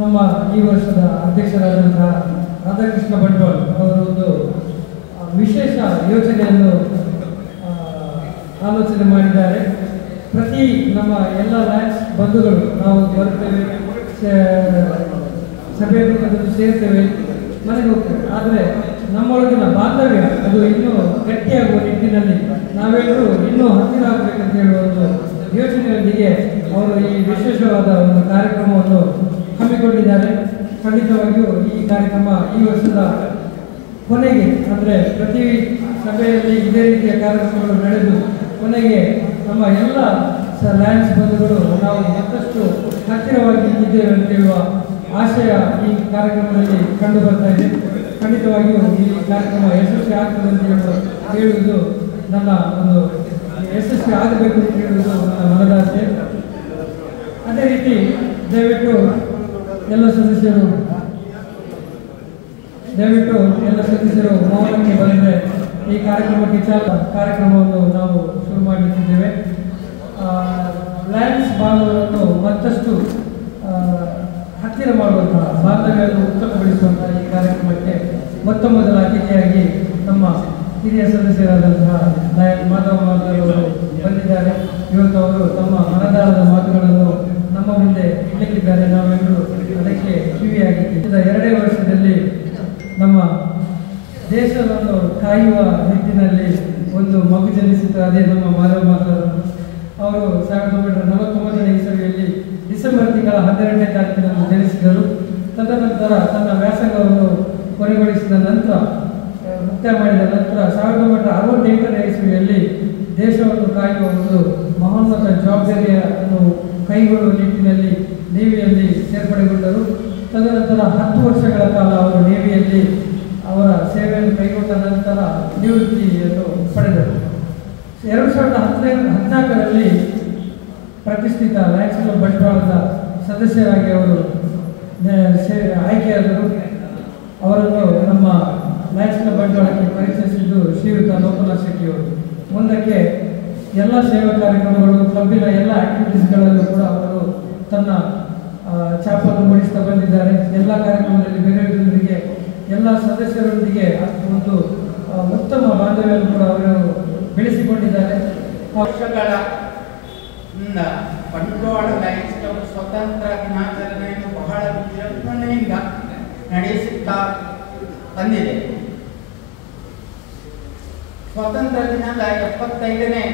ನಮ್ಮ ಈ ವರ್ಷದ ಅಧ್ಯಕ್ಷರಾದಂತಹ ರಾಧಾಕೃಷ್ಣ ಬಂಟ್ವಾಳ ಅವರು ಒಂದು ವಿಶೇಷ ಯೋಜನೆಯನ್ನು ಆಲೋಚನೆ ಮಾಡಿದ್ದಾರೆ. ಪ್ರತಿ ನಮ್ಮ ಎಲ್ಲ ಲಯನ್ಸ್ ಬಂಧುಗಳು ನಾವು ಬರ್ತೇವೆ, ಸಭೆಯನ್ನು ಸೇರ್ತೇವೆ, ಮನೆಗೆ ಹೋಗ್ತೇವೆ. ಆದರೆ ನಮ್ಮೊಳಗಿನ ಬಾಂಧವ್ಯ ಅದು ಇನ್ನೂ ಗಟ್ಟಿಯಾಗುವ ನಿಟ್ಟಿನಲ್ಲಿ ನಾವೆಲ್ಲರೂ ಇನ್ನೂ ಹತ್ತಿರ ಆಗಬೇಕಂತ ಹೇಳುವ ಒಂದು ಯೋಚನೆಯೊಂದಿಗೆ ಅವರು ಈ ವಿಶೇಷವಾದ ಒಂದು ಕಾರ್ಯಕ್ರಮವನ್ನು ಹಮ್ಮಿಕೊಂಡಿದ್ದಾರೆ. ಖಂಡಿತವಾಗಿಯೂ ಈ ಕಾರ್ಯಕ್ರಮ ಈ ವರ್ಷದ ಕೊನೆಗೆ, ಅಂದರೆ ಪ್ರತಿ ಸಭೆಯಲ್ಲಿ ಇದೇ ರೀತಿಯ ಕಾರ್ಯಕ್ರಮಗಳು ನಡೆದು ಕೊನೆಗೆ ನಮ್ಮ ಎಲ್ಲ ಲಯನ್ಸ್ ಬಂಧುಗಳು ನಾವು ಮತ್ತಷ್ಟು ಹತ್ತಿರವಾಗಿ ಇದ್ದೇವೆ ಅಂತ ಹೇಳುವ ಆಶಯ ಈ ಕಾರ್ಯಕ್ರಮದಲ್ಲಿ ಕಂಡು ಬರ್ತಾ ಇದೆ. ಖಂಡಿತವಾಗಿಯೂ ಈ ಕಾರ್ಯಕ್ರಮ ಯಶಸ್ವಿ ಆಗ್ತದೆ ಅಂತ ಹೇಳುವುದು ನನ್ನ ಒಂದು ಯಶಸ್ವಿ ಆಗಬೇಕು ಅಂತ ಹೇಳುವುದು ನನ್ನ ಮನದಾಸೆ. ಅದೇ ರೀತಿ ದಯವಿಟ್ಟು ಎಲ್ಲ ಸದಸ್ಯರು ಮೌನಕ್ಕೆ ಬಂದರೆ ಈ ಕಾರ್ಯಕ್ರಮಕ್ಕೆ ಕಾರ್ಯಕ್ರಮವನ್ನು ನಾವು ಶುರು ಮಾಡಲಿಕ್ಕಿದ್ದೇವೆ. ಲಯನ್ಸ್ ಬಾಂಧವರನ್ನು ಮತ್ತಷ್ಟು ಹತ್ತಿರ ಮಾಡುವಂತಹ, ಬಾಂಧವ್ಯವನ್ನು ಉತ್ತಮಗೊಳಿಸುವಂತಹ ಈ ಕಾರ್ಯಕ್ರಮಕ್ಕೆ ಮೊತ್ತ ಮೊದಲ ಅತಿಥಿಯಾಗಿ ನಮ್ಮ ಹಿರಿಯ ಸದಸ್ಯರಾದಂತಹ ಮಾಧವ ಅವರು ಬಂದಿದ್ದಾರೆ. ಇವತ್ತು ಅವರು ತಮ್ಮ ಮನದಾಳದ ಮಾತುಗಳನ್ನು ನಮ್ಮ ಮುಂದೆ ಇಡಲಿಕ್ಕಿದ್ದಾರೆ. ನಾವೆಲ್ಲರೂ ಅದಕ್ಕೆ ಕಿವಿಯಾಗಿದ್ದೇವೆ. 2 ವರ್ಷದಲ್ಲಿ ನಮ್ಮ ದೇಶವನ್ನು ಕಾಯುವ ನಿಟ್ಟಿನಲ್ಲಿ ಒಂದು ಮಗು ಜನಿಸಿತು. ಅದೇ ನಮ್ಮ ಮಾಧವ ಅವರು 1949ನೇ ಇಸವಿಯಲ್ಲಿ ಡಿಸೆಂಬರ್ ತಿಂಗಳ 12ನೇ ತಾರೀಕಿನಂದು ಜನಿಸಿದರು. ತದನಂತರ ತನ್ನ ವ್ಯಾಸಂಗವನ್ನು ಕೊನೆಗೊಳಿಸಿದ ನಂತರ, ಮುಕ್ತಾಯ ಮಾಡಿದ ನಂತರ 1968ನೇ ಇಸವಿಯಲ್ಲಿ ದೇಶವನ್ನು ಕಾಯುವ ಒಂದು ಮಹೋನ್ನತ ಜವಾಬ್ದಾರಿಯನ್ನು ಕೈಗೊಳ್ಳುವ ನಿಟ್ಟಿನಲ್ಲಿ ನೇವಿಯಲ್ಲಿ ಸೇರ್ಪಡೆಗೊಂಡರು. ತದನಂತರ 10 ವರ್ಷಗಳ ಕಾಲ ಅವರು ನೇವಿಯಲ್ಲಿ ಅವರ ಸೇವೆಯನ್ನು ಕೈಗೊಂಡ ನಂತರ ನಿವೃತ್ತಿಯನ್ನು ಪಡೆದರು. 2014ರಲ್ಲಿ ಪ್ರತಿಷ್ಠಿತ ಲಯನ್ಸ್ ಕ್ಲಬ್ ಬಂಟ್ವಾಳದ ಸದಸ್ಯರಾಗಿ ಅವರು ಆಯ್ಕೆಯಾದರು. ಅವರನ್ನು ನಮ್ಮ ಲಯನ್ಸ್ ಕ್ಲಬ್ ಬಂಟ್ವಾಳಕ್ಕೆ ಪರಿಚಯಿಸಿದ್ದು ಶ್ರೀಯುತ ಲೋಕನಾಥ್ ಶೆಟ್ಟಿಯವರು. ಮುಂದಕ್ಕೆ ಎಲ್ಲ ಸೇವಾ ಕಾರ್ಯಕ್ರಮಗಳು, ಕ್ಲಬ್ಬಿನ ಎಲ್ಲ ಆಕ್ಟಿವಿಟೀಸ್ಗಳಲ್ಲೂ ಕೂಡ ಅವರು ತನ್ನ ಛಾಪನ್ನು ಮೂಡಿಸ್ತಾ ಬಂದಿದ್ದಾರೆ. ಎಲ್ಲ ಕಾರ್ಯಕ್ರಮದಲ್ಲಿ ಬೆರೆಯುವುದರೊಂದಿಗೆ ಎಲ್ಲ ಸದಸ್ಯರೊಂದಿಗೆ ಒಂದು ಉತ್ತಮ ಬಾಂಧವ್ಯವನ್ನು ಕೂಡ ಅವರು ಬೆಳೆಸಿಕೊಂಡಿದ್ದಾರೆ. ವರ್ಷಗಳ ಬಂಟ್ವಾಳ ಲಯನ್ಸ್ ಕ್ಲಬ್ ಸ್ವತಂತ್ರ ದಿನಾಚರಣೆಯನ್ನು ಬಹಳ ವಿಜೃಂಭಣೆಯಿಂದ ನಡೆಸುತ್ತಾ ಬಂದಿದೆ. ಸ್ವಾತಂತ್ರ್ಯ ದಿನದ 75ನೇ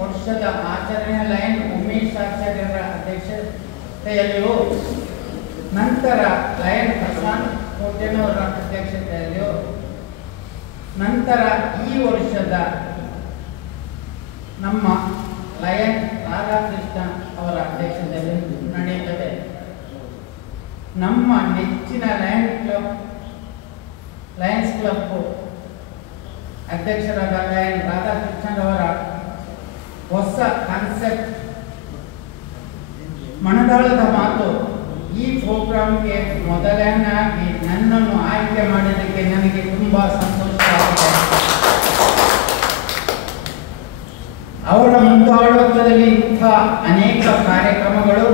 ವರ್ಷದ ಆಚರಣೆ ಲಯನ್ ಉಮೇಶ್ ಆಚಾರ್ಯರ ಅಧ್ಯಕ್ಷತೆಯಲ್ಲಿಯೂ, ನಂತರ ಲಯನ್ ಪ್ರಶಾಂತ್ ಕೋಟೆನವರ ಅಧ್ಯಕ್ಷತೆಯಲ್ಲಿಯೂ, ನಂತರ ಈ ವರ್ಷದ ನಮ್ಮ ಲಯನ್ ರಾಧಾಕೃಷ್ಣ ಅವರ ಅಧ್ಯಕ್ಷತೆಯಲ್ಲಿ ನಡೆಯುತ್ತದೆ. ನಮ್ಮ ನೆಚ್ಚಿನ ಲಯನ್ಸ್ ಕ್ಲಬ್ ಅಧ್ಯಕ್ಷರಾದ ಲಯನ್ ರಾಧಾಕೃಷ್ಣನ್ ಅವರ ಹೊಸ ಕಾನ್ಸೆಪ್ಟ್ ಮನದಾಳದ ಮಾತು ಈ ಪ್ರೋಗ್ರಾಮ್ಗೆ ಮೊದಲನೇಯಾಗಿ ನನ್ನನ್ನು ಆಯ್ಕೆ ಮಾಡಿದ್ದಕ್ಕೆ ನನಗೆ ತುಂಬಾ ಸಂತೋಷವಾಗಿದೆ. ಅವರ ಮುಂದಾಳತ್ವದಲ್ಲಿ ಇಂಥ ಅನೇಕ ಕಾರ್ಯಕ್ರಮಗಳು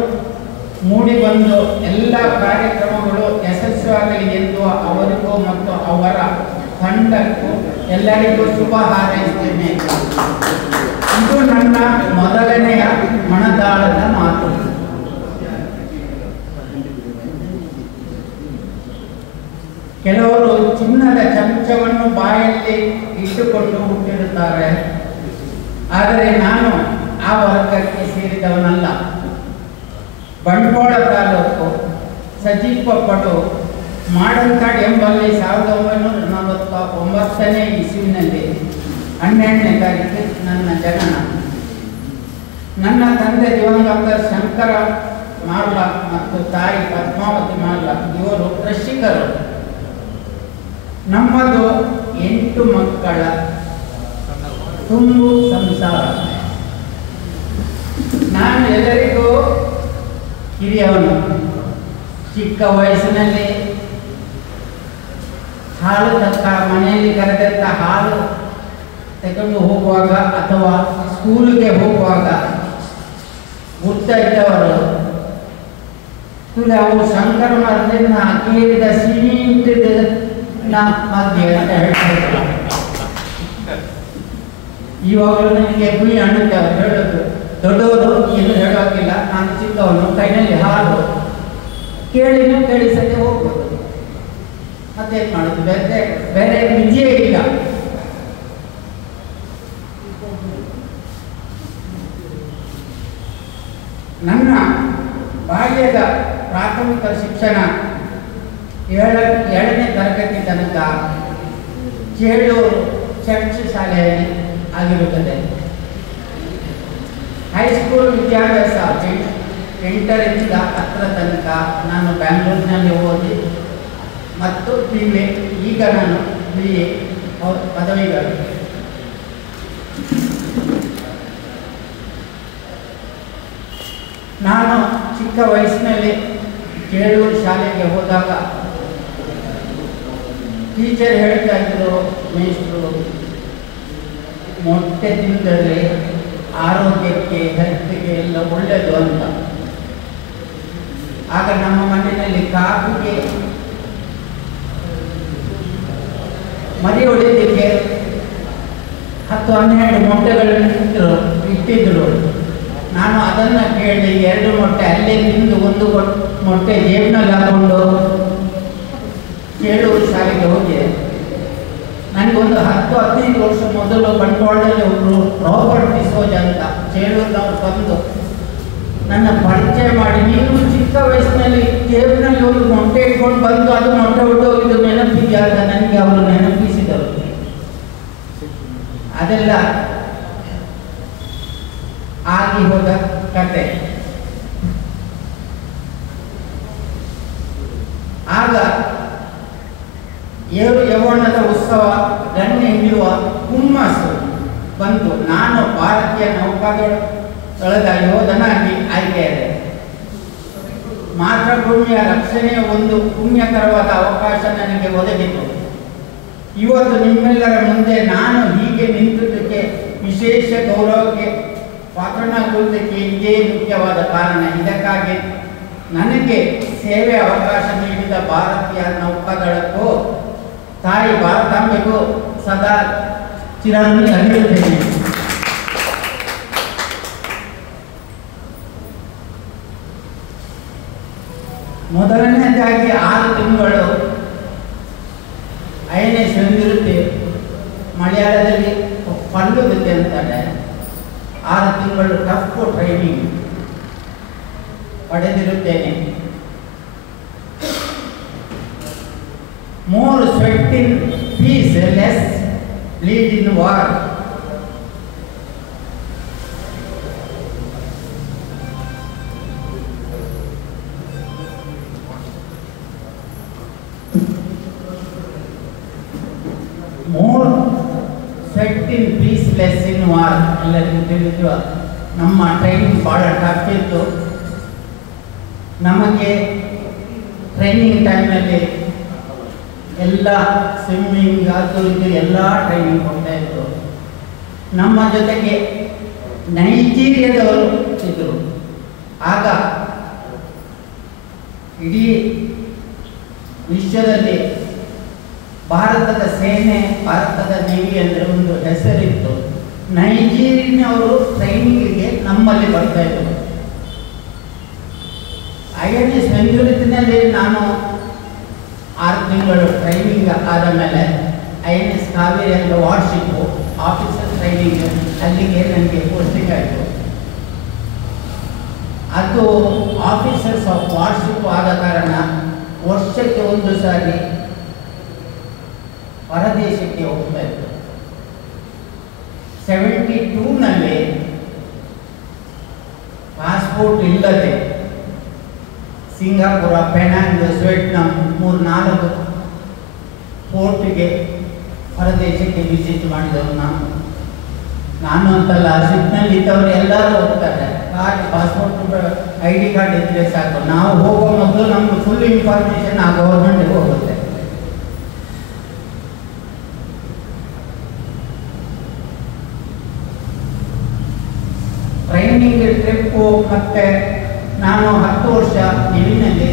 ಮೂಡಿಬಂದು ಎಲ್ಲ ಕಾರ್ಯಕ್ರಮಗಳು ಯಶಸ್ವಿಯಾಗಲಿ ಎಂದು ಅವರಿಗೂ ಮತ್ತು ಅವರ ತಂಡಕ್ಕೂ ಎಲ್ಲರಿಗೂ ಶುಭ ಹಾರೈಸುತ್ತೇನೆ. ಇದು ನನ್ನ ಮೊದಲನೆಯ ಮನದಾಳದ ಮಾತು. ಕೆಲವರು ಚಿನ್ನದ ಚಮಚವನ್ನು ಬಾಯಲ್ಲಿ ಇಟ್ಟುಕೊಂಡು ಹುಟ್ಟಿರುತ್ತಾರೆ, ಆದರೆ ನಾನು ಆ ವರ್ಗಕ್ಕೆ ಸೇರಿದವನಲ್ಲ. ಬಂಟ್ವಾಳ ತಾಲೂಕು ಸಜಿಪಪ್ಪಡು ಮಾಡಂತಾಡ್ ಎಂಬಲ್ಲಿ 1949ನೇ ಇಸುವಿನಲ್ಲಿ 12ನೇ ತಾರೀಕು ನನ್ನ ಜನನ. ನನ್ನ ತಂದೆ ದಿವಂಗತ ಶಂಕರ ಮಾರ್ಲ ಮತ್ತು ತಾಯಿ ಪದ್ಮಾವತಿ ಮಾರ್ಲ ಇವರು ಕೃಷಿಕರು. ನಮ್ಮದು 8 ಮಕ್ಕಳ ತುಂಬು ಸಂಸಾರ. ನಾನು ಎಲ್ಲರಿಗೂ ಹಿರಿಯವನು. ಚಿಕ್ಕ ವಯಸ್ಸಿನಲ್ಲಿ ಹಾಲು ಮನೆಯಲ್ಲಿ ಕರೆದಂತ ಹಾಲು ತಗೊಂಡು ಹೋಗುವಾಗ ಅಥವಾ ಸ್ಕೂಲಿಗೆ ಹೋಗುವಾಗ ಉದ್ದ ಇದ್ದವರು ತುಲೆ ಅವು ಶಂಕರ ಮರದಿಂದ ಕೇಳಿದ ಸಿಮೆಂಟ್ ಮಧ್ಯೆ ಅಂತ ಹೇಳ್ತಾರೆ. ಇವಾಗಲೂ ನನಗೆ ಗುಳಿ ಅನ್ನುತ್ತೆ ಅವ್ರು ಹೇಳೋದು. ದೊಡ್ಡವರು ಏನು ಹೇಳೋಕ್ಕಿಲ್ಲ, ನಾನು ಚಿಕ್ಕವನು, ಕೈನಲ್ಲಿ ಹಾಲು ಕೇಳಿನೂ ಕೇಳಿಸಕ್ಕೆ ಹೋಗ್ಬೋದು. ಮತ್ತೇನು ಮಾಡೋದು, ಬೇರೆ ಬೇರೆ ವಿದ್ಯೆ ಇಲ್ಲ. ನನ್ನ ಬಾಲ್ಯದ ಪ್ರಾಥಮಿಕ ಶಿಕ್ಷಣ 7ನೇ ತರಗತಿ ತನಕ ಚೇಳೂರು ಚರ್ಚ್ ಶಾಲೆಯಲ್ಲಿ ಆಗಿರುತ್ತದೆ. ಹೈಸ್ಕೂಲ್ ವಿದ್ಯಾಭ್ಯಾಸ 8ರಿಂದ 10 ತನಕ ನಾನು ಬ್ಯಾಂಗ್ಳೂರಿನಲ್ಲಿ ಓದಿ ಮತ್ತು BA, ಈಗ ನಾನು BA ಪದವಿಗಳು. ನಾನು ಚಿಕ್ಕ ವಯಸ್ಸಿನಲ್ಲಿ ಚೇಳೂರು ಶಾಲೆಗೆ ಹೋದಾಗ ಟೀಚರ್ ಹೇಳ್ತಾ ಇದ್ರು, ಮೇಷ್ಟ್ರು, ಮೊಟ್ಟೆ ತಿಂದರೆ ಆರೋಗ್ಯಕ್ಕೆ, ಹೆಲ್ತ್ಗೆ ಎಲ್ಲ ಒಳ್ಳೆಯದು ಅಂತ. ಆಗ ನಮ್ಮ ಮನೆಯಲ್ಲಿ ಕಾಪಿಗೆ ಮರಿ ಹೊಡೆಯಲಿಕ್ಕೆ 10-12 ಮೊಟ್ಟೆಗಳನ್ನು ಇಟ್ಟಿದ್ರು. ನಾನು ಅದನ್ನು ಕೇಳಿ 2 ಮೊಟ್ಟೆ ಅಲ್ಲೇ ತಿಂದು 1 ಮೊಟ್ಟೆ ಜೇಬಿನಲ್ಲಿ ಹಾಕೊಂಡು ಚೇಳೂರು ಶಾಲೆಗೆ ಹೋಗಿ. ನನಗೊಂದು 10-15 ವರ್ಷ ಮೊದಲು ಬಂಟ್ವಾಳದಲ್ಲಿ ಒಬ್ಬರು ರಾಬರ್ಟ್ ಡಿಸೋಜ ಅಂತ ಚೇಳೂರಿನವ್ರು ಬಂದು ನನ್ನ ಪರಿಚಯ ಮಾಡಿ, ನೀನು ಚಿಕ್ಕ ವಯಸ್ಸಿನಲ್ಲಿ ಜೇಬಿನಲ್ಲಿ ಒಂದು ಮೊಟ್ಟೆ ಇಟ್ಕೊಂಡು ಬಂದು ಅದು ಮೊಟ್ಟೆ ಹೊಟ್ಟೋಗಿದ್ದು ನೆನಪಿದೆಯಾ ಅಂತ ನನಗೆ ಅವರು ನೆನಪಿಸಿದರು. ಅದೆಲ್ಲ ಆಗಿ ಹೋದ ಕತೆ. ಆಗ ಯೌವನದ ಉತ್ಸವ, ಗಣ್ಯ ಹಿಡಿಯುವ ಹುಮ್ಮಸ್ಸು ಬಂತು. ನಾನು ಭಾರತೀಯ ನೌಕಾದಳದ ಯೋಧನಾಗಿ ಆಯ್ಕೆಯಾದೆ. ಮಾತೃಭೂಮಿಯ ರಕ್ಷಣೆಯ ಒಂದು ಪುಣ್ಯಕರವಾದ ಅವಕಾಶ ನನಗೆ ಒದಗಿತು. ಇವತ್ತು ನಿಮ್ಮೆಲ್ಲರ ಮುಂದೆ ನಾನು ಹೀಗೆ ನಿಂತಿದ್ದಕ್ಕೆ, ವಿಶೇಷ ಗೌರವಕ್ಕೆ ಪಾತ್ರನಾಗುವುದಕ್ಕೆ ಇದೇ ಮುಖ್ಯವಾದ ಕಾರಣ. ಇದಕ್ಕಾಗಿ ನನಗೆ ಸೇವೆ ಅವಕಾಶ ನೀಡಿದ ಭಾರತೀಯ ನೌಕಾದಳಕ್ಕೂ ತಾಯಿ ಭಾರತಾಂಬೆಗೂ ಸದಾ ಚಿರಋಣಿ ಆಗಿರುತ್ತೇನೆ. ಮೊದಲನೇದಾಗಿ 6 ತಿಂಗಳು INS ಹೊಂದಿರುತ್ತೆ, ಮಲಯಾಳದಲ್ಲಿ ಪಲ್ಲುಗುತ್ತೆ ಅಂತಾರೆ. 6 ತಿಂಗಳು ಟಫ್ ಟ್ರೈನಿಂಗ್ ಪಡೆದಿರುತ್ತೇನೆ. 3 sweat in peace, less bleed in war. More sweat in peace, less in war. ಎಲ್ಲರಿಗೂ ತಿಳಿದಿರುವ ನಮ್ಮ ಟ್ರೈನಿಂಗ್ ಭಾಳ ಟಫ್ ಇತ್ತು. ನಮಗೆ ಟ್ರೈನಿಂಗ್ ಟೈಮಲ್ಲಿ ಎಲ್ಲ ಸ್ವಿಮ್ಮಿಂಗ್ ಅದು ಇದು ಎಲ್ಲ ಟ್ರೈನಿಂಗ್ ಕೊಡ್ತಾ ಇದ್ರು. ನಮ್ಮ ಜೊತೆಗೆ ನೈಜೀರಿಯಾದವರು ಇದ್ದರು. ಆಗ ಇಡೀ ವಿಶ್ವದಲ್ಲಿ ಭಾರತದ ಸೇನೆ, ಭಾರತದ ನೇವಿ ಅಂದರೆ ಒಂದು ಹೆಸರಿತ್ತು. ನೈಜೀರಿಯನ್ನವರು ಟ್ರೈನಿಂಗಿಗೆ ನಮ್ಮಲ್ಲಿ ಬರ್ತಾ ಇದ್ದರು. INS ಬೆಂಗಳೂರಿನಲ್ಲಿ ನಾನು 6 ತಿಂಗಳು ಟ್ರೈನಿಂಗ್ ಆದ ಮೇಲೆ INS ಕಾವೇರಿ ಅಂತ ವಾರ್ಷಿಪ್ಪು ಆಫೀಸರ್ ಟ್ರೈನಿಂಗ್, ಅಲ್ಲಿಗೆ ನನಗೆ ಪೋಸ್ಟಿಂಗ್ ಆಯಿತು. ಅದು ಆಫೀಸರ್ಸ್ ಆಫ್ ವಾರ್ಷಿಪ್ ಆದ ಕಾರಣ ವರ್ಷಕ್ಕೆ 1 ಸಾರಿ ಹೊರದೇಶಕ್ಕೆ ಹೋಗ್ತಾ ಇತ್ತು. 72ನಲ್ಲಿ ಪಾಸ್ಪೋರ್ಟ್ ಇಲ್ಲದೆ ಸಿಂಗಾಪುರ, ಪೆನಾಂಗ್, ವಿಯೆಟ್ನಾಂ 3-4 ಪೋರ್ಟ್ಗೆ ಹೊರದೇಶಕ್ಕೆ ವಿಸಿಟ್ ಮಾಡಿದವರು ನಾನು ಅಂತಲ್ಲ, ಶಿಪ್ನಲ್ಲಿ ಇದ್ದವರು ಎಲ್ಲರೂ ಹೋಗ್ತಾರೆ. ಪಾಸ್ಪೋರ್ಟ್ ID ಕಾರ್ಡ್ ಇದ್ದರೆ ಸಾಕು. ನಾವು ಹೋಗೋ ಮೊದಲು ನಮ್ಗೆ ಫುಲ್ ಇನ್ಫಾರ್ಮೇಷನ್ ಆ ಗೌರ್ಮೆಂಟ್ಗೆ ಹೋಗುತ್ತೆ. ಟ್ರೈನಿಂಗ್ ಟ್ರಿಪ್ಪು ಮತ್ತೆ ನಾನು 10 ವರ್ಷ ನಿವಿನಲ್ಲಿ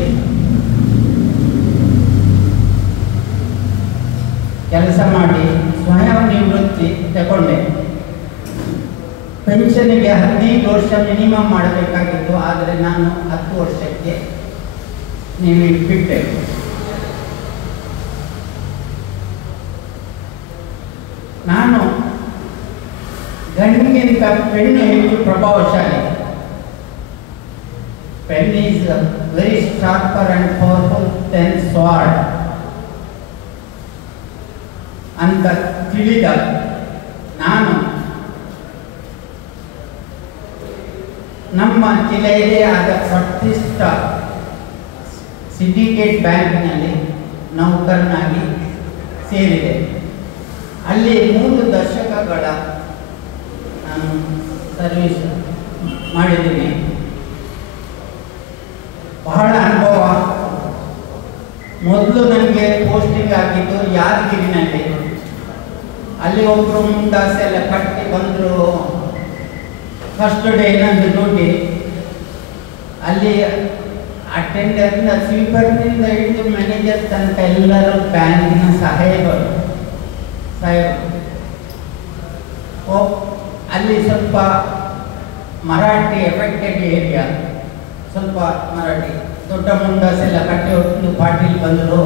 ಕೆಲಸ ಮಾಡಿ ಸ್ವಯಂ ನಿವೃತ್ತಿ ತಗೊಂಡೆ. ಪೆನ್ಷನ್ಗೆ 15 ವರ್ಷ ಮಿನಿಮಮ್ ಮಾಡಬೇಕಾಗಿತ್ತು, ಆದರೆ ನಾನು 10 ವರ್ಷಕ್ಕೆ ಬಿಟ್ಟೆ. ನಾನು ಗಂಡಿಗಿಂತ ಪೆನ್ನು ಹೆಚ್ಚು ಪ್ರಭಾವಶಾಲಿ. Pen is very sharper and powerful than sword ಅಂತ ತಿಳಿದ ನಾನು ನಮ್ಮ ಜಿಲ್ಲೆಯದೇ ಆದ ಪ್ರತಿಷ್ಠ ಸಿಂಡಿಕೇಟ್ ಬ್ಯಾಂಕ್ನಲ್ಲಿ ನೌಕರನಾಗಿ ಸೇರಿದೆ. ಅಲ್ಲಿ 3 ದಶಕಗಳ ನಾನು ಸರ್ವಿಸ್ ಮಾಡಿದ್ದೀನಿ. ಬಹಳ ಅನುಭವ. ಮೊದಲು ನನಗೆ ಪೋಸ್ಟಿಂಗ್ ಆಗಿದ್ದು ಯಾದಗಿರಿನಲ್ಲಿ. ಅಲ್ಲಿ ಒಬ್ಬರು ಮುಂದಾಸೆ ಎಲ್ಲ ಕಟ್ಟಿ ಬಂದರು. ಫಸ್ಟ್ ಡೇ ನಂದು ಡ್ಯೂಟಿ. ಅಲ್ಲಿ ಅಟೆಂಡರ್ನ ಸ್ವೀಪರ್ನಿಂದ ಹಿಡಿದು ಮ್ಯಾನೇಜರ್ ತನಕ ಎಲ್ಲರೂ ಬ್ಯಾಂಕಿನ ಸಾಹೇಬರು. ಅಲ್ಲಿ ಸ್ವಲ್ಪ ಮರಾಠಿ ಎಫೆಕ್ಟೆಡ್ ಏರಿಯಾ, ಸ್ವಲ್ಪ ಮರಾಠಿ. ದೊಡ್ಡ ಮುಂಡಾಸೆಲ್ಲ ಕಟ್ಟಿ ಹೊತ್ತು ಪಾಟೀಲ್ ಬಂದರು.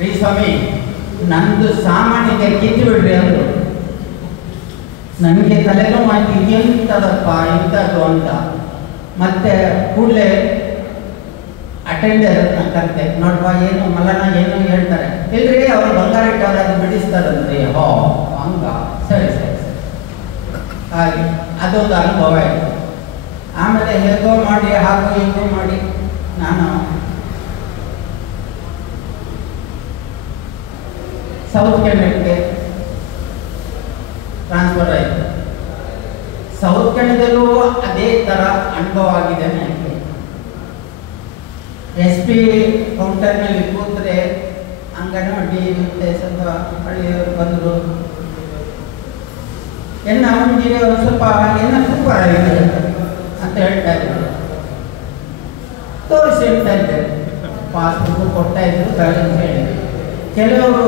ರೀ ಸ್ವಾಮಿ, ನಂದು ಸಾಮಾನಿಗೆ ಕಿತ್ತು ಬಿಡ್ರಿ ಅಂದರು. ನನಗೆ ತಲೆನೋವು ಆಯ್ತು, ಎಂಥದಪ್ಪ ಇಂಥದ್ದು ಅಂತ. ಮತ್ತೆ ಕೂಡಲೇ ಅಟೆಂಡರ್ನ ಕರೆದೆ. ನೋಡ್ವಾ, ಏನು ಮಲ್ಲನ ಏನು ಹೇಳ್ತಾರೆ. ಇಲ್ರಿ, ಅವರು ಬಂಗಾರ ಇಟ್ಟವ್ರು ಅದು ಬಿಡಿಸ್ತಾರಂದ್ರಿ. ಹೋ ಹಂಗ, ಸರಿ ಸರಿ ಸರಿ. ಹಾಗೆ ಅದೊಂದು ಅನುಭವ ಆಯಿತು. ಆಮೇಲೆ ಹೇಗೋ ಮಾಡಿ ಹಾಗೂ ಹೀಗೋ ಮಾಡಿ ನಾನು ಸೌತ್ ಕೆನಡಾಕ್ಕೆ ಟ್ರಾನ್ಸ್ಫರ್ ಆಯಿತು. ಸೌತ್ ಕೆನಡಾದಲ್ಲೂ ಅದೇ ಥರ ಅನುಭವ ಆಗಿದೆ ನನಗೆ. SP ಕೌಂಟರ್ನಲ್ಲಿ ಕೂತ್ರೆ ಅಂಗನವಾಡಿ ಮತ್ತೆ ಸ್ವಲ್ಪ ಹಳ್ಳಿಯವರು ಬಂದರು. ಅವನಿಗೆ ಸ್ವಲ್ಪ ಸೂಪರ್ ಆಗಿದೆ ಅಂತ ಹೇಳ್ತಾ ಇದ್ರು. ತೋರಿಸಿ ಹೇಳ್ತಾ ಇದ್ದೆ. ಪಾಸ್ಬುಕ್ ಕೊಡ್ತಾ ಇದ್ರು, ಬ್ಯಾಲೆನ್ಸ್ ಹೇಳಿ. ಕೆಲವರು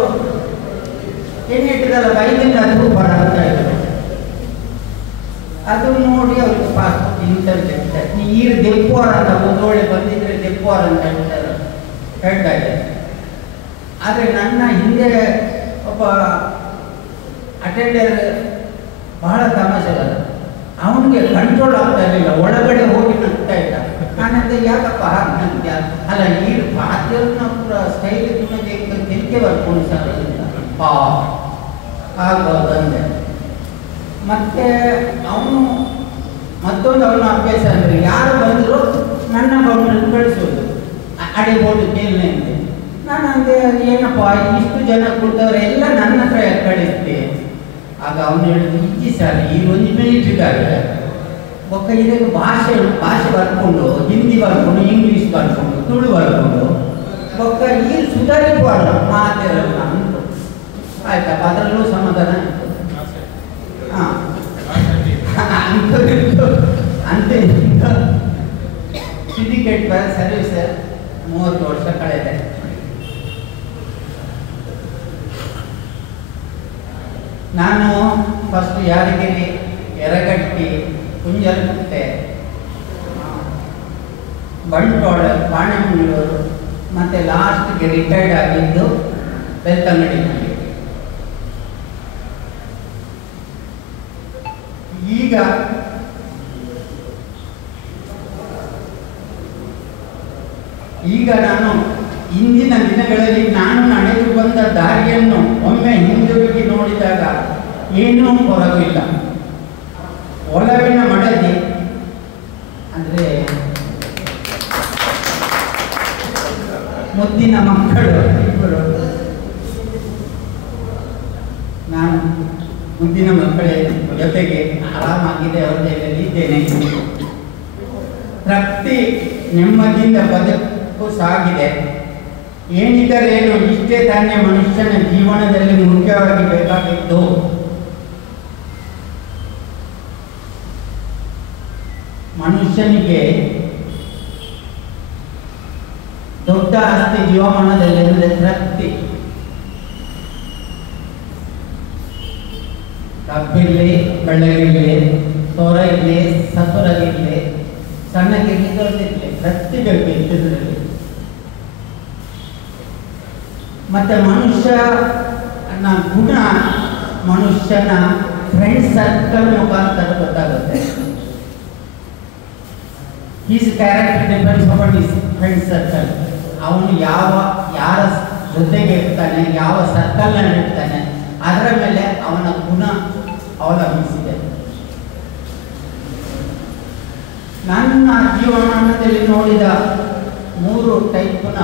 ಏನು ಇಟ್ಟಿರಲ್ಲ, ಬೈದಿಂದ ಸೂಪರ್ ಅಂತ ಇದ್ರು. ಅದು ನೋಡಿ ಅವ್ರಿಗೆ ಪಾಸ್ಬುಕ್ ಇಂಟರ್ನೆಟ್ ನೀರು ದೆಪ್ಪುವಾರ ಅಂತ ಒಂದೊಳ್ಳೆ ಬಂದಿದ್ರೆ ದೆಪ್ಪುವಾರ ಅಂತ ಹೇಳ್ತಾ ಇದ್ದೆ. ಆದರೆ ನನ್ನ ಹಿಂದೆ ಒಬ್ಬ ಅಟೆಂಡರ್ ಬಹಳ ತಮಾಷೆಗಲ್ಲ. ಅವನಿಗೆ ಕಂಟ್ರೋಲ್ ಆಗ್ತಾ ಇರಲಿಲ್ಲ, ಒಳಗಡೆ ಹೋಗಿ ನಗ್ತಾ ಇದ್ದ. ನಾನಂದ್ರೆ ಯಾಕಪ್ಪ ಹಾಗೆ ನಗ್ತೀಯ? ಅಲ್ಲ, ಈ ಪಾತ್ರನ ಪೂರ ಸ್ಟೈಲ್ ತೆರಿಗೆ ಬರ್ಕೊಂಡು ಸರ್ ಪಾ ಆಗ್ಬೋದಂದೆ. ಮತ್ತೆ ಮತ್ತೊಂದು ಅವನ ಅಭ್ಯಾಸ ಅಂದರೆ ಯಾರು ಬಂದರೂ ನನ್ನ ಕೌಂಟ್ರಲ್ಲಿ ಕಳಿಸೋದು, ಅಡಿಬೋದು ಮೇಲ್ನೆ ಅಂತೆ. ನಾನು ಅಂದೆ, ಏನಪ್ಪ ಇಷ್ಟು ಜನ ಕೂತವರೆಲ್ಲ ನನ್ನ ಹತ್ರ ಕಳಿಸ್ತೆ. ಆಗ ಅವನು ಹೇಳಿದ್ರು, ಇಜ್ಜಿ ಸರ್, ಈ 1 ಮಿನಿಟ್ಗಾದ್ರೆ ಒಕ್ಕ ಇದಕ್ಕೆ ಭಾಷೆ ಬರ್ಕೊಂಡು, ಹಿಂದಿ ಬರ್ಕೊಂಡು, ಇಂಗ್ಲೀಷ್ ಬರ್ಕೊಂಡು, ತುಳು ಬರ್ಕೊಂಡು ಒಕ್ಕ ಈ ಸುಧಾರಿಸಬಾರ್ದು ಮಾತಿರಲ್ಲ ಅಂದರು. ಆಯ್ತಪ್ಪ, ಅದರಲ್ಲೂ ಸಮಾಧಾನ ಆಯಿತು. ಹಾಂ, ಅಂತ ಸಿಂಡಿಕೇಟ್ ಸರ್ವಿಸ್ 30 ವರ್ಷ ಕಳೆದೆ. ನಾನು ಫಸ್ಟ್ ಯಾದಗಿರಿ, ಯರಗಟ್ಟಿ, ಕುಂಜಲಕುಂಟೆ, ಬಂಟ್ವಾಳ, ಪಾಣೆಮಂಗಳೂರು, ಮತ್ತು ಲಾಸ್ಟ್ಗೆ ರಿಟೈರ್ಡ್ ಆಗಿದ್ದು ಬೆಳ್ತಂಗಡಿನಲ್ಲಿ. ಈಗ ನಾನು ಇಂದಿನ ದಿನಗಳಲ್ಲಿ ನಾನು ನಡೆದು ಬಂದ ದಾರಿಯನ್ನು ಒಮ್ಮೆ ಹಿಂದಿರುಗಿ ನೋಡಿದಾಗ ಏನೂ ಕೊರಗಿಲ್ಲ. ಒಲವಿನ ಮಡದಿ ಅಂದರೆ ಮುದ್ದಿನ ಮಕ್ಕಳು ಇಬ್ಬರು. ನಾನು ಮುದ್ದಿನ ಮಕ್ಕಳ ಜೊತೆಗೆ ಆರಾಮಾಗಿದೆ, ಅವ್ರ ಜೊತೆಯಲ್ಲಿ ಇದ್ದೇನೆ. ತೃಪ್ತಿ ನೆಮ್ಮದಿಯಿಂದ ಬದುಕು ಸಾಗಿದೆ. ಏನಿದರೇನು, ಇಷ್ಟೇ ತಾನೇ ಮನುಷ್ಯನ ಜೀವನದಲ್ಲಿ ಮುಖ್ಯವಾಗಿ ಬೇಕಾಗಿದ್ದು. ಮನುಷ್ಯನಿಗೆ ದೊಡ್ಡ ಆಸ್ತಿ ಜೀವಮಾನದಲ್ಲಿ ಅಂದರೆ ತೃಪ್ತಿ. ಕಬ್ಬಿರಲಿ, ಬೆಳ್ಳಗಿರಲಿ, ತೋರ ಇರಲಿ, ಸತ್ತುರಾಗಿರಲಿ, ಸಣ್ಣಗಿರಲಿ, ದೊಡ್ಡದಿರಲಿ, ತೃಪ್ತಿ ಬೇಕು ಇದರಲ್ಲಿ. ಮತ್ತೆ ಮನುಷ್ಯನ ಗುಣ ಮನುಷ್ಯನ ಫ್ರೆಂಡ್ ಸರ್ಕಲ್ ಮುಖಾಂತರ ಗೊತ್ತಾಗುತ್ತೆ. His character depends upon his friend circle. ಅವನು ಯಾರ ಜೊತೆಗೆ ಇರ್ತಾನೆ, ಯಾವ ಸರ್ಕಲ್ನಲ್ಲಿ ಇರ್ತಾನೆ, ಅದರ ಮೇಲೆ ಅವನ ಗುಣ ಅವಲಂಬಿಸಿದೆ. ನನ್ನ ಜೀವನದಲ್ಲಿ ನೋಡಿದ 3 ಟೈಪ್ನ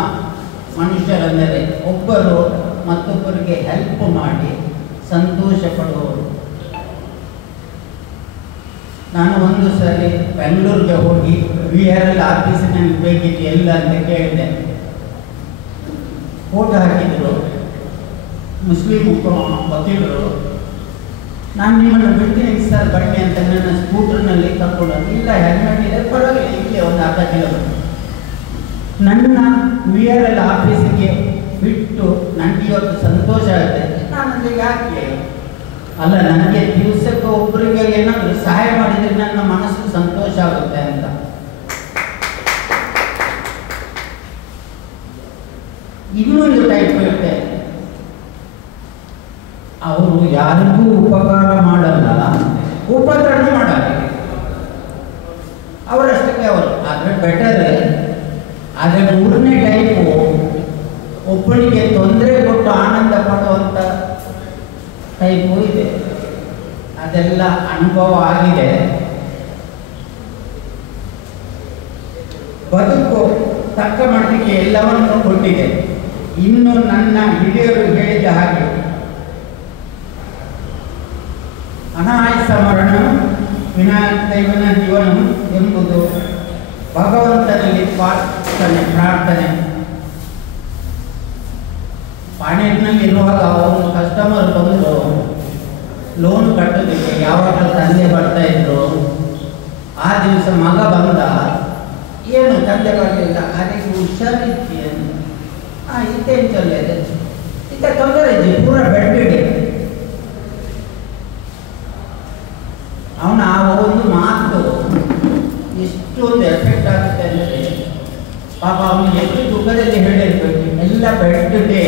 ಮನುಷ್ಯರೆಂದರೆ, ಒಬ್ಬರು ಮತ್ತೊಬ್ಬರಿಗೆ ಹೆಲ್ಪ್ ಮಾಡಿ ಸಂತೋಷ ಪಡುವವರು. ನಾನು ಒಂದು ಸರಿ ಬೆಂಗಳೂರಿಗೆ ಹೋಗಿ VRL ಆಫೀಸಿನಲ್ಲಿ ಬೇಕಿತ್ತು ಎಲ್ಲ ಅಂತ ಕೇಳಿದೆ. ಫೋಟೋ ಹಾಕಿದ್ರು ಮುಸ್ಲಿಂ ವಕೀಲರು. ನಾನು ನಿಮ್ಮನ್ನು ಬಿಡ್ತೀನಿ ಸರ್ ಬನ್ನಿ ಅಂತ ನನ್ನ ಸ್ಕೂಟರ್ನಲ್ಲಿ ಕರ್ಕೊಂಡು, ಇಲ್ಲ ಹೆಲ್ಮೆಟ್ ಇದೆ ಪರವಾಗಿಲ್ಲ, ಇಲ್ಲಿ ಒಂದು ಅರ್ಧ ಕಿಲೋಮೀಟರ್. ನನ್ನ VRL ಆಫೀಸಿಗೆ ಬಿಟ್ಟು ನನಗೆ ಇವತ್ತು ಸಂತೋಷ ಆಗುತ್ತೆ. ನಾನು ಯಾಕೆ ಅಲ್ಲ, ನನಗೆ ದಿವಸಕ್ಕೆ ಒಬ್ಬರಿಗೆ ಏನಾದರೂ ಸಹಾಯ ಮಾಡಿದರೆ ನನ್ನ ಮನಸ್ಸು ಸಂತೋಷ ಆಗುತ್ತೆ ಅಂತ. ಇನ್ನೊಂದು ಟೈಪ್ ಇರುತ್ತೆ, ಅವರು ಯಾರಿಗೂ ಉಪಕಾರ ಮಾಡಲ್ಲ, ಉಪದ್ರವ ಮಾಡಲ್ಲ, ಅವರಷ್ಟಕ್ಕೆ ಅವರು. ಆದರೆ ಬೆಟರ್. ಆದರೆ 3ನೇ ಟೈಪು ಒಬ್ಬನಿಗೆ ತೊಂದರೆ ಕೊಟ್ಟು ಆನಂದ ಪಡುವಂಥ ಟೈಪು ಇದೆ. ಅದೆಲ್ಲ ಅನುಭವ ಆಗಿದೆ. ಬದುಕು ತಕ್ಕ ಮಟ್ಟಿಗೆ ಎಲ್ಲವನ್ನು ಕೊಟ್ಟಿದೆ. ಇನ್ನು ನನ್ನ ಹಿರಿಯರು ಹೇಳಿದ ಹಾಗೆ ಅನಾಯಾಸ ಮರಣ ವಿನಾಯಕನ ಜೀವನ ಎಂಬುದು ಭಗವಂತನಲ್ಲಿ ಪ್ರಾರ್ಥನೆ. ಪಾಣಿನಲ್ಲಿರುವಾಗ ಅವನು ಕಸ್ಟಮರ್ ಬಂದು ಲೋನ್ ಕಟ್ಟೋದಕ್ಕೆ ಯಾವಾಗಲೂ ತಂದೆ ಬರ್ತಾ ಇದ್ರು. ಆ ದಿವಸ ಮಗ ಬಂದ, ಏನು ತಂದೆ ಬರಲಿಲ್ಲ, ಅದಕ್ಕೆ ಹುಷಾರಿದ್ದಿ ಅಂತ. ಇತ್ತೇನು ತೊಂದರೆ ಇದೆ, ಇತ್ತ ತೊಂದರೆ ಇದೆ, ಪೂರ ಬೆಡ್ ಇದೆ. ಅವನ ಆ ಒಂದು ಮಾತು ಎಷ್ಟೊಂದು ಎಫೆಕ್ಟ್ ಆಗುತ್ತೆ ಅಂದರೆ, ಪಾಪ ಅವನು ಎಷ್ಟು ದುಃಖದಲ್ಲಿ ಹೇಳಿರ್ಬೇಕು, ಎಲ್ಲ ಬೆಡ್ ಡೇ.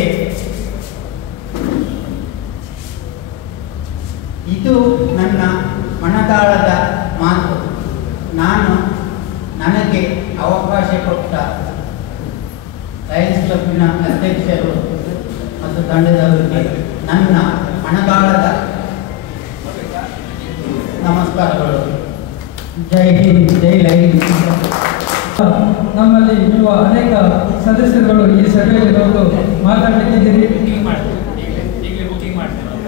ಇದು ನನ್ನ ಮನದಾಳದ ಮಾತು. ನಾನು ನನಗೆ ಅವಕಾಶ ಕೊಟ್ಟ ಲಯನ್ಸ್ ಕ್ಲಬ್ಬಿನ ಅಧ್ಯಕ್ಷರು ಮತ್ತು ತಂಡದವರಿಗೆ ನನ್ನ ಮನದಾಳದ ನಮಸ್ಕಾರಗಳು. ಜೈ ಹಿಂದ್, ಜೈ ಲಯನ್ಸ್. ನಮ್ಮಲ್ಲಿ ಇರುವ ಅನೇಕ ಸದಸ್ಯರುಗಳು ಈ ಸಭೆಯಲ್ಲಿ ಬಂದು ಮಾತಾಡಲಿಕ್ಕಿದ್ದೀರಿ.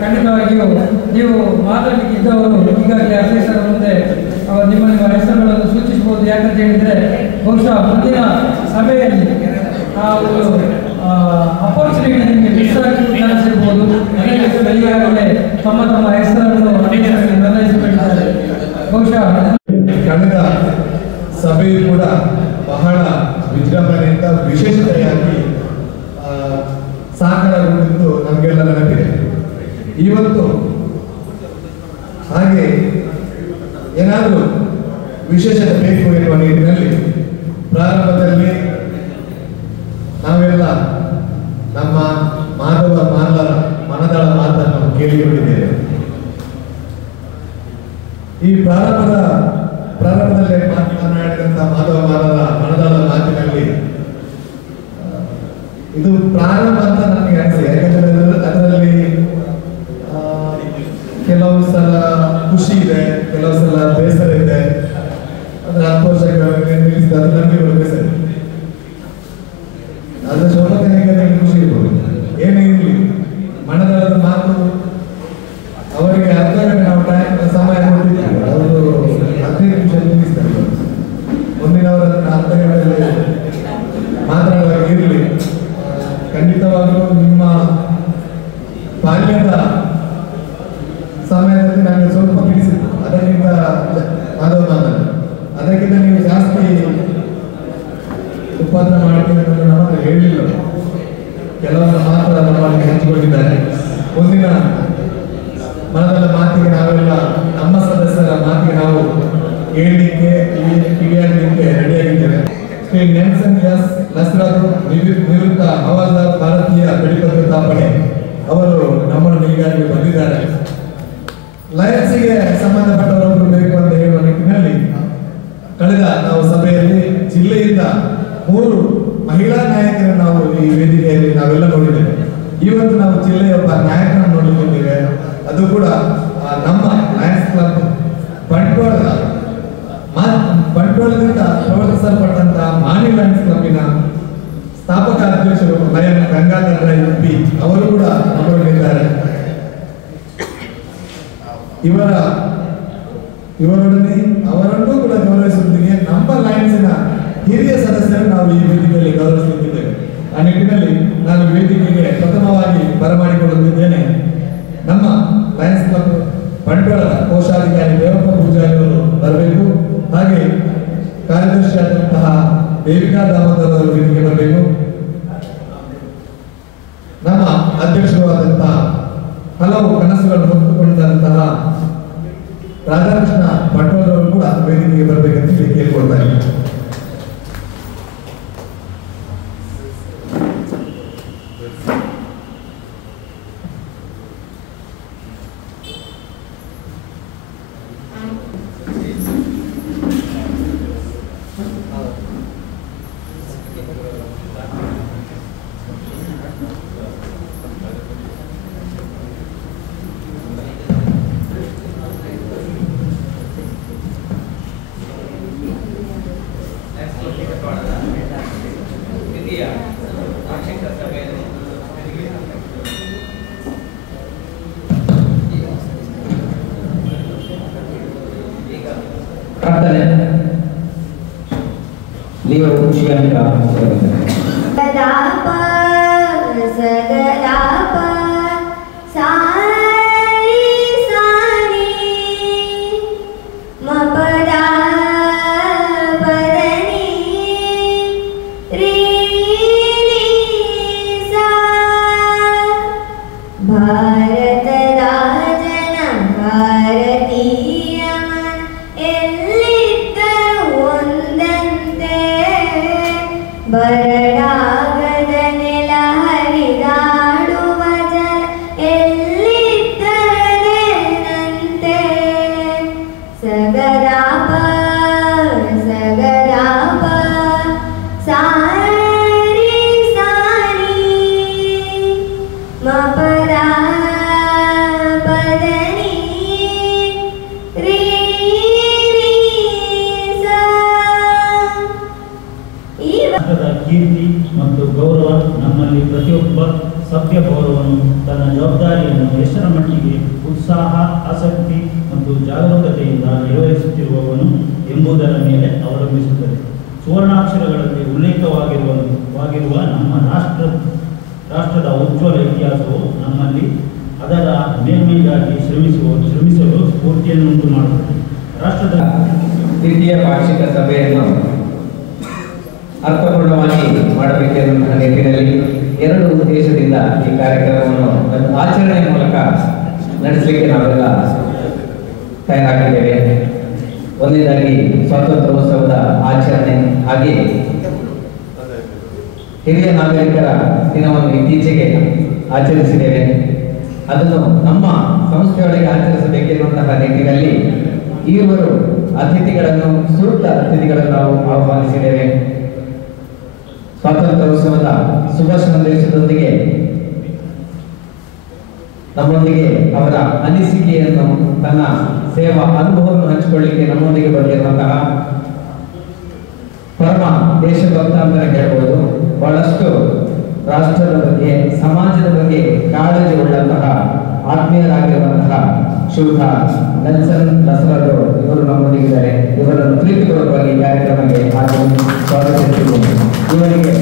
ಖಂಡಿತವಾಗಿಯೂ ನೀವು ಮಾತಾಡಲಿಕ್ಕಿದ್ದವರು ಈಗಾಗಲೇ ಅಧ್ಯಕ್ಷರ ಮುಂದೆ ನಿಮ್ಮ ಹೆಸರುಗಳನ್ನು ಸೂಚಿಸಬಹುದು. ಯಾಕಂತ ಹೇಳಿದರೆ ಬಹುಶಃ ಮುಂದಿನ ಸಭೆಯಲ್ಲಿ ಆ ಒಂದು ಅಪರ್ಚುನಿಟಿ ನಿಮಗೆ ಮಿಸ್ ಆಗಿರ್ಬೋದು. ಈಗಾಗಲೇ ತಮ್ಮ ಹೆಸರನ್ನು ನಿರ್ಣಯಿಸಿಕೊಂಡಿದ್ದಾರೆ. ಬಹುಶಃ ಕಳೆದ ಸಭೆಯು ಕೂಡ ಬಹಳ ವಿಜೃಂಭಣೆಯಿಂದ ವಿಶೇಷತೆಯಾಗಿ ಸಾಕಾರಗೊಂಡಿದ್ದು ನಮಗೆಲ್ಲ ನೆನಪಿದೆ. ಇವತ್ತು ಹಾಗೆ ಏನಾದರೂ ವಿಶೇಷತೆ ಬೇಕು ಎನ್ನುವ ನಿಟ್ಟಿನಲ್ಲಿ ಪ್ರಾರಂಭದಲ್ಲಿ ನಾವೆಲ್ಲ ನಮ್ಮ ಮಾಧವ ಮಾಲರ ಮನದಾಳ ಮಾತನ್ನು ಕೇಳಿಕೊಂಡಿದ್ದೇವೆ. ಈ ಪ್ರಾರಂಭದಲ್ಲಿ ಮಾತನಾಡಿದಂಥ ಮಾಧವ ಮಾಲರ ಮನದಾಳ ಮಾತಿನಲ್ಲಿ ಇದು ಪ್ರಾರಂಭ ಅಂತ ನನಗೆ ಅನಿಸಿದೆ. ಯಾಕಂದ್ರೆ ಅದರಲ್ಲಿ ಕೆಲವು ಸಲ ಖುಷಿ ಇದೆ, ಕೆಲವು ಸಲ ಬೇಸರ ಇದೆ. ಅಂದ್ರೆ 10 ವರ್ಷಕ್ಕೆ ನಿಲ್ಲಿಸಿದ ಅದು ನನಗೆ ಬೇಸರ. ಅದ್ರ ಶೋಭಕನಿಗೆ ಖುಷಿ ಇರ್ಬೋದು, ಏನೇ ಇರಲಿ ಮನದಾಳದ ಮಾತು ಅವರಿಗೆ ಅರ್ಧ ಗಂಟೆ ನಾವು ಸಮಯ ಕೊಟ್ಟಿದ್ದೀವಿ. ಅವರು 15 ನಿಮಿಷ ನಿಲ್ಲಿಸ್ತಾರೆ. ಮುಂದಿನವರನ್ನು ಅರ್ಧ ಗಂಟೆಯಲ್ಲಿ ಮಾತನಾಡುವಾಗ ಇರಲಿ. ಖಂಡಿತವಾಗಲೂ ನಿಮ್ಮ ಬಾಲ್ಯದ ಸಮಯದಲ್ಲಿ ನನಗೆ ಸ್ವಲ್ಪ ತಿಳಿಸಿತ್ತು. ಅದಕ್ಕಿಂತ ಮಾಧವ ಮಾತನಾಡಿ ಅದಕ್ಕಿಂತ ನೀವು ಜಾಸ್ತಿ ಉಪದ್ರ ಮಾಡ್ತೀನಿ ಅನ್ನೋದು ನಮಗೆ ಹೇಳಿಲ್ಲ, ಕೆಲವೊಂದು ಮಾತ್ರ ನಮ್ಮಲ್ಲಿ ಹಂಚಿಕೊಂಡಿದ್ದಾರೆ. ಮುಂದಿನ ಮನದ ಮಾತಿಗೆ ನಾವೆಲ್ಲ ನಮ್ಮ ಸದಸ್ಯರ ಮಾತಿಗೆ ನಾವು ಹೇಳಲಿಕ್ಕೆ ಕಿವಿಯಾಗಲಿಕ್ಕೆ ರೆಡಿಯಾಗಿದ್ದೇವೆ. ಶ್ರೀ ನೆಲ್ಸನ್ ಎಸ್ ನಸ್ರತ್ ನಿವೃತ್ತ ಹವಾಲ್ದಾರ್ ಭಾರತೀಯ ಗಡಿಭದ್ರತಾ ಪಡೆ ಅವರು ನಮ್ಮನ್ನು ಈಗಾಗಲೇ ಬಂದಿದ್ದಾರೆ. ಲಯನ್ಸ್ಗೆ ಸಂಬಂಧಪಟ್ಟವರೊಬ್ಬರು ಬೇಕು ಅಂತ ಹೇಳುವ ನಿಟ್ಟಿನಲ್ಲಿ ಕಳೆದ ನಾವು ಸಭೆಯಲ್ಲಿ ಜಿಲ್ಲೆಯಿಂದ 3 ಮಹಿಳಾ ನಾಯಕರನ್ನು ನಾವು ಈ ವೇದಿಕೆಯಲ್ಲಿ ನಾವೆಲ್ಲ ನೋಡಿದ್ದೇವೆ. ಇವತ್ತು ನಾವು ಜಿಲ್ಲೆಯ ಒಬ್ಬ ನಾಯಕರನ್ನು ನೋಡಿಕೊಂಡಿದ್ದೇವೆ. ಅದು ಕೂಡ ನಮ್ಮ ಲಯನ್ಸ್ ಕ್ಲಬ್ ಬಂಟ್ವಾಳದಿಂದ ಪ್ರವರ್ತಿಸಲ್ಪಟ್ಟಂತಹ ಮಾಣಿ ಲಯನ್ಸ್ ಕ್ಲಬ್ಬಿನ ಸ್ಥಾಪಕ ಅಧ್ಯಕ್ಷರು ಲಯನ್ ಗಂಗಾಧರ ಎಂಪಿ ಅವರು ಕೂಡ ನಮ್ಮೊಳಗಿದ್ದಾರೆ. ಇವರೊಡನೆ ಅವರನ್ನೂ ಕೂಡ ಗೌರವಿಸುವುದಕ್ಕೆ ನಮ್ಮ ಲಯನ್ಸಿನ ಹಿರಿಯ ಸದಸ್ಯರು ನಾವು ಈ ವೇದಿಕೆಯಲ್ಲಿ ಗೌರವಿಸುತ್ತಿದ್ದೇವೆ. ಆ ನಿಟ್ಟಿನಲ್ಲಿ ನಾನು ವೇದಿಕೆಗೆ ಪ್ರಥಮವಾಗಿ ಬರಮಾಡಿಕೊಳ್ಳುತ್ತಿದ್ದೇನೆ. ನಮ್ಮ ಲಯನ್ಸ್ ಕ್ಲಬ್ ಬಂಟ್ವಾಳದ ಕೋಶಾಧಿಕಾರಿ ದೇವಪ್ಪ ಪೂಜಾರಿ ಅವರು ಬರಬೇಕು. ಹಾಗೆ ಕಾರ್ಯದರ್ಶಿಯಾದಂತಹ ದೇವಿಕಾ ದಾಮೋದರ್ ಅವರು ವೇದಿಕೆ ಬರಬೇಕು. ನಮ್ಮ ಅಧ್ಯಕ್ಷರು ಆದಂತಹ ಹಲವು ಕನಸುಗಳನ್ನು ಹೊತ್ತುಕೊಂಡಂತಹ ರಾಧಾಕೃಷ್ಣ ಭಟ್ವಾರ್ ಅವರು ಕೂಡ ವೇದಿಕೆಗೆ ಬರಬೇಕಂತ ಹೇಳಿ ಕೇಳಿಕೊಳ್ತಾರೆ. ಕೀರ್ತಿ ಮತ್ತು ಗೌರವ ನಮ್ಮಲ್ಲಿ ಪ್ರತಿಯೊಬ್ಬ ಸಭ್ಯ ಗೌರವನು ತನ್ನ ಜವಾಬ್ದಾರಿಯನ್ನು ಎಷ್ಟರ ಮಟ್ಟಿಗೆ ಉತ್ಸಾಹ, ಆಸಕ್ತಿ ಮತ್ತು ಜಾಗರೂಕತೆಯಿಂದ ನಿರ್ವಹಿಸುತ್ತಿರುವವನು ಎಂಬುದರ ಮೇಲೆ ಅವಲಂಬಿಸುತ್ತದೆ. ಸುವರ್ಣಾಕ್ಷರಗಳಲ್ಲಿ ಉಲ್ಲೇಖವಾಗಿರುವ ನಮ್ಮ ರಾಷ್ಟ್ರದ ಉಜ್ವಲ ಇತಿಹಾಸವು ನಮ್ಮಲ್ಲಿ ಅದರ ಮೇಲ್ಮೈಗಾಗಿ ಶ್ರಮಿಸಲು ಸ್ಫೂರ್ತಿಯನ್ನುಂಟು ಮಾಡುತ್ತದೆ. ರಾಷ್ಟ್ರದ ದ್ವಿತೀಯ ವಾರ್ಷಿಕ ಸಭೆಯನ್ನು ಅರ್ಥಪೂರ್ಣವಾಗಿ ಮಾಡಬೇಕೆನ್ನುವ ನಿಟ್ಟಿನಲ್ಲಿ 2 ಉದ್ದೇಶದಿಂದ ಈ ಕಾರ್ಯಕ್ರಮವನ್ನು ಆಚರಣೆಯ ಮೂಲಕ ನಡೆಸಲಿಕ್ಕೆ ನಾವೆಲ್ಲ ತಯಾರಾಗಿದ್ದೇವೆ. ಒಂದನೇದಾಗಿ ಸ್ವಾತಂತ್ರ್ಯೋತ್ಸವದ ಆಚರಣೆ, ಹಾಗೆ ಹಿರಿಯ ನಾಗರಿಕರ ದಿನವನ್ನು ಇತ್ತೀಚೆಗೆ ಆಚರಿಸಿದ್ದೇವೆ. ಅದನ್ನು ನಮ್ಮ ಸಂಸ್ಥೆಯೊಳಗೆ ಆಚರಿಸಬೇಕೆನ್ನುವಂತಹ ನಿಟ್ಟಿನಲ್ಲಿ ಈವರು ಅತಿಥಿಗಳನ್ನು, ಸೂಕ್ತ ಅತಿಥಿಗಳನ್ನು ನಾವು ಆಹ್ವಾನಿಸಿದ್ದೇವೆ. ಸ್ವಾತಂತ್ರ್ಯೋತ್ಸವದ ಶುಭ ಸಂದೇಶದೊಂದಿಗೆ ನಮ್ಮೊಂದಿಗೆ ಅವರ ಅನಿಸಿಕೆಯನ್ನು, ತನ್ನ ಸೇವಾ ಅನುಭವವನ್ನು ಹಂಚಿಕೊಳ್ಳಿಕ್ಕೆ ನಮ್ಮೊಂದಿಗೆ ಬಂದಿರುವಂತಹ ಪರಮ ದೇಶಭಕ್ತ ಅಂತ ಹೇಳ್ಬೋದು, ಬಹಳಷ್ಟು ರಾಷ್ಟ್ರದ ಬಗ್ಗೆ, ಸಮಾಜದ ಬಗ್ಗೆ ಕಾಳಜಿ ಉಳ್ಳಂತಹ ಆತ್ಮೀಯರಾಗಿರುವಂತಹ ಶ್ರೀಯುತ ನೆಲ್ಸನ್ ನಸ್ರತ್ ಇವರು ನಮ್ಮೊಂದಿಗಿದ್ದಾರೆ. ಇವರನ್ನು ಪ್ರೀತಿಪೂರ್ವಕವಾಗಿ ಕಾರ್ಯಕ್ರಮಕ್ಕೆ ಸ್ವಾಗತಿಸುತ್ತೇನೆ. ಇವರಿಗೆ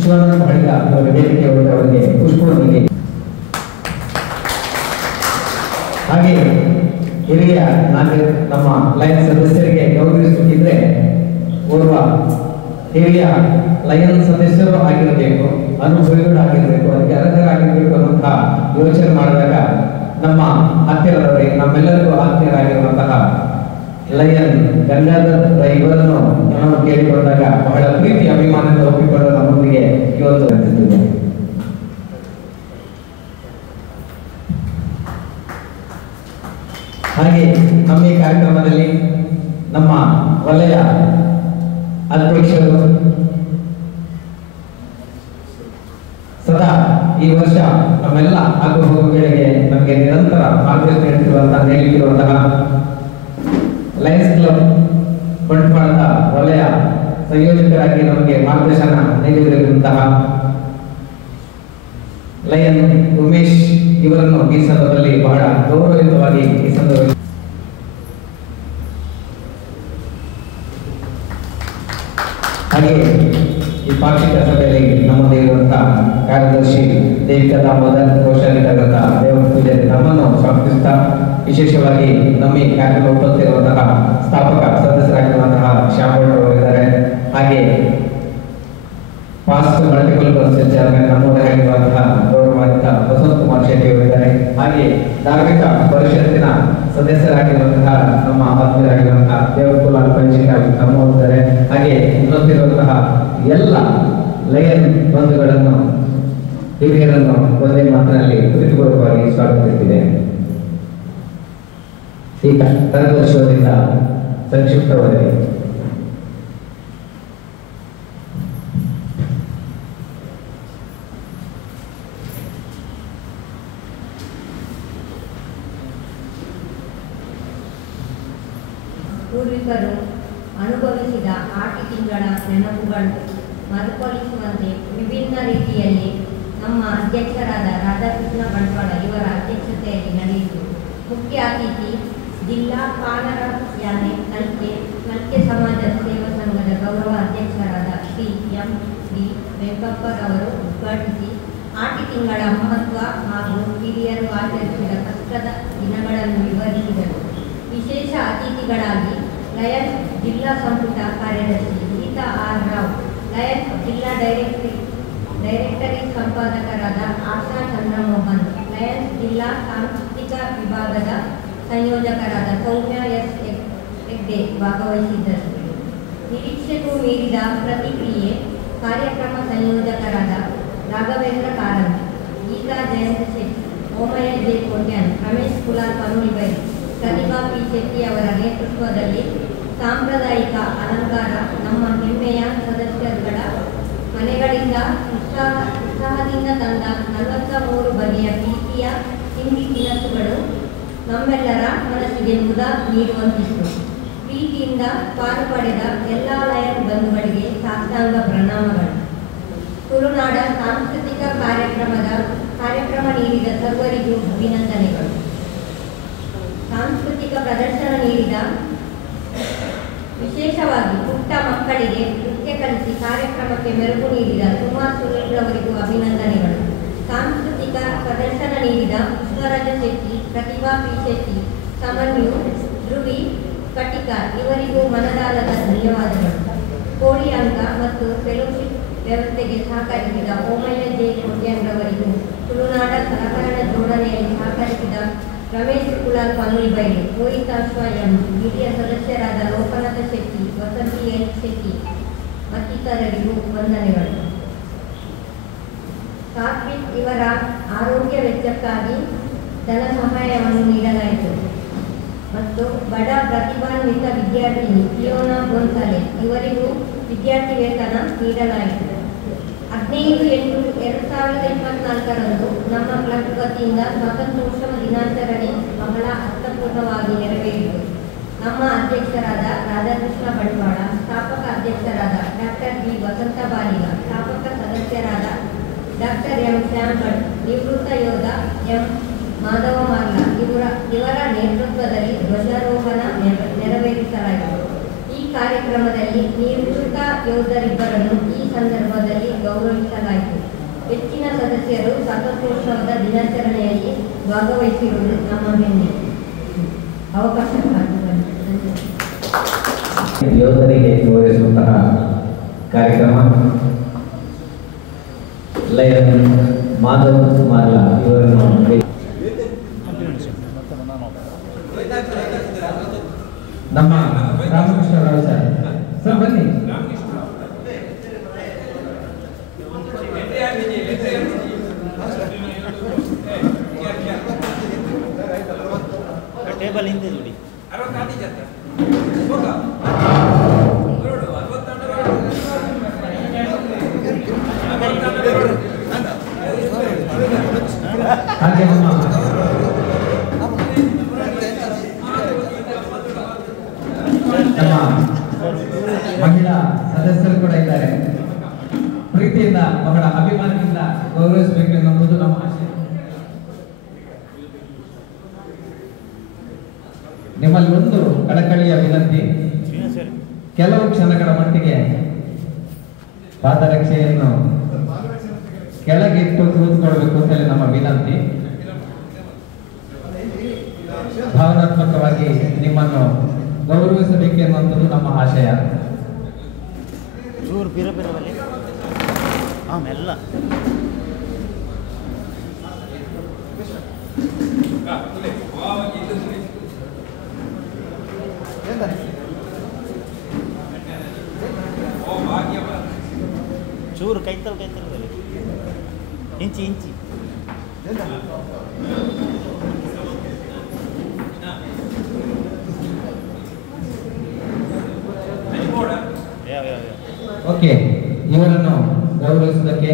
ಶಿವಾನಂದ ಬಳಿಗ ಅವರ ವೇದಿಕೆ ಅವರಿಗೆ ಪುಷ್ಪವೊಂದಿಗೆ, ಹಾಗೆ ಹಿರಿಯ ನಮ್ಮ ಲಯನ್ಸ್ ಸದಸ್ಯರಿಗೆ ಗೌರವಿಸುತ್ತಿದ್ರೆ ಓರ್ವ ಹಿರಿಯ ಲಯನ್ಸ್ ಸದಸ್ಯರು ಆಗಿರಬೇಕು. ಅನುಭವಿಗಳಾಗಿರ್ಬೇಕು, ಅದಕ್ಕೆ ಅರ್ಹರಾಗಿರ್ಬೇಕು ಅನ್ನುವಂತಹ ಯೋಚನೆ ಮಾಡಿದಾಗ ನಮ್ಮ ಹತ್ತಿರದವರಿಗೆ, ನಮ್ಮೆಲ್ಲರಿಗೂ ಆತ್ಮೀಯರಾಗಿರುವಂತಹ ಲಯನ್ ಗಂಗಾಧರ್ ಇವರನ್ನು ನಾವು ಕೇಳಿಕೊಂಡಾಗ ಬಹಳ ಪ್ರೀತಿ ಅಭಿಮಾನದಿಂದ ಒಪ್ಪಿಕೊಂಡು ನಮ್ಮೊಂದಿಗೆ ಇವತ್ತು ನಡೆಸುತ್ತಿದೆ. ಹಾಗೆ ನಮ್ಮ ಈ ಕಾರ್ಯಕ್ರಮದಲ್ಲಿ ನಮ್ಮ ವಲಯ ಅಧ್ಯಕ್ಷರು ಸದಾ ಈ ವರ್ಷ ನಮ್ಮೆಲ್ಲ ಆಗು ಹೋಗುಗಳಿಗೆ ನಮಗೆ ನಿರಂತರ ಮಾರ್ಗದರ್ಶನ ನೀಡುತ್ತಿರುವಂತಹ ನೀಡುತ್ತಿರುವಂತಹ ಲಯನ್ಸ್ ಕ್ಲಬ್ ಬಂಟ್ವಾಳದ ವಲಯ ಸಂಯೋಜಕರಾಗಿ ನಮಗೆ ಮಾರ್ಗದರ್ಶನ ನೀಡಿರುವಂತಹ ಲಯನ್ ಉಮೇಶ್ ಇವರನ್ನು ಈ ಸಂದರ್ಭದಲ್ಲಿ ಬಹಳ ಗೌರವಯುತವಾಗಿ ಈ ಸಂದರ್ಭದಲ್ಲಿ ಹಾಗೆ ಈ ಪಾಕ್ಷಿಕ ಸಭೆಯಲ್ಲಿ ನಮ್ಮದೇ ಇರುವಂತಹ ಕಾರ್ಯದರ್ಶಿ ದೇವಿಕಾ ದಾಮೋದರ್ ಘೋಷಣೆಯಾದಂತಹ ದೇವರ ಪೂಜೆಯಲ್ಲಿ ನಮ್ಮನ್ನು ಸ್ವಾಗತಿಸುತ್ತಾ ವಿಶೇಷವಾಗಿ ನಮ್ಮ ಈ ಕಾರ್ಯಕ್ರಮ ಉಪಸ್ಥಿತಿರುವಂತಹ ಸ್ಥಾಪಕ ಸದಸ್ಯರಾಗಿರುವಂತಹ ಶ್ಯಾಮಗೌಡ ಅವರಿದ್ದಾರೆ. ಹಾಗೆ ಫಾಸ್ಟ್ ಮಲ್ಟಿಪಲ್ ಕೌನ್ಸಿಲ್ ಚೇರ್ಮನ್ ನಮ್ಮೂರಾಗಿರುವಂತಹ ಗೌರವಾನ್ವಿತ ವಸಂತ್ ಕುಮಾರ್ ಶೆಟ್ಟಿ ಅವರಿದ್ದಾರೆ. ಹಾಗೆ ಧಾರ್ಮಿಕ ಪರಿಷತ್ತಿನ ಸದಸ್ಯರಾಗಿರುವಂತಹ ನಮ್ಮ ಆತ್ಮೀಯರಾಗಿರುವಂತಹ ದೇವಕುಲ ಪಂಚಿಕಾಗಿ ನಮ್ಮವರಿದ್ದಾರೆ. ಹಾಗೆ ಇನ್ನೊಂದಿರುವಂತಹ ಎಲ್ಲ ಲಯನ್ ಬಂಧುಗಳನ್ನು ಹಿರಿಯರನ್ನು ಒಂದೇ ಮಾತಿನಲ್ಲಿ ಪ್ರೀತಿಪೂರ್ವಕವಾಗಿ ಸ್ವಾಗತಿಸುತ್ತಿದೆ. ಈಗ ಕಾರ್ಯದರ್ಶಿಯವರಿಂದ ಸಂಕ್ಷಿಪ್ತ ವರದಿ. ಪೂರ್ವಿಕರು ಅನುಭವಿಸಿದ ಆಟಿ ತಿಂಗಳ ನೆನಪುಗಳು ಮರುಕಳಿಸುವಂತೆ ವಿಭಿನ್ನ ರೀತಿಯಲ್ಲಿ ನಮ್ಮ ಅಧ್ಯಕ್ಷರಾದ ರಾಧಾಕೃಷ್ಣ ಬಂಟ್ವಾಳ ಇವರ ಅಧ್ಯಕ್ಷತೆಯಲ್ಲಿ ನಡೆಯಿತು. ಮುಖ್ಯ ಅತಿಥಿ ಜಿಲ್ಲಾ ಪಾನರ ಯಾನೆ ನಲ್ಕೆ ಸಮಾಜ ಸೇವಾ ಸಂಘದ ಗೌರವ ಅಧ್ಯಕ್ಷರಾದ ಶ್ರೀ ಎಂ ಡಿ ವೆಂಕಪ್ಪರವರು ಉದ್ಘಾಟಿಸಿ ಆಟಿ ತಿಂಗಳ ಮಹತ್ವ ಹಾಗೂ ಹಿರಿಯರು ಆಚರಿಸಿದ ಕಷ್ಟದ ದಿನಗಳನ್ನು ವಿವರಿಸಿದರು. ವಿಶೇಷ ಅತಿಥಿಗಳಾಗಿ ಲಯನ್ ಜಿಲ್ಲಾ ಸಂಪುಟ ಕಾರ್ಯದರ್ಶಿ ಗೀತಾ ಆರ್ ರಾವ್, ಲಯನ್ ಜಿಲ್ಲಾ ಡೈರೆಕ್ಟರಿ ಸಂಪಾದಕರಾದ ಆಶಾ ಚಂದ್ರಮೋಹನ್, ಲಯನ್ಸ್ ಜಿಲ್ಲಾ ಸಾಂಸ್ಕೃತಿಕ ವಿಭಾಗದ ಸಂಯೋಜಕರಾದ ಸೌಮ್ಯ ಎಸ್ ಹೆಗ್ಡೆ ಭಾಗವಹಿಸಿದ್ದರು. ನಿರೀಕ್ಷೆಗೂ ಮೀರಿದ ಪ್ರತಿಕ್ರಿಯೆ ಕಾರ್ಯಕ್ರಮ ಸಂಯೋಜಕರಾದ ರಾಘವೇಂದ್ರ ಕಾರಂತ್, ಗೀತಾ ಜಯಂತ ಶೆಟ್ಟಿ, ಓಮಯ್ಯ ಜೆ ಕೋಟ್ಯಾನ್, ರಮೇಶ್ ಕುಲಾಲ್ ಪನುಳಿಬೈ, ಪ್ರತಿಭಾ ಪಿ ಶೆಟ್ಟಿ ಅವರ ನೇತೃತ್ವದಲ್ಲಿ ಸಾಂಪ್ರದಾಯಿಕ ಅಲಂಕಾರ ನಮ್ಮ ಹೆಮ್ಮೆಯ ಸದಸ್ಯರುಗಳ ಮನೆಗಳಿಂದ ಉತ್ಸಾಹದಿಂದ ತಂದ 43 ಬಗೆಯ ಪ್ರೀತಿಯ ತಿಂಡಿ ತಿನಸುಗಳು ನಮ್ಮೆಲ್ಲರ ಮನಸ್ಸಿಗೆ ಮುದ ನೀಡುವಂತಿತ್ತು. ಪ್ರೀತಿಯಿಂದ ಪಾಲು ಪಡೆದ ಎಲ್ಲ ಲಯನ್ ಬಂಧುಗಳಿಗೆ ಸಾಷ್ಟಾಂಗ ಪ್ರಣಾಮಗಳು. ತುಳುನಾಡ ಸಾಂಸ್ಕೃತಿಕ ಕಾರ್ಯಕ್ರಮ ನೀಡಿದ ಸರ್ವರಿಗೂ ಅಭಿನಂದನೆಗಳು. ಸಾಂಸ್ಕೃತಿಕ ಪ್ರದರ್ಶನ ನೀಡಿದ ವಿಶೇಷವಾಗಿ ಪುಟ್ಟ ಮಕ್ಕಳಿಗೆ ನೃತ್ಯ ಕಲಿಸಿ ಕಾರ್ಯಕ್ರಮಕ್ಕೆ ಮೆರುಗು ನೀಡಿದ ಸುಮಾರ್ ಸುನೀಲ್ ಅವರಿಗೂ ಅಭಿನಂದನೆಗಳು. ಸಾಂಸ್ಕೃತಿಕ ಪ್ರದರ್ಶನ ನೀಡಿದ ವಿಶ್ವರಾಜ ಶೆಟ್ಟಿ, ಪ್ರತಿಭಾ ಪಿ ಶೆಟ್ಟಿ, ಸಮನ್ಯು, ಧ್ರುವಿ ಕಟಿಕ ಇವರಿಗೂ ಮನದಾಳದ ಧನ್ಯವಾದಗಳು. ಕೋಳಿ ಅಂಕ ಮತ್ತು ಫೆಲೋಶಿಪ್ ವ್ಯವಸ್ಥೆಗೆ ಸಹಕರಿಸಿದ ಓಮಯ್ಯ ಜೆ ಕೋಟ್ಯಾನ್ರವರಿಗೂ, ತುಳುನಾಡ ಸಹಕರಣ ಜೋಡಣೆಯಲ್ಲಿ ಸಹಕರಿಸಿದ ರಮೇಶ್ ಕುಲಾಲ್ ಪನುಳಿಬೈಲು, ರೋಹಿತಾಶ್ವ ಎಂ, ಹಿರಿಯ ಸದಸ್ಯರಾದ ಲೋಕನಾಥ ಶೆಟ್ಟಿ, ವಸಂತಿ ಎಲ್ ಶೆಟ್ಟಿ ಮತ್ತಿತರರಿಗೂ ವಂದನೆಗಳು. ಸಾತ್ವಿಕ್ ಇವರ ಆರೋಗ್ಯ ವೆಚ್ಚಕ್ಕಾಗಿ ಧನ ಸಹಾಯವನ್ನು ನೀಡಲಾಯಿತು ಮತ್ತು ಬಡ ಪ್ರತಿಭಾನ್ವಿತ ವಿದ್ಯಾರ್ಥಿನಿ ಫಿಯೋನಾ ಗೋನ್ಸಾಲೆ ಇವರಿಗೂ ವಿದ್ಯಾರ್ಥಿ ವೇತನ ನೀಡಲಾಯಿತು. 15/8/2024 ನಮ್ಮ ಕ್ಲಬ್ ವತಿಯಿಂದ ಸ್ವಾತಂತ್ರ್ಯೋತ್ಸವ ದಿನಾಚರಣೆ ಬಹಳ ಅರ್ಥಪೂರ್ಣವಾಗಿ ನೆರವೇರಿತು. ನಮ್ಮ ಅಧ್ಯಕ್ಷರಾದ ರಾಧಾಕೃಷ್ಣ ಬಂಟ್ವಾಳ, ಸ್ಥಾಪಕ ಅಧ್ಯಕ್ಷರಾದ ಡಾಕ್ಟರ್ ಬಿ ವಸಂತ ಬಾಲಿಗ, ಸ್ಥಾಪಕ ಸದಸ್ಯರಾದ ಡಾಕ್ಟರ್ ಎಂ ಶ್ಯಾಮ್ ಭಟ್, ನಿವೃತ್ತ ಯೋಧ ಎಂ ಮಾಧವ ಮಾರ್ಲ ಇವರ ನೇತೃತ್ವದಲ್ಲಿ ಧ್ವಜಾರೋಹಣ ನೆರವೇರಿಸಲಾಯಿತು. ಈ ಕಾರ್ಯಕ್ರಮದಲ್ಲಿ ನಿವೃತ್ತ ಯೋಧರಿಬ್ಬರನ್ನು ಈ ಸಂದರ್ಭದಲ್ಲಿ ಗೌರವಿಸಲಾಯಿತು. ಹೆಚ್ಚಿನ ಸದಸ್ಯರು ಸ್ವಾತಂತ್ರ್ಯೋತ್ಸವದ ದಿನಾಚರಣೆಯಲ್ಲಿ ಭಾಗವಹಿಸಿರುವುದು ನಮ್ಮ ಹೆಮ್ಮೆ. ಅವಕಾಶಕ್ಕಾಗಿ ಯೋಧರಿಗೆ ಗೌರವಿಸುವಂತಹ ಕಾರ್ಯಕ್ರಮ ಲಯನ್ ಮಾಧವ್ ಮಾರ್ಲಾ ಇವರನ್ನು ನಮ್ಮ ರಾಮಕೃಷ್ಣ ರಾವ್ ಸರ್ ಸರ್ ಬನ್ನಿ. ಟೇಬಲ್ ಹಿಂದೆ ನೋಡಿ. ಹಾಗೆ ನಮ್ಮ ಮಹಿಳಾ ಸದಸ್ಯರು ಕೂಡ ಇದ್ದಾರೆ. ಪ್ರೀತಿಯಿಂದ ಬಹಳ ಅಭಿಮಾನದಿಂದ ಗೌರವಿಸಬೇಕು ಎನ್ನುವುದು ನಮ್ಮ ಆಶಯ. ನಿಮ್ಮಲ್ಲಿ ಒಂದು ಕಳಕಳಿಯ ವಿನಂತಿ, ಕೆಲವು ಕ್ಷಣಗಳ ಮಟ್ಟಿಗೆ ಪಾದರಕ್ಷೆಯನ್ನು ಕೆಳಗಿಟ್ಟು ಕೂತ್ಕೊಳ್ಬೇಕು ಅಂತೇಳಿ ನಮ್ಮ ವಿನಂತಿ. ಭಾವನಾತ್ಮಕವಾಗಿ ನಿಮ್ಮನ್ನು ಗೌರವಿಸಬೇಕು ಎನ್ನುವಂಥದ್ದು ನಮ್ಮ ಆಶಯ. ಚೂರು ಬಿರ ಬಿರವಲ್ಲಿ ಆಮೆಲ್ಲ ಚೂರು ಕೈತಲ್ ಬರಲಿ ಇಂಚಿ ಇಂಚಿ ಓಕೆ, ಇವರನ್ನು ಗೌರವಿಸುವುದಕ್ಕೆ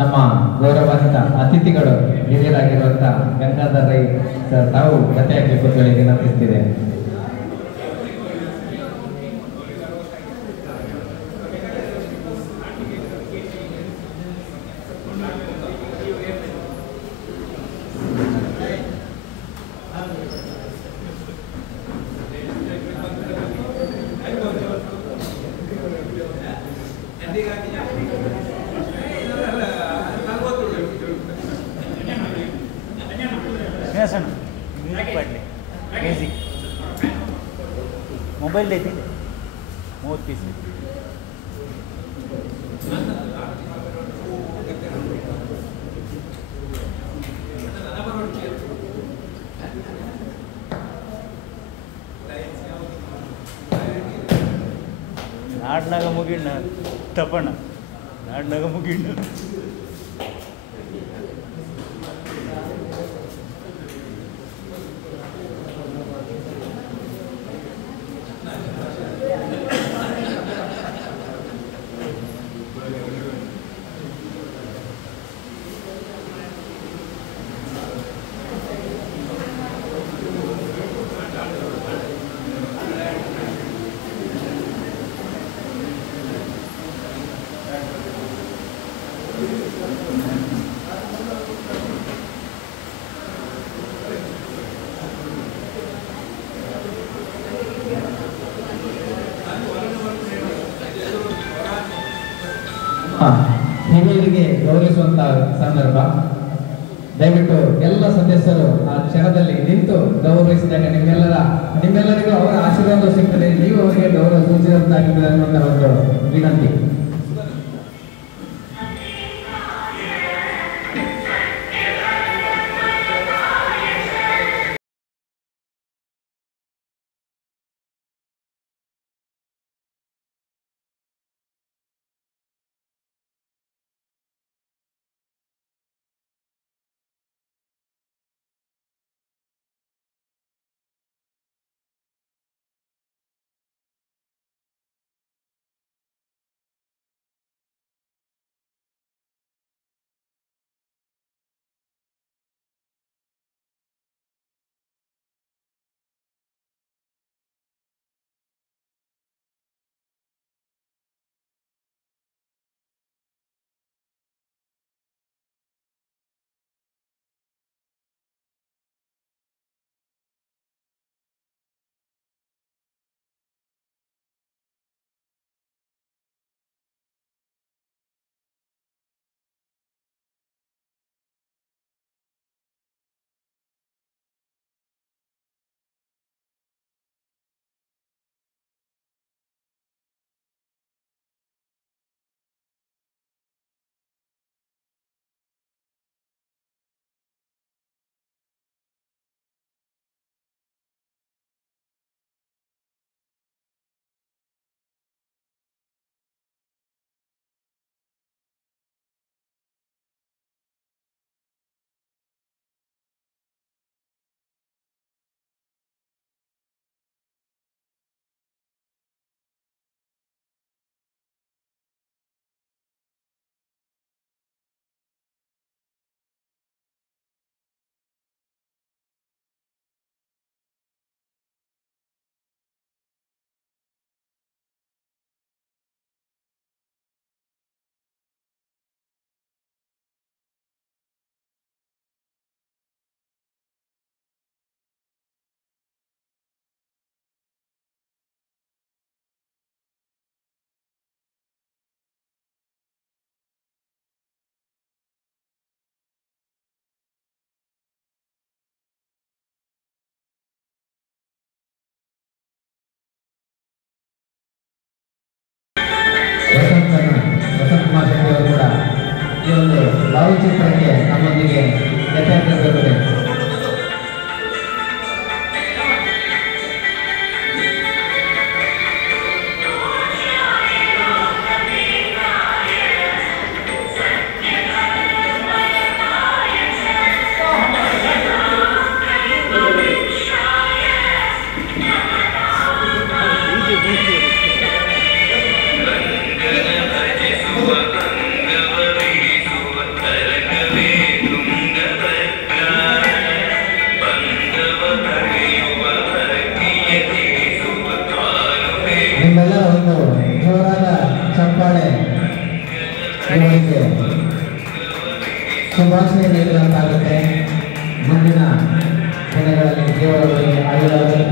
ನಮ್ಮ ಗೌರವಾನ್ವಿತ ಅತಿಥಿಗಳು ಹಿರಿಯರಾಗಿರುವಂತಹ ಗಂಗಾಧರ್ ರೈ ಸರ್ ತಾವು ಜೊತೆಯಾಗಬೇಕು ಅಂತ ಹೇಳಿ ವಿನಂತಿಸ್ತಿದೆ. ಮ್ಯೂಸಿಕ್ ಮೊಬೈಲ್ ಐತಿ 30 ಪೀಸ್ ನಾಡ್ನಾಗ ಮುಗಿಣ್ಣ ತಪಣ್ಣ ನಾಡ್ನಾಗ ಮುಗಿಣ್ಣ ಹಿರಿಯರಿಗೆ ಗೌರವಿಸುವಂತಹ ಸಂದರ್ಭ. ದಯವಿಟ್ಟು ಎಲ್ಲ ಸದಸ್ಯರು ಆ ಕ್ಷಣದಲ್ಲಿ ನಿಂತು ಗೌರವಿಸಿದಾಗ ನಿಮ್ಮೆಲ್ಲರಿಗೂ ಅವರ ಆಶೀರ್ವಾದ ಸಿಗ್ತದೆ, ನೀವು ಅವರಿಗೆ ಗೌರವ ಸೂಚಿಸಿದಂತಾಗಿದೆ ಅನ್ನುವಂತಹ ಒಂದು ವಿನಂತಿ. ಈ ಒಂದು ಭಾವಚಿತ್ರಕ್ಕೆ ನಮ್ಮೊಂದಿಗೆ ಜೊತೆಯಾಗಿರುತ್ತದೆ. ನಿಮ್ಮೆಲ್ಲರ ಒಂದು ಜೋರಾದ ಚಪ್ಪಾಳೆ ಇವರಿಗೆ ಶುಭಾಶಯ ನೀಡಿದಂತಾಗುತ್ತೆ. ಮುಂದಿನ ದಿನಗಳಲ್ಲಿ ದೇವರವರಿಗೆ ಆಯುರಾರೋಗ್ಯ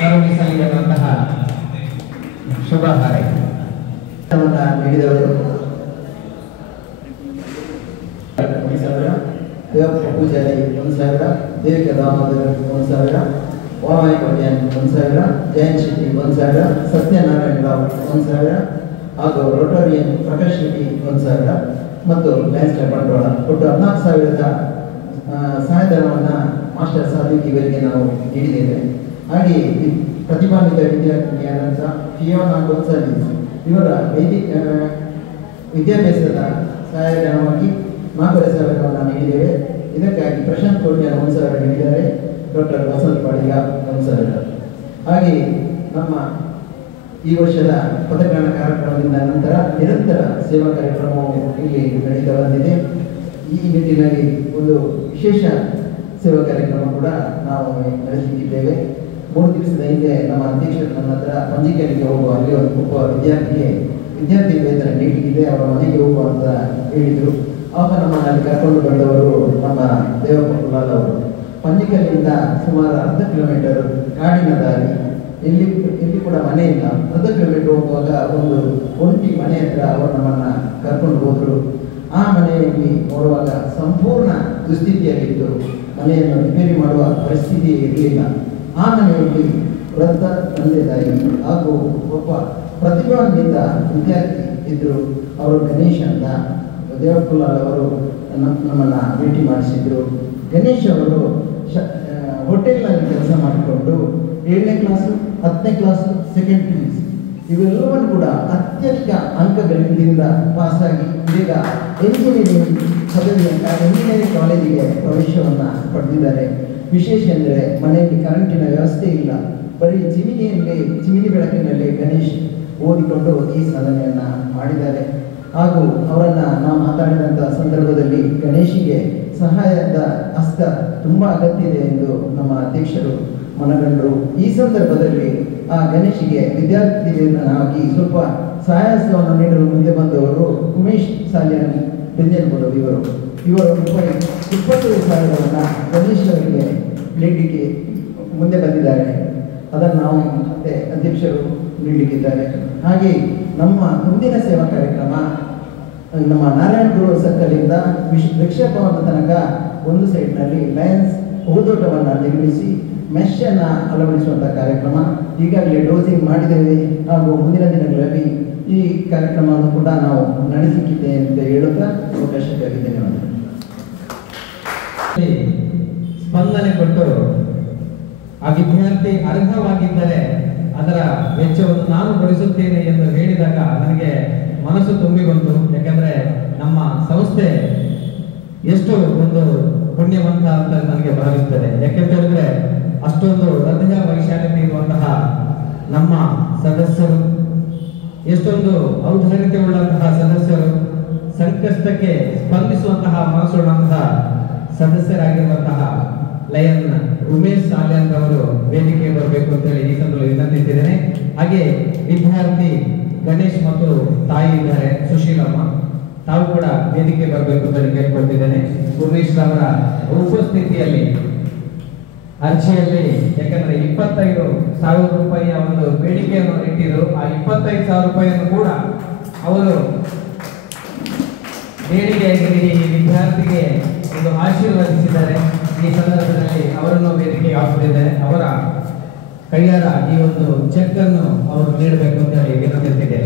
ಕರುಣಿಸಲಿರುವಂತಹ ಶುಭ ಹಾರೈಕೆಯನ್ನು ನೀಡಿದವರು 1,000, ದೇವಪ್ಪ ಪೂಜಾರಿ 1,000, ದೇವಿಕ ದಾಮೋದರ 1,000, ವಾಮಾಯ ಕಲ್ಯಾಣ್ 1,000, ಜಯಂತ್ ಶೆಟ್ಟಿ 1,000, ಸತ್ಯನಾರಾಯಣ ರಾವ್ 1,000 ಹಾಗೂ ರೋಟರಿಯನ್ ಪ್ರಕಾಶ್ ಶೆಟ್ಟಿ 1,000 ಮತ್ತು ಲಯನ್ಸ್ ಕ್ಲಬ್ ಬಂಟ್ವಾಳ ಒಟ್ಟು 14,000ದ ಸಹಾಯಧನವನ್ನು ಮಾಸ್ಟರ್ ಸಾದಿಕ್ ಇವರಿಗೆ ನಾವು ನೀಡಿದ್ದೇವೆ. ಹಾಗೆ ಪ್ರತಿಭಾನ್ವಿತ ವಿದ್ಯಾರ್ಥಿನಿಯಾದಂಥ ಫಿಯೋನಾ ಗೋನ್ಸಾಲಿಸ್ ಇವರ ವಿದ್ಯಾಭ್ಯಾಸದ ಸಹಾಯಧನವಾಗಿ 4,000 ನೀಡಿದ್ದೇವೆ. ಇದಕ್ಕಾಗಿ ಪ್ರಶಾಂತ್ ಕೋಟ್ಯಾನ್ 1,000 ನೀಡಿದ್ದಾರೆ. ಡಾಕ್ಟರ್ ವಸಂತ್ ಪಾಡಿಗ 1,000. ಹಾಗೆ ನಮ್ಮ ಈ ವರ್ಷದ ಪದಗ್ರಹಣ ಕಾರ್ಯಕ್ರಮದಿಂದ ನಂತರ ನಿರಂತರ ಸೇವಾ ಕಾರ್ಯಕ್ರಮವು ಇಲ್ಲಿ ನಡೀತಾ ಬಂದಿದೆ. ಈ ನಿಟ್ಟಿನಲ್ಲಿ ಒಂದು ವಿಶೇಷ ಸೇವಾ ಕಾರ್ಯಕ್ರಮ ಕೂಡ ನಾವು ನಡೆಸುತ್ತಿದ್ದೇವೆ. 3 ದಿವಸದ ಹಿಂದೆ ನಮ್ಮ ಅಧ್ಯಕ್ಷರು ನನ್ನ ಹತ್ರ ಪಂಜಿಕರಿಗೆ ಹೋಗುವ ಅಲ್ಲಿ ಒಬ್ಬ ವಿದ್ಯಾರ್ಥಿ ವೇತನ ನೀಡಲಿಕ್ಕಿದೆ, ಅವರ ಮನೆಗೆ ಹೋಗುವ ಅಂತ ಹೇಳಿದರು. ಆವಾಗ ನಮ್ಮನ್ನು ಅಲ್ಲಿ ಕರ್ಕೊಂಡು ಬಂದವರು ನಮ್ಮ ದೇವಪ್ಪ ಕುಲಾಲ್ ಅವರು. ಪಂಜಿಕಲ್ಲಿಂದ ಸುಮಾರು 10 ಕಿಲೋಮೀಟರ್ ಕಾಡಿನ ದಾರಿ, ಇಲ್ಲಿ ಕೂಡ ಮನೆ ಇಲ್ಲ. 10 ಕಿಲೋಮೀಟರ್ ಹೋಗುವಾಗ ಒಂದು ಒಂಟಿ ಮನೆ ಹತ್ರ ಅವರು ನಮ್ಮನ್ನು ಕರ್ಕೊಂಡು ಹೋದರು. ಆ ಮನೆಯಲ್ಲಿ ನೋಡುವಾಗ ಸಂಪೂರ್ಣ ದುಸ್ಥಿತಿಯಲ್ಲಿದ್ದು ಮನೆಯನ್ನು ರಿಪೇರಿ ಮಾಡುವ ಪರಿಸ್ಥಿತಿ ಇರಲಿಲ್ಲ. ಆ ಮನೆಯಲ್ಲಿ ವೃದ್ಧ ತಂದೆ ತಾಯಿ ಹಾಗೂ ಒಬ್ಬ ಪ್ರತಿಭಾನ್ವಿತ ವಿದ್ಯಾರ್ಥಿ ಇದ್ದರು. ಅವರು ಗಣೇಶ್ ಅಂತ ದೇವಪ್ಪ ಕುಲಾಲ್ ಅವರು ನಮ್ಮನ್ನು ಭೇಟಿ ಮಾಡಿಸಿದ್ರು. ಗಣೇಶ್ ಅವರು ಹೋಟೆಲ್ನಲ್ಲಿ ಕೆಲಸ ಮಾಡಿಕೊಂಡು 7ನೇ ಕ್ಲಾಸು 10ನೇ ಕ್ಲಾಸು ಸೆಕೆಂಡ್ PUC ಇವೆಲ್ಲವನ್ನು ಕೂಡ ಅತ್ಯಧಿಕ ಅಂಕಗಳಿಂದ ಪಾಸಾಗಿ ಈಗ ಎಂಜಿನಿಯರಿಂಗ್ ಪದವಿಯಿಂದ ಎಂಜಿನಿಯರಿಂಗ್ ಕಾಲೇಜಿಗೆ ಪ್ರವೇಶವನ್ನು ಪಡೆದಿದ್ದಾರೆ. ವಿಶೇಷ ಅಂದರೆ ಮನೆಯಲ್ಲಿ ಕರೆಂಟಿನ ವ್ಯವಸ್ಥೆ ಇಲ್ಲ, ಬರೀ ಚಿಮಿನಿ ಬೆಳಕಿನಲ್ಲಿ ಗಣೇಶ್ ಓದಿಕೊಂಡು ಈ ಸಾಧನೆಯನ್ನು ಮಾಡಿದ್ದಾರೆ. ಹಾಗೂ ಅವರನ್ನು ನಾವು ಮಾತಾಡಿದಂಥ ಸಂದರ್ಭದಲ್ಲಿ ಗಣೇಶಿಗೆ ಸಹಾಯದ ಹಸ್ತ ತುಂಬ ಅಗತ್ಯ ಇದೆ ಎಂದು ನಮ್ಮ ಅಧ್ಯಕ್ಷರು ಮನಗಂಡರು. ಈ ಸಂದರ್ಭದಲ್ಲಿ ಆ ಗಣೇಶಿಗೆ ವಿದ್ಯಾರ್ಥಿಗಳಾಗಿ ಸ್ವಲ್ಪ ಸಹಾಯ ಹಸ್ತವನ್ನು ನೀಡಲು ಮುಂದೆ ಬಂದವರು ಉಮೇಶ್ ಸಾಲಿಯಾನ್ ಬೆಂಜಲ್ಪುರ ಇವರು 25,000 ಗಣೇಶ್ ಅವರಿಗೆ ನೀಡಲಿಕ್ಕೆ ಮುಂದೆ ಬಂದಿದ್ದಾರೆ. ಅದನ್ನು ನಾವು ಮತ್ತೆ ಅಧ್ಯಕ್ಷರು ನೀಡಲಿಕ್ಕಿದ್ದಾರೆ. ಹಾಗೆ ನಮ್ಮ ಮುಂದಿನ ಸೇವಾ ಕಾರ್ಯಕ್ರಮ ನಮ್ಮ ನಾರಾಯಣ ಗುರು ಸರ್ಕಲಿಂದ ವೃಕ್ಷಭವನ ತನಕ ಒಂದು ಸೈಡ್ನಲ್ಲಿ ಲಯನ್ಸ್ ಹೂದೋಟವನ್ನು ನಿರ್ಮಿಸಿ ಮೆಶನ್ನು ಅಳವಡಿಸುವಂಥ ಕಾರ್ಯಕ್ರಮ ಈಗಾಗಲೇ ಡೋಸಿಂಗ್ ಮಾಡಿದ್ದೇವೆ. ಹಾಗೂ ಮುಂದಿನ ದಿನಗಳಲ್ಲಿ ಈ ಕಾರ್ಯಕ್ರಮವನ್ನು ಕೂಡ ನಾವು ನಡೆಸಿದ್ದೇವೆ ಅಂತ ಹೇಳುತ್ತಾ ಅವಕಾಶಕ್ಕಾಗಿ ಧನ್ಯವಾದ. ಸ್ಪಂದನೆ ಕೊಟ್ಟು ಆ ವಿದ್ಯಾರ್ಥಿ ಅರ್ಹವಾಗಿದ್ದರೆ ಅದರ ವೆಚ್ಚವನ್ನು ನಾನು ಭರಿಸುತ್ತೇನೆ ಎಂದು ಹೇಳಿದಾಗ ನನಗೆ ಮನಸ್ಸು ತುಂಬಿ ಬಂತು. ಯಾಕಂದ್ರೆ ನಮ್ಮ ಸಂಸ್ಥೆ ಎಷ್ಟು ಒಂದು ಪುಣ್ಯವಂತ ಅಂತ ನನಗೆ ಭಾವಿಸ್ತದೆ. ಯಾಕೆಂತ ಹೇಳಿದ್ರೆ ಅಷ್ಟೊಂದು ಹೃದಯ ವೈಶಾಲ್ಯತೆ ಇರುವಂತಹ ನಮ್ಮ ಸದಸ್ಯರು, ಎಷ್ಟೊಂದು ಔದಾರ್ಯತೆ ಉಳ್ಳಂತಹ ಸದಸ್ಯರು, ಸಂಕಷ್ಟಕ್ಕೆ ಸ್ಪಂದಿಸುವಂತಹ ಮನಸ್ಸುಳ್ಳಂತಹ ಸದಸ್ಯರಾಗಿರುವಂತಹ ಲಯನ್ ಉಮೇಶ್ ಸಾಲಿಯಾನ್ ಅವರು ವೇದಿಕೆಗೆ ಬರಬೇಕು ಅಂತ ಹೇಳಿ ಈ ಸಂದರ್ಭದಲ್ಲಿ ವಿನಂತಿಸಿದ್ದೇನೆ. ಹಾಗೆ ವಿದ್ಯಾರ್ಥಿ ಗಣೇಶ್ ಮತ್ತು ತಾಯಿ ಇದ್ದಾರೆ ಸುಶೀಲಮ್ಮ, ತಾವು ಕೂಡ ವೇದಿಕೆ ಬರಬೇಕು ಅಂತ ಹೇಳಿ ಕೇಳ್ಕೊಳ್ತಿದ್ದೇನೆ. ಉಮೇಶ್ ಅವರ ಉಪಸ್ಥಿತಿಯಲ್ಲಿ ಅರ್ಜಿಯಲ್ಲಿ ಯಾಕಂದ್ರೆ 25,000 ರೂಪಾಯಿಯ ಒಂದು ಬೇಡಿಕೆಯನ್ನು ಇಟ್ಟಿದ್ರು. ಆ 25,000 ರೂಪಾಯಿಯನ್ನು ಕೂಡ ಅವರು ಬೇಡಿಕೆಯಾಗಿ ನೀಡಿ ಈ ವಿದ್ಯಾರ್ಥಿಗೆ ಒಂದು ಆಶೀರ್ವದಿಸಿದ್ದಾರೆ. ಈ ಸಂದರ್ಭದಲ್ಲಿ ಅವರನ್ನು ವೇದಿಕೆಗೆ ಹಾಕುತ್ತಿದ್ದಾರೆ. ಅವರ ಕೈಯಾರ ಈ ಒಂದು ಚೆಕ್ ಅನ್ನು ಅವರು ನೀಡಬೇಕು ಅಂತ ಹೇಳಿ ವಿನಂತಿಸಿದೆ.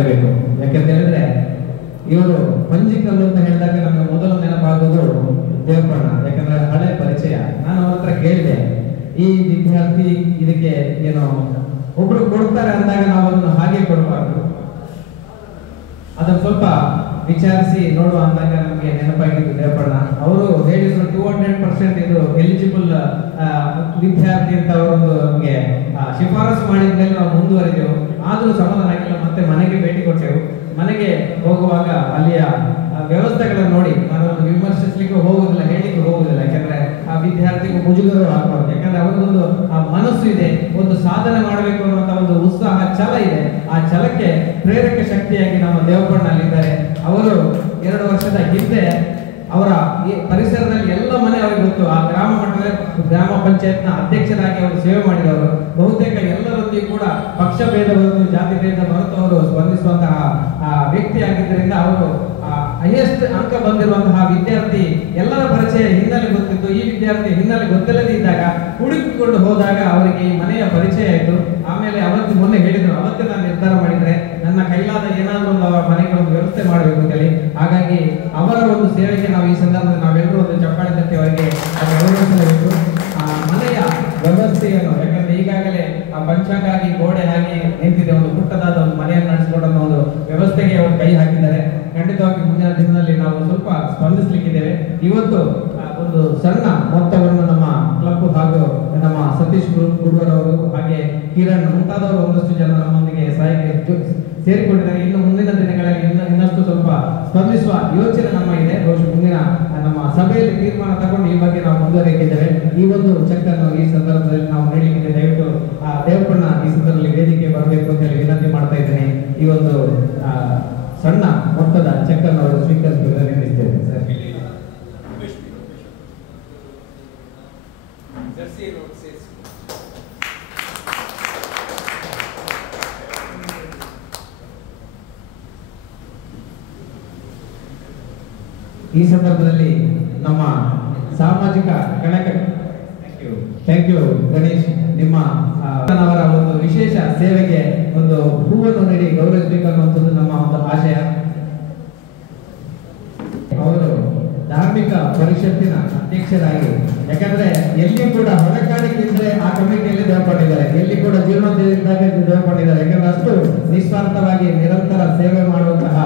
ಮಾಡಲೇಬೇಕು. ಯಾಕಂತ ಹೇಳಿದ್ರೆ ಇವರು ಮಂಜಿಕಲ್ಲು ಅಂತ ಹೇಳಿದಾಗ ನಮ್ಗೆ ಮೊದಲು ನೆನಪಾಗೋದು ದೇವಪಣ್ಣ. ಯಾಕಂದ್ರೆ ಹಳೆ ಪರಿಚಯ. ನಾನು ಅವ್ರ ಹತ್ರ ಕೇಳಿದೆ, ಈ ವಿದ್ಯಾರ್ಥಿ ಇದಕ್ಕೆ ಏನೋ ಒಬ್ರು ಕೊಡ್ತಾರೆ ಅಂದಾಗ ನಾವು ಅದನ್ನು ಹಾಗೆ ಕೊಡಬಾರ್ದು, ಅದನ್ನ ಸ್ವಲ್ಪ ವಿಚಾರಿಸಿ ನೋಡುವ ಅಂದಾಗ ನಮಗೆ ನೆನಪಾಗಿದ್ದು ದೇವಪಣ್ಣ. ಅವರು ಹೇಳಿದ್ರು 200% ಇದು ಎಲಿಜಿಬಲ್ ವಿದ್ಯಾರ್ಥಿ ಅಂತ ಅವರೊಂದು ನಮಗೆ ಶಿಫಾರಸು ಮಾಡಿದ ಮೇಲೆ ನಾವು ಮುಂದುವರಿದೆವು. ಆದರೂ ಸಮಾಧಾನ ಆಗಿಲ್ಲ. ಮತ್ತೆ ಮನೆಗೆ ಭೇಟಿ ಕೊಟ್ಟೆವು. ಮನೆಗೆ ಹೋಗುವಾಗ ಅಲ್ಲಿಯ ವ್ಯವಸ್ಥೆಗಳನ್ನು ನೋಡಿ ನಾನು ವಿಮರ್ಶಿಸ್ಲಿಕ್ಕೆ ಹೋಗುದಿಲ್ಲ, ಹೇಳಲಿಕ್ಕೆ ಹೋಗುದಿಲ್ಲ. ಯಾಕಂದ್ರೆ ಆ ವಿದ್ಯಾರ್ಥಿಗೂ ಮುಜುಗರ ಆಗಬಾರ್ದು. ಯಾಕಂದ್ರೆ ಅವರಿಗೊಂದು ಆ ಮನಸ್ಸು ಇದೆ, ಒಂದು ಸಾಧನೆ ಮಾಡಬೇಕು ಅನ್ನುವಂತ ಒಂದು ಉತ್ಸಾಹ, ಛಲ ಇದೆ. ಆ ಛಲಕ್ಕೆ ಪ್ರೇರಕ ಶಕ್ತಿಯಾಗಿ ನಮ್ಮ ದೇವಪಣ್ಣಲ್ಲಿದ್ದಾರೆ. ಅವರು 2 ವರ್ಷದ ಹಿಂದೆ ಅವರ ಈ ಪರಿಸರದಲ್ಲಿ ಎಲ್ಲ ಮನೆ ಅವರಿಗೆ ಗೊತ್ತು. ಆ ಗ್ರಾಮ ಮಟ್ಟದ ಗ್ರಾಮ ಪಂಚಾಯತ್ನ ಅಧ್ಯಕ್ಷರಾಗಿ ಅವರು ಸೇವೆ ಮಾಡಿದವರು. ಬಹುತೇಕ ಎಲ್ಲರೊಂದಿಗೂ ಕೂಡ ಪಕ್ಷ ಭೇದವನ್ನು, ಜಾತಿ ಭೇದ ಹೊರತು ಅವರು ಸ್ಪಂದಿಸುವಂತಹ ವ್ಯಕ್ತಿ ಆಗಿದ್ದರಿಂದ ಅವರು ಹೈಯೆಸ್ಟ್ ಅಂಕ ಬಂದಿರುವಂತಹ ವಿದ್ಯಾರ್ಥಿ ಎಲ್ಲರ ಪರಿಚಯ ಹಿನ್ನೆಲೆ ಗೊತ್ತಿತ್ತು. ಈ ವಿದ್ಯಾರ್ಥಿ ಹಿನ್ನೆಲೆ ಗೊತ್ತಿಲ್ಲದೇ ಇದ್ದಾಗ ಹುಡುಕಿಕೊಂಡು ಹೋದಾಗ ಅವರಿಗೆ ಈ ಮನೆಯ ಪರಿಚಯ ಆಯಿತು. ಆಮೇಲೆ ಅವತ್ತು ಮೊನ್ನೆ ಹೇಳಿದ್ರು, ಅವತ್ತೇ ನಾನು ನಿರ್ಧಾರ ಮಾಡಿದ್ರೆ ನನ್ನ ಕೈಲಾದ ಏನಾದರೂ ಒಂದು ಅವರ ಮನೆಗೆ ಒಂದು ವ್ಯವಸ್ಥೆ ಮಾಡಬೇಕು ಅಂತ ಹೇಳಿ. ಹಾಗಾಗಿ ಅವರ ಒಂದು ಸೇವೆಗೆ ನಾವು ಈ ಸಂದರ್ಭದಲ್ಲಿ ನಾವೆಲ್ಲರೂ ಒಂದು ಚಪ್ಪಾಳೆ ತಟ್ಟಿ ಅವರಿಗೆ ಗೌರವಿಸಬೇಕು. ಮನೆಯ ವ್ಯವಸ್ಥೆಯನ್ನು, ಯಾಕಂದ್ರೆ ಈಗಾಗಲೇ ಆ ಪಂಚಾಂಗ ಆಗಿ ಗೋಡೆ ಆಗಿ ನಿಂತಿದೆ, ಒಂದು ಪುಟ್ಟದಾದ ಒಂದು ಮನೆಯನ್ನು ನಡೆಸಿಕೊಡೋ ಒಂದು ವ್ಯವಸ್ಥೆಗೆ ಅವರು ಕೈ ಹಾಕಿದ್ದಾರೆ. ಖಂಡಿತವಾಗಿ ಮುಂದಿನ ದಿನದಲ್ಲಿ ನಾವು ಸ್ವಲ್ಪ ಸ್ಪಂದಿಸಲಿಕ್ಕಿದ್ದೇವೆ. ಇವತ್ತು ಒಂದು ಸಣ್ಣ ಮೊತ್ತವನ್ನು ನಮ್ಮ ಕ್ಲಬ್ ಹಾಗೂ ನಮ್ಮ ಸತೀಶ್ ಗುರುವರವರು ಹಾಗೆ ಕಿರಣ್ ಮುಂತಾದವರು ಒಂದಷ್ಟು ಜನ ನಮ್ಮೊಂದಿಗೆ ಸಹಾಯಕ್ಕೆ ಸೇರಿಕೊಂಡಿದ್ದಾರೆ. ಇನ್ನು ಮುಂದಿನ ದಿನಗಳಲ್ಲಿ ಇನ್ನಷ್ಟು ಸ್ವಲ್ಪ ಸ್ಪಂದಿಸುವ ಯೋಚನೆ ನಮ್ಮ ಇದೆ. ಬಹುಶಃ ಮುಂದಿನ ನಮ್ಮ ಸಭೆಯಲ್ಲಿ ತೀರ್ಮಾನ ತಗೊಂಡು ಈ ಬಗ್ಗೆ ನಾವು ಮುಂದುವರಿಯಲಿದ್ದೇವೆ. ಈ ಒಂದು ಚೆಕ್ ಅನ್ನು ಈ ಸಂದರ್ಭದಲ್ಲಿ ನಾವು ನೀಡಲಿಕ್ಕೆ ದಯವಿಟ್ಟು ದೇವಪಣ್ಣ ಈ ಸಂದರ್ಭದಲ್ಲಿ ವೇದಿಕೆ ಬರಬೇಕು ಅಂತ ಹೇಳಿ ವಿನಂತಿ ಮಾಡ್ತಾ ಇದ್ದೇನೆ. ಈ ಒಂದು ಸಣ್ಣ ಮೊತ್ತದ ಚೆಕ್ ಅನ್ನು ಅವರು ಸ್ವೀಕರಿಸಬೇಕು ನಿಲ್ಲಿಸ್ತೇವೆ ಸರ್. ಈ ಸಂದರ್ಭದಲ್ಲಿ ನಮ್ಮ ಸಾಮಾಜಿಕ ಕಳಕ ಥ್ಯಾಂಕ್ ಯು ಗಣೇಶ್, ನಿಮ್ಮ ಅವರ ಒಂದು ವಿಶೇಷ ಸೇವೆಗೆ ಒಂದು ಹೂವನ್ನು ನೀಡಿ ಗೌರವಿಸಬೇಕು ಅನ್ನುವಂಥದ್ದು ನಮ್ಮ ಒಂದು ಆಶಯ. ಅವರು ಧಾರ್ಮಿಕ ಪರಿಷತ್ತಿನ ಅಧ್ಯಕ್ಷರಾಗಿ, ಯಾಕಂದ್ರೆ ಎಲ್ಲಿ ಕೂಡ ಹೊರಕಾಣಿಕಿದ್ರೆ ಆ ಕಮಿಟಿಯಲ್ಲಿ ದೇವಪಟ್ಟಿದ್ದಾರೆ, ಎಲ್ಲಿ ಕೂಡ ಜೀರ್ಣೋದ್ಯೋಗದಾಗ ದೇವಪಟ್ಟಿದ್ದಾರೆ. ಯಾಕಂದ್ರೆ ಅಷ್ಟು ನಿಸ್ವಾರ್ಥವಾಗಿ ನಿರಂತರ ಸೇವೆ ಮಾಡುವಂತಹ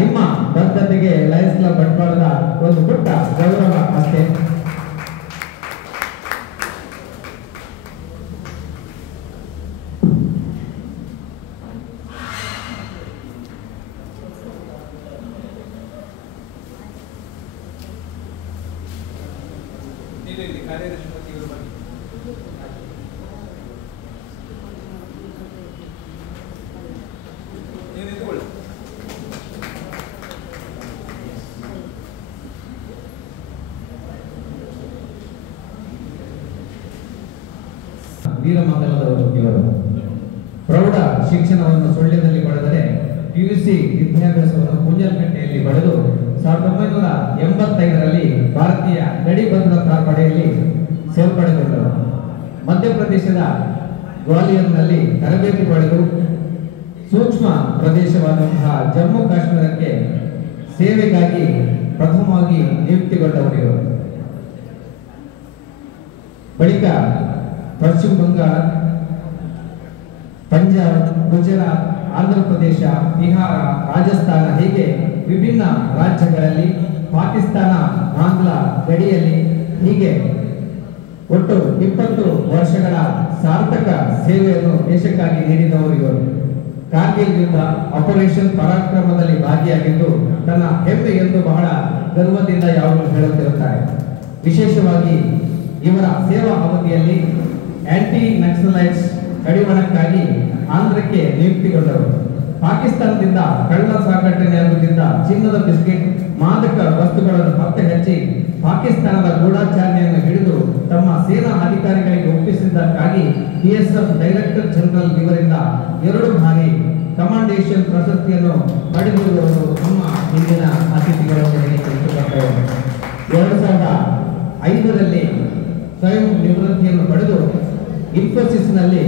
ನಿಮ್ಮ ಬದ್ಧತೆಗೆ ಲಯನ್ಸ್ ಕ್ಲಬ್ ಬಂಟ್ವಾಳದ ಒಂದು ಪುಟ್ಟ ಗೌರವ ಅಷ್ಟೇ. ವೀರಮಂಗಲದವರು ಇವರು ಪ್ರೌಢ ಶಿಕ್ಷಣವನ್ನು ಸುಳ್ಯದಲ್ಲಿ ಪಡೆದರೆ ಪಿಯುಸಿ ವಿದ್ಯಾಭ್ಯಾಸವನ್ನು ಕುಂಜಲ್ಕಟ್ಟೆಯಲ್ಲಿ ಪಡೆದು 1985ರಲ್ಲಿ ಭಾರತೀಯ ಗಡಿ ಭದ್ರತಾ ಪಡೆಯಲ್ಲಿ ಸೇರ್ಪಡೆಗೊಂಡರು. ಮಧ್ಯಪ್ರದೇಶದ ಗ್ವಾಲಿಯರ್ನಲ್ಲಿ ತರಬೇತಿ ಪಡೆದು ಸೂಕ್ಷ್ಮ ಪ್ರದೇಶವಾದಂತಹ ಜಮ್ಮು ಕಾಶ್ಮೀರಕ್ಕೆ ಸೇವೆಗಾಗಿ ಪ್ರಥಮವಾಗಿ ನಿಯುಕ್ತಿಗೊಂಡವರು ಇವರು. ಬಳಿಕ ಪಶ್ಚಿಮ ಬಂಗಾಳ, ಪಂಜಾಬ್, ಗುಜರಾತ್, ಆಂಧ್ರ ಪ್ರದೇಶ, ಬಿಹಾರ, ರಾಜಸ್ಥಾನ ಹೀಗೆ ವಿಭಿನ್ನ ರಾಜ್ಯಗಳಲ್ಲಿ, ಪಾಕಿಸ್ತಾನ ಬಾಂಗ್ಲಾ ಗಡಿಯಲ್ಲಿ ಹೀಗೆ ಒಟ್ಟು 20 ವರ್ಷಗಳ ಸಾರ್ಥಕ ಸೇವೆಯನ್ನು ದೇಶಕ್ಕಾಗಿ ನೀಡಿದವರು ಇವರು. ಕಾರ್ಗಿಲ್ ಯುದ್ಧ, ಆಪರೇಷನ್ ಪರಾಕ್ರಮದಲ್ಲಿ ಭಾಗಿಯಾಗಿದ್ದು ತನ್ನ ಹೆಮ್ಮೆ ಎಂದು ಬಹಳ ಗರ್ವದಿಂದ ಯಾವಾಗಲೂ ಹೇಳುತ್ತಿರುತ್ತಾರೆ. ವಿಶೇಷವಾಗಿ ಇವರ ಸೇವಾ ಅವಧಿಯಲ್ಲಿ ಆಂಟಿ ನಕ್ಸಲೈಟ್ಸ್ ಕಡಿವಾಣಕ್ಕಾಗಿ ಆಂಧ್ರಕ್ಕೆ ನಿಯುಕ್ತಿಗೊಂಡರು. ಪಾಕಿಸ್ತಾನದಿಂದ ಕಳ್ಳ ಸಾಗಾಟನೆಯಾಗುತ್ತಿದ್ದ ಚಿನ್ನದ ಬಿಸ್ಕೆಟ್, ಮಾದಕ ವಸ್ತುಗಳನ್ನು ಪತ್ತೆ ಹಚ್ಚಿ ಪಾಕಿಸ್ತಾನದ ಗೂಢಾಚಾರಣೆಯನ್ನು ಹಿಡಿದು ತಮ್ಮ ಸೇನಾ ಅಧಿಕಾರಿಗಳಿಗೆ ಒಪ್ಪಿಸಿದ್ದಕ್ಕಾಗಿ PSF ಡೈರೆಕ್ಟರ್ ಜನರಲ್ ಇವರಿಂದ 2 ಬಾರಿ ಕಮಾಂಡೇಶನ್ ಪ್ರಶಸ್ತಿಯನ್ನು ಪಡೆದಿರುವವರು ನಮ್ಮ ಹಿಂದಿನ ಅತಿಥಿಗಳು. 2005ರಲ್ಲಿ ಸ್ವಯಂ ನಿವೃತ್ತಿಯನ್ನು ಪಡೆದು ಇನ್ಫೋಸಿಸ್ನಲ್ಲಿ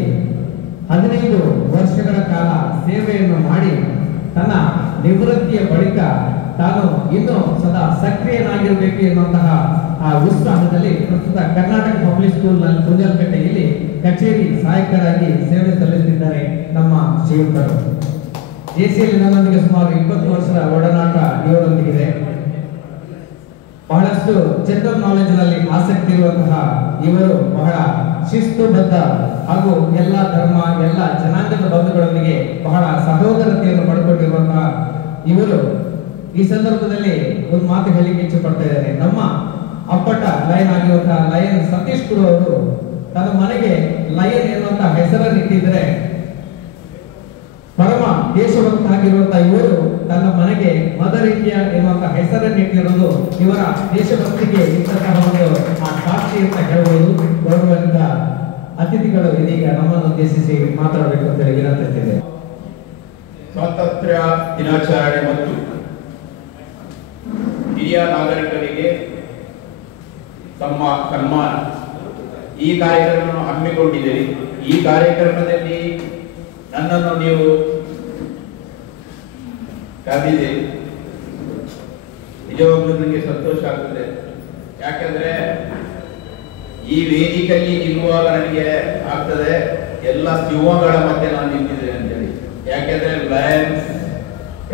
15 ವರ್ಷಗಳ ಕಾಲ ಸೇವೆಯನ್ನು ಮಾಡಿ ತನ್ನ ನಿವೃತ್ತಿಯ ಬಳಿಕ ತಾನು ಇನ್ನೂ ಸದಾ ಸಕ್ರಿಯನಾಗಿರಬೇಕು ಎನ್ನುವಂತಹ ಆ ಉತ್ಸಾಹದಲ್ಲಿ ಪ್ರಸ್ತುತ ಕರ್ನಾಟಕ ಪಬ್ಲಿಕ್ ಸ್ಕೂಲ್ ನಲ್ಲಿ ಕುಂಜಲ್ಪೇಟೆಯಲ್ಲಿ ಕಚೇರಿ ಸಹಾಯಕರಾಗಿ ಸೇವೆ ಸಲ್ಲಿಸುತ್ತಿದ್ದಾರೆ ನಮ್ಮ ಶ್ರೀಯುತರು. ಜೆಸಿಯಲ್ಲಿ ನನ್ನೊಂದಿಗೆ ಸುಮಾರು 20 ವರ್ಷದ ಒಡನಾಟ ಇವರೊಂದಿಗಿದೆ. ಬಹಳಷ್ಟು ಜನರಲ್ ನಾಲೆಜ್ ನಲ್ಲಿ ಆಸಕ್ತಿ ಇರುವಂತಹ ಇವರು ಬಹಳ ಶಿಸ್ತುಬದ್ಧ ಹಾಗೂ ಎಲ್ಲ ಧರ್ಮ ಎಲ್ಲ ಜನಾಂಗದ ಬಂಧುಗಳೊಂದಿಗೆ ಬಹಳ ಸಹೋದರತೆಯನ್ನು ಪಡ್ಕೊಂಡಿರುವಂತಹ ಇವರು ಈ ಸಂದರ್ಭದಲ್ಲಿ ಒಂದು ಮಾತು ಹೇಳಿಕ್ಕೆ ಇಚ್ಛೆ ಪಡ್ತಾ ಇದ್ದಾರೆ. ನಮ್ಮ ಅಪ್ಪಟ ಲಯನ್ ಆಗಿರುವಂತಹ ಲಯನ್ ಸತೀಶ್ ಕುರು ಅವರು ತನ್ನ ಮನೆಗೆ ಲಯನ್ ಎನ್ನುವಂತಹ ಹೆಸರನ್ನು ಇಟ್ಟಿದ್ರೆ ಪರಮ ದೇಶಭಕ್ತ ಆಗಿರುವಂತಹ ಇವರು ತನ್ನ ಮನೆಗೆ ಮದರ್ ಇಂಡಿಯಾ ಎನ್ನುವಂತಹ ಹೆಸರನ್ನು ಇಟ್ಟಿರುವುದು ಇವರ ದೇಶಭಕ್ತಿಗೆ ಇಂತಹ ಒಂದು ಸಾಕ್ಷಿ ಅಂತ ಹೇಳ್ಬೋದು. ಗೌರವದಿಂದ ಅತಿಥಿಗಳು ಇದೀಗ ನಮ್ಮನ್ನು ಉದ್ದೇಶಿಸಿ ಮಾತಾಡಬೇಕು ಅಂತ ಹೇಳಿ ವಿನಂತಿಸಿದೆ. ಸ್ವಾತಂತ್ರ್ಯ ದಿನಾಚರಣೆ ಮತ್ತು ಹಿರಿಯ ನಾಗರಿಕರಿಗೆ ತಮ್ಮ ಸನ್ಮಾನ ಈ ಕಾರ್ಯಕ್ರಮವನ್ನು ಹಮ್ಮಿಕೊಂಡಿದ್ದೀರಿ. ಈ ಕಾರ್ಯಕ್ರಮದಲ್ಲಿ ನನ್ನನ್ನು ನೀವು ಕರೆದಿದ್ದೀರಿ. ನಿಜವಾಗ್ಲೂ ನನಗೆ ಸಂತೋಷ ಆಗ್ತದೆ. ಯಾಕಂದ್ರೆ ಈ ವೇದಿಕೆಯಲ್ಲಿ ನಿಲ್ಲುವಾಗ ನನಗೆ ಆಗ್ತದೆ ಎಲ್ಲ ಸಿಂಹಗಳ ಮಧ್ಯೆ ನಾನು ನಿಂತಿದ್ದೇನೆ ಅಂತೇಳಿ. ಯಾಕೆಂದ್ರೆ ಲಯನ್ಸ್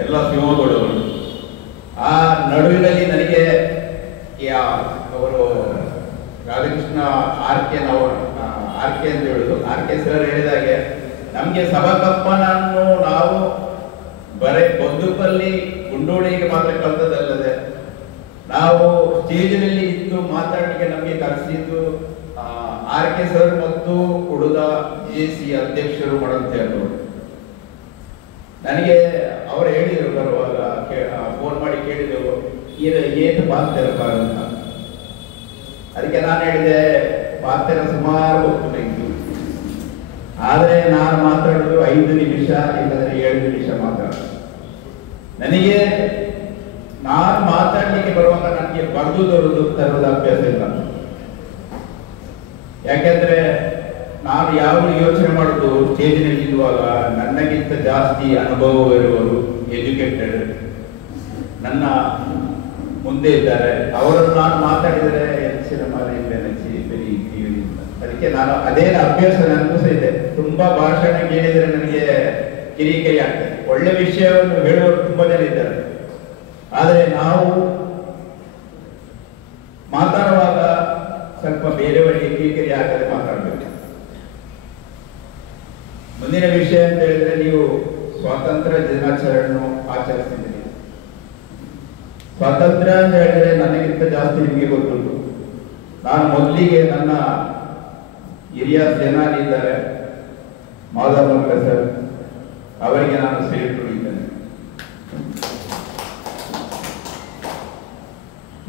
ಎಲ್ಲ ಸಿಂಹಗಳು, ಆ ನಡುವಿನಲ್ಲಿ ನನಗೆ ಅವರು ರಾಧಾಕೃಷ್ಣ ಆರ್ಕೆ ಅಂತ ಹೇಳುದು, ಆರ್ಕೆ ಸರ್ ಹೇಳಿದಾಗೆ ನಮ್ಗೆ ಸಭಾಕಪ್ಪನನ್ನು ನಾವು ಬರೀ ಬಂದೂಕಲ್ಲಿ ಗುಂಡೋಡಿಗೆ ಮಾತ್ರ ಕಲ್ತದಲ್ಲದೆ ನಾವು ಸ್ಟೇಜಿನಲ್ಲಿ ಇದ್ದು ಮಾತಾಡಲಿಕ್ಕೆ ನಮಗೆ ಕರೆಸಿದ್ದು ಆರ್ಕೆ ಸರ್ ಮತ್ತು ಕುಡುದ ಜೆಸಿ ಅಧ್ಯಕ್ಷರು ಮಾಡಂತ ಹೇಳಿದ್ರು. ನನಗೆ ಅವರು ಹೇಳಿದರು ಬರುವಾಗ, ಫೋನ್ ಮಾಡಿ ಕೇಳಿದರು ಏತು ಮಾತಾಡ್ತಾರ ಅಂತ. ಅದಕ್ಕೆ ನಾನು ಹೇಳಿದೆ ಮಾತಾಡ ಸುಮಾರು ಗೊತ್ತಿದ್ದು, ಆದರೆ ನಾನು ಮಾತಾಡೋದು 5 ನಿಮಿಷ ಇಲ್ಲದ್ರೆ 7 ನಿಮಿಷ ಮಾತಾಡ. ನನಗೆ ನಾನು ಮಾತಾಡ್ಲಿಕ್ಕೆ ಬರುವಾಗ ನನಗೆ ಬರೆದು ತರುವುದು ಅಭ್ಯಾಸ ಇಲ್ಲ. ಯಾಕೆಂದ್ರೆ ನಾನು ಯಾವ ಯೋಚನೆ ಮಾಡುದು ಸ್ಟೇಜಿನಲ್ಲಿ ಇರುವಾಗ ನನಗಿಂತ ಜಾಸ್ತಿ ಅನುಭವ ಇರುವವರು, ಎಜುಕೇಟೆಡ್ ನನ್ನ ಮುಂದೆ ಇದ್ದಾರೆ. ಅವರನ್ನು ನಾನು ಮಾತಾಡಿದರೆ ಅದಕ್ಕೆ ನಾನು ಅದೇ ಅಭ್ಯಾಸ ನನಗೂ ಸಹ ಇದೆ. ತುಂಬಾ ಭಾಷಣ ಕೇಳಿದರೆ ನನಗೆ ಕಿರಿಕಿರಿ ಆಗ್ತದೆ. ಒಳ್ಳೆ ವಿಷಯವನ್ನು ಹೇಳುವವರು ತುಂಬಾ ಜನ ಇದ್ದಾರೆ, ಆದರೆ ನಾವು ಮಾತಾಡುವಾಗ ಸ್ವಲ್ಪ ಬೇರೆಯವರಿಗೆ ಕಿರಿಕಿರಿ ಆಗದೆ ಮಾತಾಡಬೇಕು. ಮುಂದಿನ ವಿಷಯ ಅಂತ ಹೇಳಿದ್ರೆ, ನೀವು ಸ್ವಾತಂತ್ರ್ಯ ದಿನಾಚರಣೆಯನ್ನು ಆಚರಿಸ್ತಿದ್ದೀರಿ. ಸ್ವಾತಂತ್ರ್ಯ ಅಂತ ಹೇಳಿದ್ರೆ ನನಗಿಂತ ಜಾಸ್ತಿ ನಿಮಗೆ ಗೊತ್ತುಂಟು. ನಾನು ಮೊದಲಿಗೆ ನನ್ನ ಹಿರಿಯ ಸೇನಾನಿ ಇದ್ದಾರೆ ಮಾಧವ ಸರ್, ಅವರಿಗೆ ನಾನು ಸೇರಿಕೊಂಡಿದ್ದೇನೆ.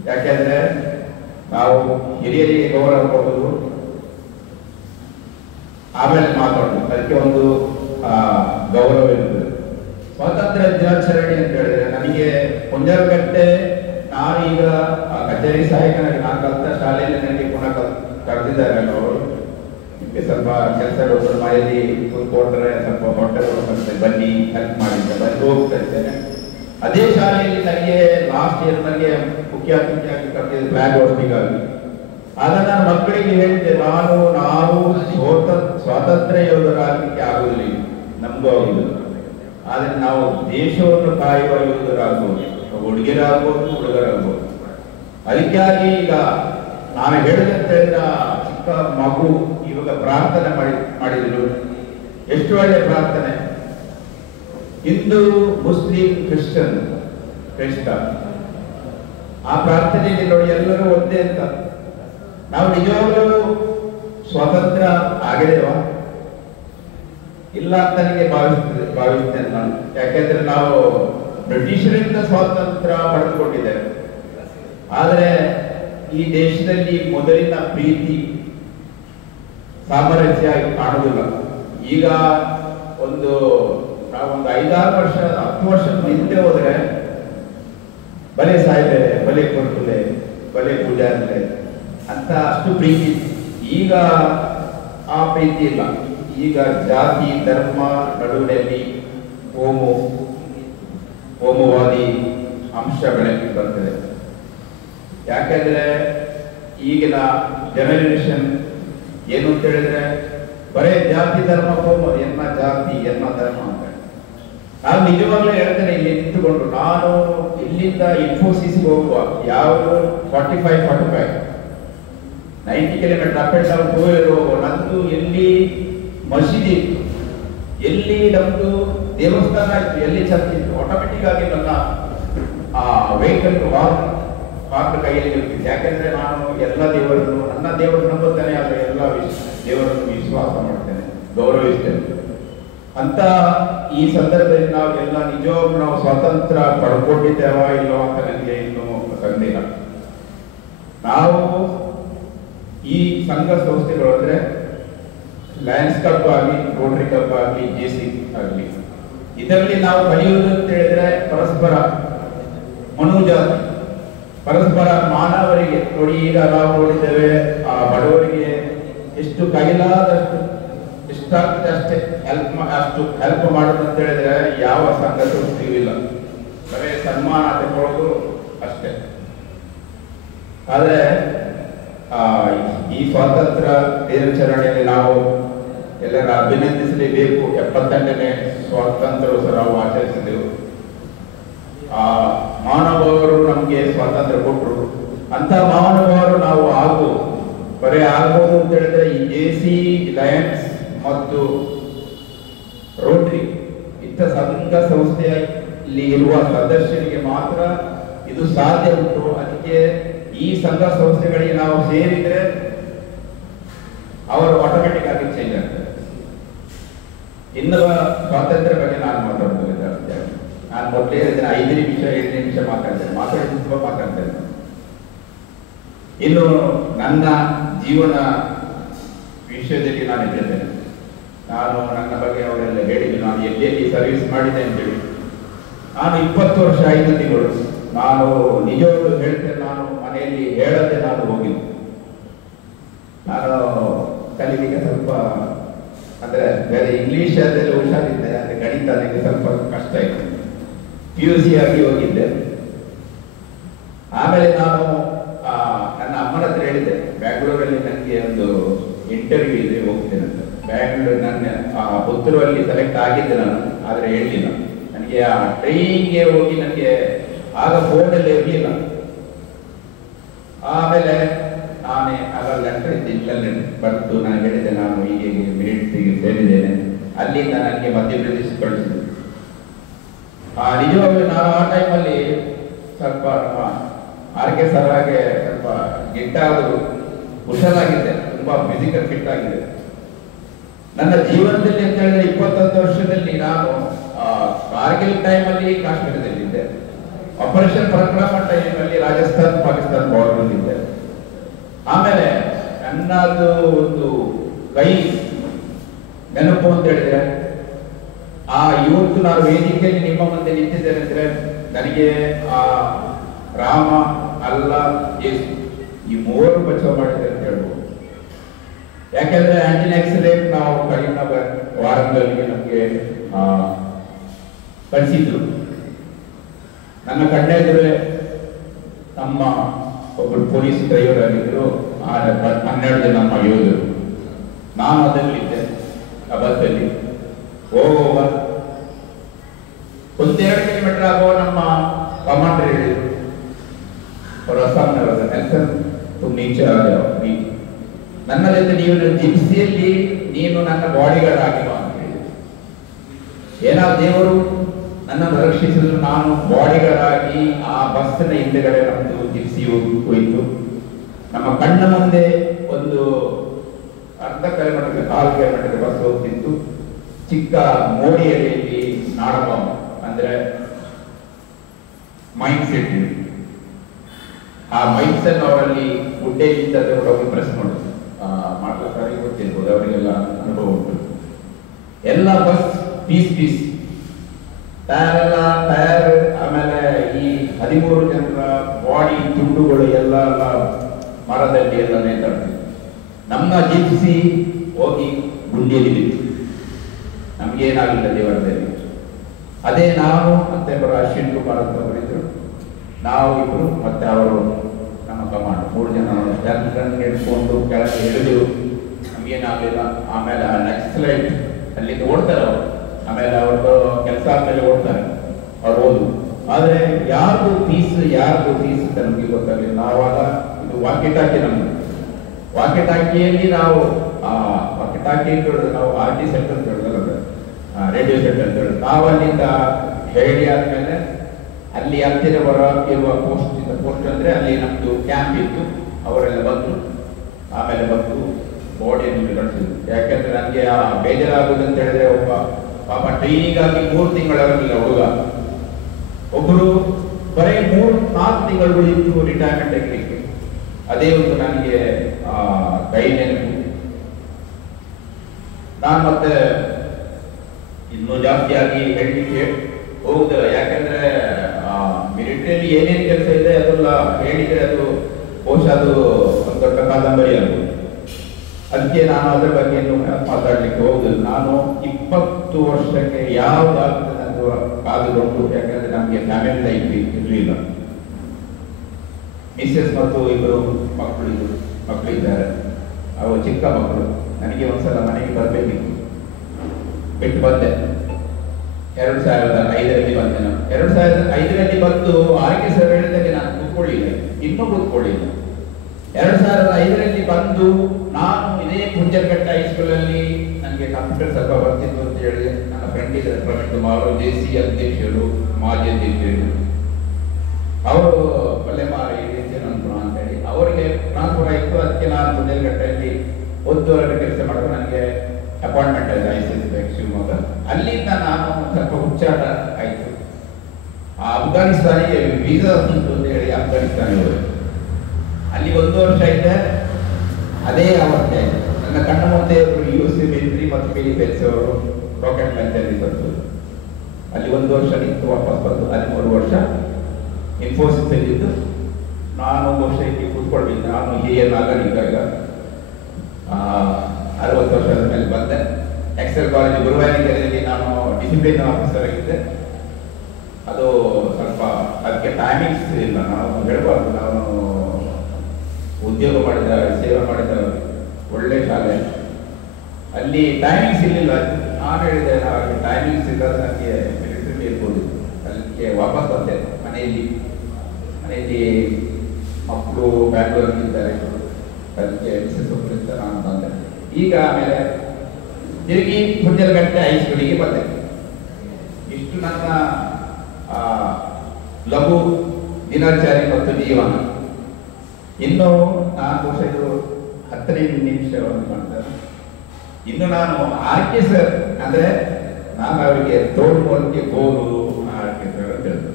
ಯಾಕೆಂದ್ರೆ ನಾವು ಹಿರಿಯರಿಗೆ ಗೌರವ ಕೊಡುವುದು, ಆಮೇಲೆ ಮಾತಾಡೋದು, ಅದಕ್ಕೆ ಒಂದು ಗೌರವ ಇರುತ್ತದೆ. ಸ್ವಾತಂತ್ರ್ಯ ದಿನಾಚರಣೆ ಅಂತ ಹೇಳಿದ್ರೆ ನನಗೆ ಕುಂಜಲ್ಕಟ್ಟೆ, ನಾನು ಈಗ ಕಚೇರಿ ಸಹಾಯಕನಾಗಿ ನಾನು ಕಲಿತ ಶಾಲೆಯಲ್ಲಿ ನನಗೆ ಪುನಃ ಕರೆದಿದ್ದಾರೆ ಅವರು. ನಿಮಗೆ ಸ್ವಲ್ಪ ಕೆಲಸ ಮನೆಯಲ್ಲಿ ಕೂತ್ಕೊಂಡ್ರೆ ಸ್ವಲ್ಪ ಹೊಟ್ಟೆ ಬರ್ತದೆ, ಬನ್ನಿ ಹೆಲ್ಪ್ ಮಾಡಿದ್ದೆ, ಬಂದು ಹೋಗ್ತಾ ಇದ್ದೇನೆ. ಅದೇ ಶಾಲೆಯಲ್ಲಿ ನನಗೆ ಲಾಸ್ಟ್ ಇಯರ್ ನನಗೆ ಮುಖ್ಯ ಅತಿಥಿಯಾಗಿ ಕರೆದಿದ್ದು ಫ್ಲಾಗ್ ಹೋಸ್ಟಿಂಗಾಗಿ. ಆಗ ನಾನು ಮಕ್ಕಳಿಗೆ ಹೇಳಿದ್ದೆ, ನಾವು ಸ್ವಾತಂತ್ರ್ಯ ಯೋಧರಾಗಲಿಕ್ಕೆ ಆಗುವುದಿಲ್ಲ, ನಮಗೂ ಆಗುವುದಿಲ್ಲ. ಆದರೆ ನಾವು ದೇಶವನ್ನು ಕಾಯುವ ಯೋಧರಾಗ್ಬೋದು, ಹುಡುಗಿರಾಗ್ಬೋದು ಹುಡುಗರಾಗ್ಬೋದು. ಅದಕ್ಕಾಗಿ ಈಗ ನಾನು ಹೇಳಿದಂತ ಹೇಳಿದ್ರೆ ಚಿಕ್ಕ ಮಗು ಇವಾಗ ಪ್ರಾರ್ಥನೆ ಮಾಡಿದ್ರು, ಎಷ್ಟು ಒಳ್ಳೆ ಪ್ರಾರ್ಥನೆ. ಹಿಂದೂ, ಮುಸ್ಲಿಂ, ಕ್ರೈಸ್ತ ಆ ಪ್ರಾರ್ಥನೆಯಲ್ಲಿ ನೋಡಿ ಎಲ್ಲರೂ ಒಂದೇ ಅಂತ. ನಾವು ನಿಜವಾಗ್ಲೂ ಸ್ವತಂತ್ರ ಆಗಿದೇವಾ ಇಲ್ಲ ಅಂತ ನನಗೆ ಭಾವಿಸ್ತೇನೆ ನಾನು. ಯಾಕೆಂದ್ರೆ ನಾವು ಬ್ರಿಟಿಷರಿಂದ ಸ್ವಾತಂತ್ರ್ಯ ಪಡೆದುಕೊಂಡಿದ್ದೇವೆ, ಆದರೆ ಈ ದೇಶದಲ್ಲಿ ಮೊದಲಿನ ಪ್ರೀತಿ ಸಾಮರಸ್ಯ ಕಾಣುವುದಿಲ್ಲ. ಈಗ ನಾವೊಂದು 5-6 ವರ್ಷ 10 ವರ್ಷದ ಹಿಂದೆ ಹೋದ್ರೆ ಬಲೆ ಸಾಯ್ಬೆ, ಬಲೆ ಕೊಡ್ತದೆ, ಬಲೆ ಪೂಜಾರ್ಲೆ ಅಂತ ಅಷ್ಟು ಪ್ರೀತಿ. ಈಗ ಆ ಪ್ರೀತಿ ಇಲ್ಲ. ಈಗ ಜಾತಿ ಧರ್ಮ ನಡುವಿನಲ್ಲಿ ಕೋಮು ಕೋಮುವಾದಿ ಅಂಶ ಬೆಳಕಿಗೆ ಬರ್ತದೆ. ಯಾಕೆಂದ್ರೆ ಈಗಿನ ಜನರೇಷನ್ ಏನು ಅಂತ ಹೇಳಿದ್ರೆ ಬರೇ ಜಾತಿ ಧರ್ಮ ಕೋಮ, ಎನ್ನ ಜಾತಿ ಎನ್ನ ಧರ್ಮ ಅಂತ. ನಾನು ನಿಜವಾಗ್ಲೂ ಹೇಳ್ತೇನೆ, ಇಲ್ಲಿ ನಿಂತುಕೊಂಡು ನಾನು ಇಲ್ಲಿಂದ ಇನ್ಫೋಸಿಸ್ಗೆ ಹೋಗುವ ಯಾವುದು 90 kilometre up and down two wheeler ಹೋಗುವ, ನಂದು ಎಲ್ಲಿ ಮಸೀದಿ ಇತ್ತು, ಎಲ್ಲಿ ನಮ್ದು ದೇವಸ್ಥಾನ ಇತ್ತು, ಎಲ್ಲಿ ಚರ್ಚ್ ಇತ್ತು, ಆಟೋಮೆಟಿಕ್ ಆಗಿ ನನ್ನ ಆ ವೆಹಿಕಲ್ ಹಾರ್ನ್ ಕೈಯಲ್ಲಿ ಇರ್ತಿತ್ತು. ಯಾಕೆಂದ್ರೆ ನಾನು ಎಲ್ಲ ದೇವರನ್ನು, ನನ್ನ ದೇವರು ನಂಬುತ್ತೇನೆ, ಆದರೆ ಎಲ್ಲ ದೇವರನ್ನು ವಿಶ್ವಾಸ ಮಾಡ್ತೇನೆ, ಗೌರವಿಸ್ತೇನೆ ಅಂತ. ಈ ಸಂದರ್ಭದಲ್ಲಿ ನಾವು ಎಲ್ಲ ನಿಜವಾಗ್ಲೂ ನಾವು ಸ್ವಾತಂತ್ರ್ಯ ಪಡ್ಕೊಂಡಿದ್ದೇವಾ ಇಲ್ಲೋ ಅಂತ ನನಗೆ ಇನ್ನೂ ಸಂದೇಹ. ನಾವು ಈ ಸಂಘ ಸಂಸ್ಥೆಗಳು ಅಂದ್ರೆ ಲಯನ್ಸ್ ಕ್ಲಬ್ ಆಗಲಿ, ರೋಟರಿ ಕ್ಲಬ್ ಆಗಲಿ, ಜೆಸಿ ಆಗಲಿ, ಇದರಲ್ಲಿ ನಾವು ಕಲಿಯುವುದು ಅಂತ ಹೇಳಿದ್ರೆ ಪರಸ್ಪರ ಮನುಜಾತಿ, ಪರಸ್ಪರ ಮಾನವರಿಗೆ. ನೋಡಿ, ಈಗ ನಾವು ನೋಡಿದ್ದೇವೆ ಆ ಬಡವರಿಗೆ ಎಷ್ಟು ಕೈಲಾದಷ್ಟು ಎಷ್ಟಾಗ್ತದೆ ಅಷ್ಟೇ ಹೆಲ್ಪ್ ಮಾಡೋದು ಅಂತ ಹೇಳಿದ್ರೆ ಯಾವ ಸಂಘ ಸಂಸ್ಥೆಯೂ ಇಲ್ಲ, ಬರೇ ಸನ್ಮಾನ ತಗೊಳ್ಳೋದು ಅಷ್ಟೇ. ಆದ್ರೆ ಈ ಸ್ವಾತಂತ್ರ್ಯ ದಿನಾಚರಣೆಯಲ್ಲಿ ನಾವು ಎಲ್ಲರ ಅಭಿನಂದಿಸಲೇಬೇಕು. 78ನೇ ಸ್ವಾತಂತ್ರ್ಯೋತ್ಸವ ನಾವು ಆಚರಿಸಿದೆವು. ಮಹಾನುಭಾವರು ನಮಗೆ ಸ್ವಾತಂತ್ರ್ಯ ಕೊಟ್ಟರು. ಅಂತ ಮಹಾನುಭಾವರು ನಾವು ಬರೇ ಆಗ್ಬೋದು ಅಂತ ಹೇಳಿದ್ರೆ ಈ ಜೆಸಿ, ಲಯನ್ಸ್ ಮತ್ತು ರೋಟರಿ ಇಂಥ ಸಂಘ ಸಂಸ್ಥೆಯಲ್ಲಿ ಇರುವ ಸದಸ್ಯರಿಗೆ ಮಾತ್ರ ಇದು ಸಾಧ್ಯ ಉಂಟು. ಅದಕ್ಕೆ ಈ ಸಂಘ ಸಂಸ್ಥೆಗಳಿಗೆ ನಾವು ಸೇರಿದ್ರೆ ಅವರು ಆಟೋಮೆಟಿಕ್ ಆಗಿ ಚೇಂಜ್ ಆಗ್ತಾರೆ. ಇನ್ನು ಸ್ವಾತಂತ್ರ್ಯ ಬಗ್ಗೆ ನಾನು ಮಾತಾಡೋದಿಲ್ಲ. ನಾನು ಮೊದಲೇ ಹೇಳಿದ್ದೇನೆ 5 ನಿಮಿಷ ಮಾತಾಡ್ತೇನೆ. ಇನ್ನು ನನ್ನ ಜೀವನ ವಿಷಯದಲ್ಲಿ ನಾನು ಹೇಳಿದ್ದೇನೆ. ನಾನು ನನ್ನ ಬಗ್ಗೆ ಅವರೆಲ್ಲ ಹೇಳಿದ್ದು, ನಾನು ಎಲ್ಲೆಲ್ಲಿ ಸರ್ವಿಸ್ ಮಾಡಿದೆ ಅಂತೇಳಿ. ನಾನು 20 ವರ್ಷ 5 ತಿಂಗಳು. ನಾನು ನಿಜವಾಗ್ಲೂ ಹೇಳ್ತೇನೆ, ನಾನು ಮನೆಯಲ್ಲಿ ಹೇಳದೆ ನಾನು ಹೋಗಿದ್ದು. ನಾನು ಕಲಿಲಿಕ್ಕೆ ಸ್ವಲ್ಪ ಅಂದ್ರೆ ಬೇರೆ ಇಂಗ್ಲಿಷ್ ಅದೆಲ್ಲ ಹುಷಾರಿದ್ದೆ, ಅಂದ್ರೆ ಗಣಿತ ನನಗೆ ಸ್ವಲ್ಪ ಕಷ್ಟ ಇತ್ತು. PUC ಆಗಿ ಹೋಗಿದ್ದೆ. ಆಮೇಲೆ ನಾನು ನನ್ನ ಅಮ್ಮನ ಹತ್ರ ಹೇಳಿದ್ದೆ, ಬ್ಯಾಂಗ್ಳೂರಲ್ಲಿ ನನಗೆ ಒಂದು ಇಂಟರ್ವ್ಯೂ ಇದ್ರೆ ಹೋಗ್ತೇನೆ ಅಂತ. ಬ್ಯಾಂಗ್ಳೂರ್ ನನ್ನ ಪುತ್ತೂರಲ್ಲಿ ಸೆಲೆಕ್ಟ್ ಆಗಿದ್ದೆ ನಾನು, ಆದರೆ ಹೇಳಲಿಲ್ಲ. ನನಗೆ ಆ ಟ್ರೈನ್ಗೆ ಹೋಗಿ ನನಗೆ ಆಗ ಫೋನಲ್ಲಿ ಇರಲಿಲ್ಲ. ಆಮೇಲೆ ನಾನೇ ಆಗ ಲೆಟರ್ ಇದ್ದಿಲ್ಲ ಬರ್ತು, ನಾನು ಹೇಳಿದ್ದೆ ನಾನು ಹೀಗೆ ಮಿಲಿಟರಿಗೆ ಸೇರಿದ್ದೇನೆ. ಅಲ್ಲಿಂದ ನನಗೆ ಮಧ್ಯಪ್ರದೇಶ ಕಳಿಸಿದ್ರು. ನಿಜವಾಗ್ಲೂ ನಾನು ಆ ಟೈಮಲ್ಲಿ ಸ್ವಲ್ಪ ನಮ್ಮ ಆರ್ಕೆ ಸರ್ ಹಾಗೆ ಸ್ವಲ್ಪ ಗಿಟ್ಟಾದರೂ ಹುಷಾರಾಗಿದ್ದೆ, ತುಂಬಾ ಫಿಸಿಕಲ್ ಫಿಟ್ ಆಗಿದೆ. ನನ್ನ ಜೀವನದಲ್ಲಿ ಅಂತ ಹೇಳಿದ್ರೆ 21 ವರ್ಷದಲ್ಲಿ ನಾನು ಕಾರ್ಗಿಲ್ ಟೈಮಲ್ಲಿ ಕಾಶ್ಮೀರದಲ್ಲಿದ್ದೆ, ಆಪರೇಷನ್ ಪರಾಕ್ರಮ ಟೈಮಲ್ಲಿ ರಾಜಸ್ಥಾನ್ ಪಾಕಿಸ್ತಾನ ಬಾರ್ಡರ್ ಇದ್ದೆ. ಆಮೇಲೆ ನನ್ನದು ಒಂದು ಕೈ ನೆನಪು ಅಂತ ಹೇಳಿದ್ರೆ, ಇವತ್ತು ನಾನು ವೇದಿಕೆಯಲ್ಲಿ ನಿಮ್ಮ ಮುಂದೆ ನಿಂತಿದ್ದೇನೆ ಅಂದ್ರೆ ನನಗೆ ರಾಮ, ಅಲ್ಲ, ಯೇಸು ಈ 3 ಬಚಾವ್ ಮಾಡಿದೆ ಅಂತ ಹೇಳ್ಬೋದು. ಯಾಕೆಂದ್ರೆ ಆಂಟಿನಕ್ಸಲೇಟ್ ನಾವು ಕಡಿಮೆ ವಾರಂಗಲ್ಗೆ ನಮಗೆ ಕಳಿಸಿದ್ರು. ನನ್ನ ಕಣ್ಣೆದುರೇ ನಮ್ಮ ಒಬ್ಬರು ಪೊಲೀಸ್ ಡ್ರೈವರ್ ಆಗಿದ್ರು, 12 ಜನ ನಮ್ಮ ಯೋಧರು. ನಾನು ಅದರಲ್ಲಿದ್ದೆ. ಆ ಬಸ್ಸಲ್ಲಿ ಹೋಗುವ 1-2 ಕಿಲೋಮೀಟರ್ ಆಗುವ ನಮ್ಮ ಕಮಾಂಡರ್ ಹೇಳಿದ್ರು, ಅಸ್ಸಾಂನವರ ನೆಲ್ಸನ್ ನೀಚೆ ನನ್ನಲ್ಲಿ ನೀವು ಜಿಪ್ಸಿಯಲ್ಲಿ ನೀನು ನನ್ನ ಬಾಡಿಗಾರ್ಡ್ ಆಗಿವ ಅಂತ ಹೇಳಿದ್ರು. ಏನಾದ್ರು ದೇವರು ನನ್ನನ್ನು ರಕ್ಷಿಸಿದ್ರು. ನಾನು ಬಾಡಿಗಾರ್ಡ್ ಆಗಿ ಆ ಬಸ್ಸಿನ ಹಿಂದೆಗಡೆ ನಮ್ಮದು ಜಿಪ್ಸಿ ಹೋಯಿತು. ನಮ್ಮ ಕಣ್ಣ ಮುಂದೆ ಒಂದು ಅರ್ಧ ಕಿಲೋಮೀಟರ್ 4 ಕಿಲೋಮೀಟರ್ ಬಸ್ ಹೋಗ್ತಿತ್ತು. ಚಿಕ್ಕ ಮೋಡಿಯಲ್ಲಿ ನಾಡಬಾಂಬ್ ಅಂದ್ರೆ ಮೈಂಡ್ ಸೆಟ್. ಆ ಮೈಂಡ್ ಸೆಟ್ ಅವರಲ್ಲಿ ಗುಡ್ಡೆಯಿಂದ ಹೋಗಿ ಪ್ರೆಸ್ ಮಾಡೋದು ಮಾಡ್ಲಿಕ್ಕೆ ಗೊತ್ತಿರ್ಬೋದು, ಅವರಿಗೆಲ್ಲ ಅನುಭವ ಉಂಟು. ಎಲ್ಲ ಬಸ್ ಪೀಸ್ ಟೈರ್, ಆಮೇಲೆ ಈ 13 ಜನರ ಬಾಡಿ ತುಂಡುಗಳು ಎಲ್ಲ ಮರದಲ್ಲಿ ಎಲ್ಲ ನೇತಾಡ್ತಿದ್ವು. ನಮ್ಮ ಜಿಪ್ಸಿ ಹೋಗಿ ಗುಂಡಿಯಲ್ಲಿ ಬಿತ್ತು. ನಮ್ಗೇನಾಗಲಿಲ್ಲ ದೇವರದಲ್ಲಿ. ಅದೇ ನಾನು ಮತ್ತೆ ಬರೋ ಅಶ್ವಿನ್ ಕುಮಾರ್ ಅಂತ ಅವರಿದ್ರು, ನಾವು ಇಬ್ರು ಮತ್ತೆ ಅವರು ನಮ್ಮ ಕಮಾಂಡ್ 3 ಜನ ಗನ್ ಹಿಡ್ಕೊಂಡು ಕೆಳಗೆ ಹಿಡಿದು ನಮಗೇನಾಗಲಿಲ್ಲ. ಆಮೇಲೆ ನಕ್ಸಲೈಟ್ ಅಲ್ಲಿಂದ ಓಡ್ತಾರೆ ಅವರು, ಆಮೇಲೆ ಅವ್ರದ್ದು ಕೆಲಸ ಆದ್ಮೇಲೆ ಓಡ್ತಾರೆ ಅವ್ರು ಓದು. ಆದರೆ ಯಾರ್ದು ಪೀಸ್ ಅಂತ ನಮಗೆ ಗೊತ್ತಾಗಲಿಲ್ಲ. ನಾವಾಗ ಇದು ವಾಕಿಟಾಕಿ ನಮ್ದು, ವಾಕಿಟಾಕಿಯಲ್ಲಿ ನಾವು ವಾಕಿಟಾಕಿ ನಾವು RT ಸೆಟ್ ಅಂತ ಹೇಳಿದ್ರೆ ರೇಡಿಯೋ ಸೆಟ್ ಅಂತ ಹೇಳಿ ನಾವು ಅಲ್ಲಿಂದ ಹೇಳಿ ಆದ್ಮೇಲೆ ಅಲ್ಲಿ ಹತ್ತಿರ ಇರುವ ಪೋಸ್ಟ್ ಅಂದ್ರೆ ಅಲ್ಲಿ ನಮ್ದು ಕ್ಯಾಂಪ್ ಇತ್ತು. ಅವರೆಲ್ಲ ಬಂದು ಆಮೇಲೆ ಬಂದು ಬಾಡಿಯನ್ನು ಕಳಿಸಿದ್ರು. ಯಾಕೆಂದ್ರೆ ನನಗೆ ಬೇಜಾರಾಗುದು ಅಂತ ಹೇಳಿದ್ರೆ ಒಬ್ಬ ಪಾಪ ಟ್ರೈನಿಂಗ್ ಆಗಿ 3 ತಿಂಗಳಾಗಲಿಲ್ಲ ಹುಡುಗ, ಒಬ್ಬರು ಬರೀ 3-4 ತಿಂಗಳು ಇತ್ತು ರಿಟೈರ್ಮೆಂಟ್ ಆಗಲಿಕ್ಕೆ. ಅದೇ ಒಂದು ನನಗೆ ಕೈ ನೆನಪು. ನಾನು ಮತ್ತೆ ಇನ್ನೂ ಜಾಸ್ತಿ ಆಗಿ ಹೇಳಲಿಕ್ಕೆ ಹೋಗುದಿಲ್ಲ, ಯಾಕಂದ್ರೆ ಮಿಲಿಟರಿಯಲ್ಲಿ ಏನೇನು ಕೆಲಸ ಇದೆ ಅದೆಲ್ಲ ಹೇಳಿದ್ರೆ ಅದು ಬಹುಶಃ ಅದು ಒಂದು ದೊಡ್ಡ ಕಾದಂಬರಿ ಆಗ್ಬೋದು. ಅದಕ್ಕೆ ನಾನು ಅದರ ಬಗ್ಗೆ ಮಾತಾಡ್ಲಿಕ್ಕೆ ಹೋಗುದಿಲ್ಲ. ನಾನು 20 ವರ್ಷಕ್ಕೆ ಯಾವ್ದಾಗ್ತದೆ ಅಂತ ಕಾದುಕೊಂಡು, ಯಾಕಂದ್ರೆ ನಮಗೆ ಫ್ಯಾಮಿಲಿ ಲೈಫ್ ಇರಲಿಲ್ಲ. ಮಿಸೆಸ್ ಮತ್ತು 2 ಮಕ್ಕಳಿದ್ದಾರೆ, ಅವು ಚಿಕ್ಕ ಮಕ್ಕಳು. ನನಗೆ ಒಂದ್ಸಲ ಮನೆಗೆ ಬರಬೇಕಿತ್ತು, ಬಿಟ್ಟು ಬಂದೆ. 2005ರಲ್ಲಿ ಬಂದೆ ನಾನು. 2005ರಲ್ಲಿ ಬಂದು ಆರೋಗ್ಯ ಸರ್ ಹೇಳಿದಾಗೆ ನಾನು ಕೂತ್ಕೊಳ್ಳಿಲ್ಲ, ಇನ್ನೂ ಕೂತ್ಕೊಳ್ಳಿಲ್ಲ. 2005ರಲ್ಲಿ ಬಂದು ನಾನು ಇದೇ ಪುಂಜರ್ಘಟ್ಟ ಹೈಸ್ಕೂಲಲ್ಲಿ ನನಗೆ ಕಂಪ್ಯೂಟರ್ ಸ್ವಲ್ಪ ಬರ್ತಿತ್ತು ಅಂತ ಹೇಳಿ ನನ್ನ ಫ್ರೆಂಡ್ ಇದ್ದಾರೆ ಪ್ರವೀಣ್ ಕುಮಾರ್, JC ಅಧ್ಯಕ್ಷರು, ಮಾಜಿ ಅಧ್ಯಕ್ಷರು. ಅವರು ಬಲ್ಲೆಮಾರಿ ನಂತರ ಅಂತ ಹೇಳಿ ಅವರಿಗೆ ಟ್ರಾನ್ಸ್ಫರ್ ಆಯಿತು. ಅದಕ್ಕೆ ನಾನು ಪುಂಜರ್ಘಟ್ಟದಲ್ಲಿ 1 ವರ್ಷ ಕೆಲಸ ಮಾಡೋದು. ನನಗೆ ಅಪಾಯಿಂಟ್ಮೆಂಟ್ ಆಯಿತು ICS ಬ್ಯಾಂಕ್ ಶಿವಮೊಗ್ಗ. ಅಲ್ಲಿಂದ ನಾನು ಸ್ವಲ್ಪ ಹುಚ್ಚಾಟ ಆಯಿತು. ಅಫ್ಘಾನಿಸ್ತಾನಿಗೆ ವೀಸಾ ಉಂಟು ಅಂತ ಹೇಳಿ ಅಫ್ಘಾನಿಸ್ತಾನಿಗೆ ಹೋದೆ. ಅಲ್ಲಿ 1 ವರ್ಷ ಇದ್ದೆ. ಅದೇ ಅವಸ್ಥೆ ಆಯಿತು. ನನ್ನ ಕಣ್ಣ ಮುಂದೆ US ಮಿಲಿಟರಿ ಮತ್ತು ಫಿಲಿಪೈನ್ಸ್ ಅವರು ರಾಕೆಟ್ ಲಾಂಚಲ್ಲಿ ಬಂತು. ಅಲ್ಲಿ 1 ವರ್ಷ ನಿಂತು ವಾಪಸ್ ಬಂದು 13 ವರ್ಷ ಇನ್ಫೋಸಿಸ್ ಇದ್ದು ನಾನು 1 ವರ್ಷ ಇಲ್ಲಿ ಕೂತ್ಕೊಳ್ಬೇಕು. ನಾನು ಹಿರಿಯ ನಾಗರಿಕ, ಈಗ 60 ವರ್ಷದ ಮೇಲೆ ಬಂದೆ. ಎಕ್ಸೆಲ್ ಕಾಲೇಜ್ ಗುರುವಾರಿಕೆರೆಯಲ್ಲಿ ನಾನು ಡಿಸಿಪ್ಲಿನ್ ಆಫೀಸರ್ ಆಗಿದ್ದೆ. ಅದು ಸ್ವಲ್ಪ ಅದಕ್ಕೆ ಟೈಮಿಂಗ್ಸ್ ಇಲ್ಲ, ನಾವು ಹೇಳ್ಬಾರ್ದು. ನಾವು ಉದ್ಯೋಗ ಮಾಡಿದ ಸೇವೆ ಮಾಡಿದ ಒಳ್ಳೆ ಶಾಲೆ, ಅಲ್ಲಿ ಟೈಮಿಂಗ್ಸ್ ಇರಲಿಲ್ಲ. ನಾನು ಹೇಳಿದೆ ಟೈಮಿಂಗ್ಸ್ ಇಲ್ಲ, ನನಗೆ ಮಿಲಿಟರಿ ಇರ್ಬೋದು. ಅದಕ್ಕೆ ವಾಪಸ್ ಬಂದೆ. ಮನೆಯಲ್ಲಿ ಮಕ್ಕಳು ಬ್ಯಾಂಗ್ಳೂರಲ್ಲಿದ್ದಾರೆ, ಅದಕ್ಕೆ ಮಿಸಸ್ ಒಬ್ಬರಿಂದ ನಾನು ಬಂದೆ. ಈಗ ಆಮೇಲೆ ತಿರುಗಿ ಪುಂಜರ್ಘಟ್ಟ ಹೈಸ್ಕೂಲಿಗೆ ಬಂದೆ. ಇಷ್ಟು ನನ್ನ ಲಘು ದಿನಾಚಾರಿ ಮತ್ತು ಜೀವನ. ಇನ್ನು ನಾನು ಇದು 15 ನಿಮಿಷ ಮಾಡ್ತಾರೆ. ಇನ್ನು ನಾನು RK ಸರ್ ಅಂದ್ರೆ ನಾನು ಅವರಿಗೆ ತೋಳ್ಮೂಲಕ್ಕೆ ಗೋಲು RK ಸರ್ ಅಂತ ಹೇಳಿದ್ರು.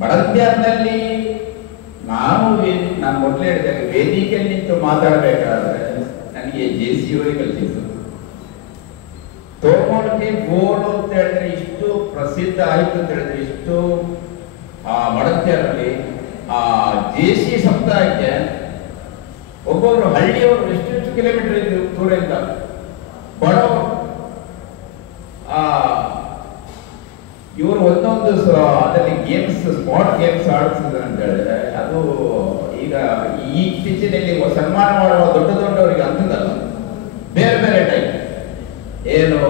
ಬಡತ್ಯಾದಲ್ಲಿ ನಾನು ಮೊದಲೇ ಹೇಳಿದಾಗ ವೇದಿಕೆಯಲ್ಲಿ ನಿಂತು ಮಾತಾಡಬೇಕಾದ್ರೆ ನನಗೆ JC ಅವರಿಗೆ ಕಲಿಸಿದ್ದು. ತೋಳ್ಮೂಲಕ್ಕೆ ಗೋಲು ಅಂತ ಹೇಳಿದ್ರೆ ಇಷ್ಟು ಪ್ರಸಿದ್ಧ ಆಯಿತು ಅಂತ ಹೇಳಿದ್ರೆ, ಇಷ್ಟು ಮಡತ್ಯರಲ್ಲಿ JC ಸಮುದಾಯಕ್ಕೆ ಒಬ್ಬೊಬ್ರು ಹಳ್ಳಿಯವರು ಎಷ್ಟೆಷ್ಟು ಕಿಲೋಮೀಟರ್ ಇದ್ರು ದೂರದಿಂದ ಬಡವರು. ಇವರು ಒಂದೊಂದು ಅದರಲ್ಲಿ ಗೇಮ್ಸ್, ಸ್ಪಾಟ್ ಗೇಮ್ಸ್ ಆಡಿಸಿದ್ರು ಅಂತ ಹೇಳಿದ್ರೆ ಅದು ಈಗ ಇತ್ತೀಚಿನಲ್ಲಿ ಸನ್ಮಾನ ಮಾಡುವ ದೊಡ್ಡವರಿಗೆ ಅಂತದಲ್ಲ, ಬೇರೆ ಬೇರೆ ಟೈಪ್. ಏನು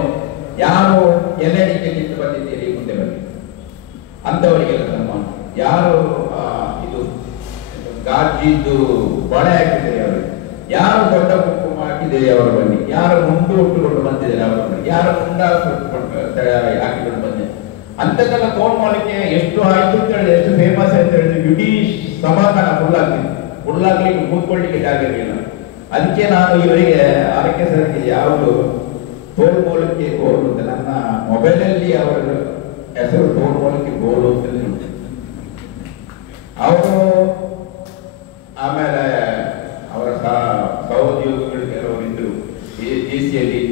ಯಾರು ಎಲ್ಲೆಡಿಕೆ ನಿಂತು ಬಂದಿದ್ದೀರಿ ಮುಂದೆ ಬನ್ನಿ ಅಂತವರಿಗೆಲ್ಲ ಸನ್ಮಾನ. ಯಾರು ಇದು ಗಾಜಿದ್ದು ಬಳೆ ಹಾಕಿದ್ದೀರಿ ಅವರಿಗೆ, ಯಾರು ದೊಡ್ಡ ಕುಂಕುಮ ಹಾಕಿದ್ದೀರಿ ಅವರು ಬನ್ನಿ, ಯಾರು ಮುಂಡು ಉಟ್ಟುಕೊಂಡು ಬಂದಿದ್ದೀರಿ ಅವರು ಬನ್ನಿ, ಯಾರು ಮುಂಡಾಸು ಹಾಕಿಕೊಂಡು ಬಂದಿದ್ದಾರೆ ಅಂತದೆಲ್ಲ ತೋಳ್ಮೂಲಕ್ಕೆ ಎಷ್ಟು ಆಯ್ತು ಅಂತ ಹೇಳಿದ್ರೆ, ಎಷ್ಟು ಫೇಮಸ್ ಅಂತ ಹೇಳಿದ್ರೆ ಇಡೀ ಸಮಾಧಾನ ಫುಲ್ಲಾಗ್ಲಿಕ್ಕೆ ಕೂತ್ಕೊಳ್ಳಿಕ್ಕೆ ಜಾಗ ಇರಲಿಲ್ಲ. ಅದಕ್ಕೆ ನಾನು ಇವರಿಗೆ RK ಸರ್ಗೆ ಯಾವುದು ತೋಳ್ಮೂಲಕ್ಕೆ ಗೋಲು ಅಂತ ನನ್ನ ಮೊಬೈಲಲ್ಲಿ ಅವರ ಹೆಸರು ತೋಳ್ಮೂಲಕ್ಕೆ ಗೋಲು ಅಂತ ಉಂಟು. ಅವರು ಆಮೇಲೆ ಅವರ ಸಹೋದ್ಯೋಗಿಗಳು ಕೆಲವರು ಇದ್ರು JCಯಲ್ಲಿ,